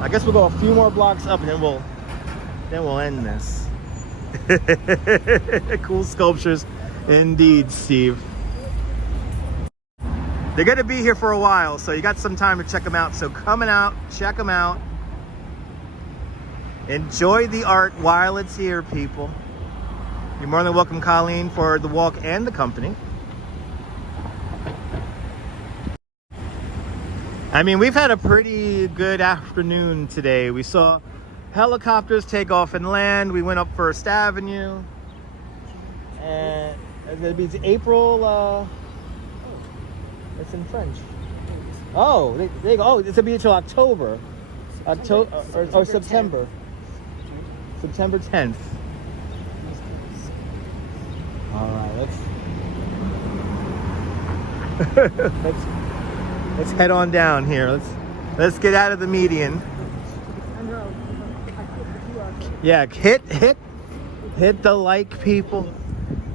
I guess we'll go a few more blocks up and then we'll end this. Cool sculptures indeed, Steve. They're gonna be here for a while, so you got some time to check them out. So coming out, check them out. Enjoy the art while it's here, people. You're more than welcome, Colleen, for the walk and the company. I mean, we've had a pretty good afternoon today. We saw helicopters take off and land. We went up First Avenue. And it'll be April, it's in French. Oh, they go. Oh, it's gonna be until October. October or September. September 10th. All right, let's head on down here. Let's get out of the median. Yeah, hit the like, people.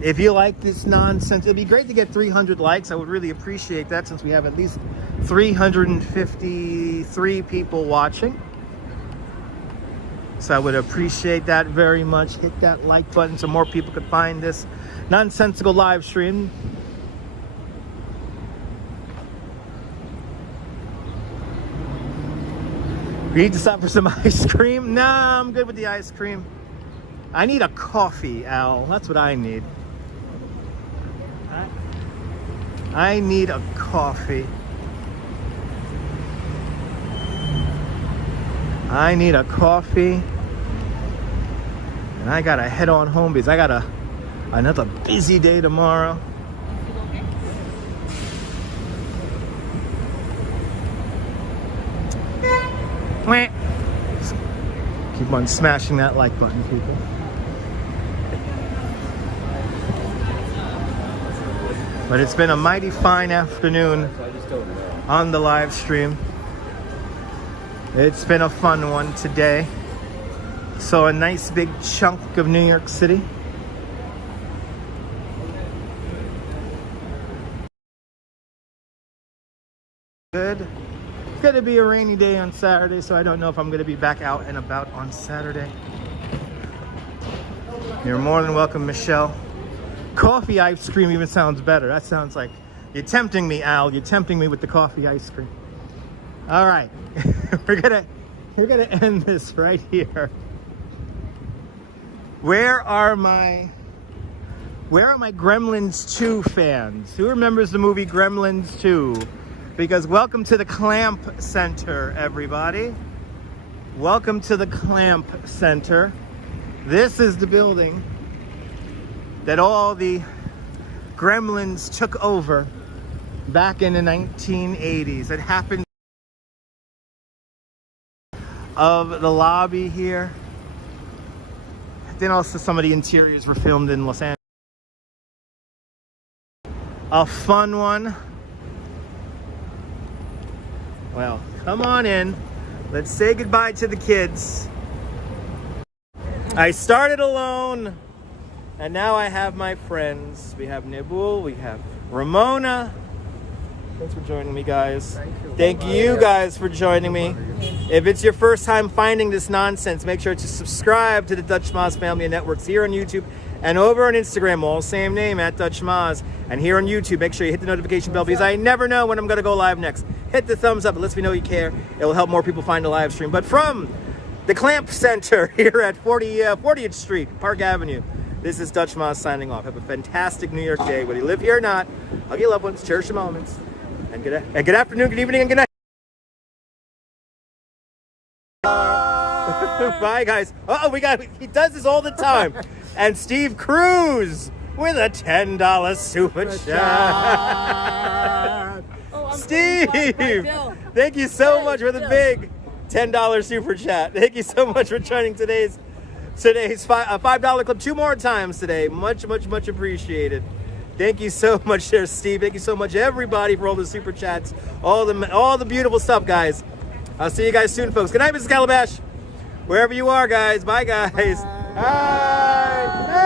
If you like this nonsense, it'd be great to get 300 likes. I would really appreciate that, since we have at least 353 people watching. So I would appreciate that very much. Hit that like button so more people could find this nonsensical live stream. We need to stop for some ice cream. Nah, I'm good with the ice cream. I need a coffee, Al. That's what I need. I need a coffee. I need a coffee. And I gotta head on home because I got another busy day tomorrow. Keep on smashing that like button, people. But it's been a mighty fine afternoon on the live stream. It's been a fun one today. So a nice big chunk of New York City. Good. going to be a rainy day on Saturday, so I don't know if I'm going to be back out and about on Saturday. You're more than welcome, Michelle. Coffee ice cream even sounds better. That sounds like you're tempting me, Al. You're tempting me with the coffee ice cream. All right, we're gonna end this right here. Where are my Gremlins 2 fans? Who remembers the movie Gremlins 2? Because welcome to the Clamp Center, everybody. Welcome to the Clamp Center. This is the building that all the Gremlins took over back in the 1980s. It happened of the lobby here. Then also some of the interiors were filmed in Los Angeles. A fun one. Well, come on in. Let's say goodbye to the kids. I started alone, and now I have my friends. We have Nibul, we have Ramona. Thanks for joining me, guys. Thank you guys for joining me. If it's your first time finding this nonsense, make sure to subscribe to the Dutch Moz Family of Networks here on YouTube and over on Instagram, all same name, at Dutch Moz. And here on YouTube, make sure you hit the notification bell because I never know when I'm going to go live next. Hit the thumbs up. It lets me know you care. It will help more people find the live stream. But from the Clamp Center here at 40th Street, Park Avenue, this is Dutch Moz signing off. Have a fantastic New York day, whether you live here or not. Hug your loved ones, cherish your moments. And good afternoon, good evening, and good night. Bye, guys. He does this all the time. And Steve Cruz with a $10 super chat. Steve, thank you so much for the big $10 super chat. Thank you so much for joining today's $5 club 2 more times today. Much appreciated. Thank you so much there, Steve. Thank you so much, everybody, for all the super chats, all the beautiful stuff, guys. I'll see you guys soon, folks. Good night, Mrs. Calabash. Wherever you are, guys. Bye, guys. Bye.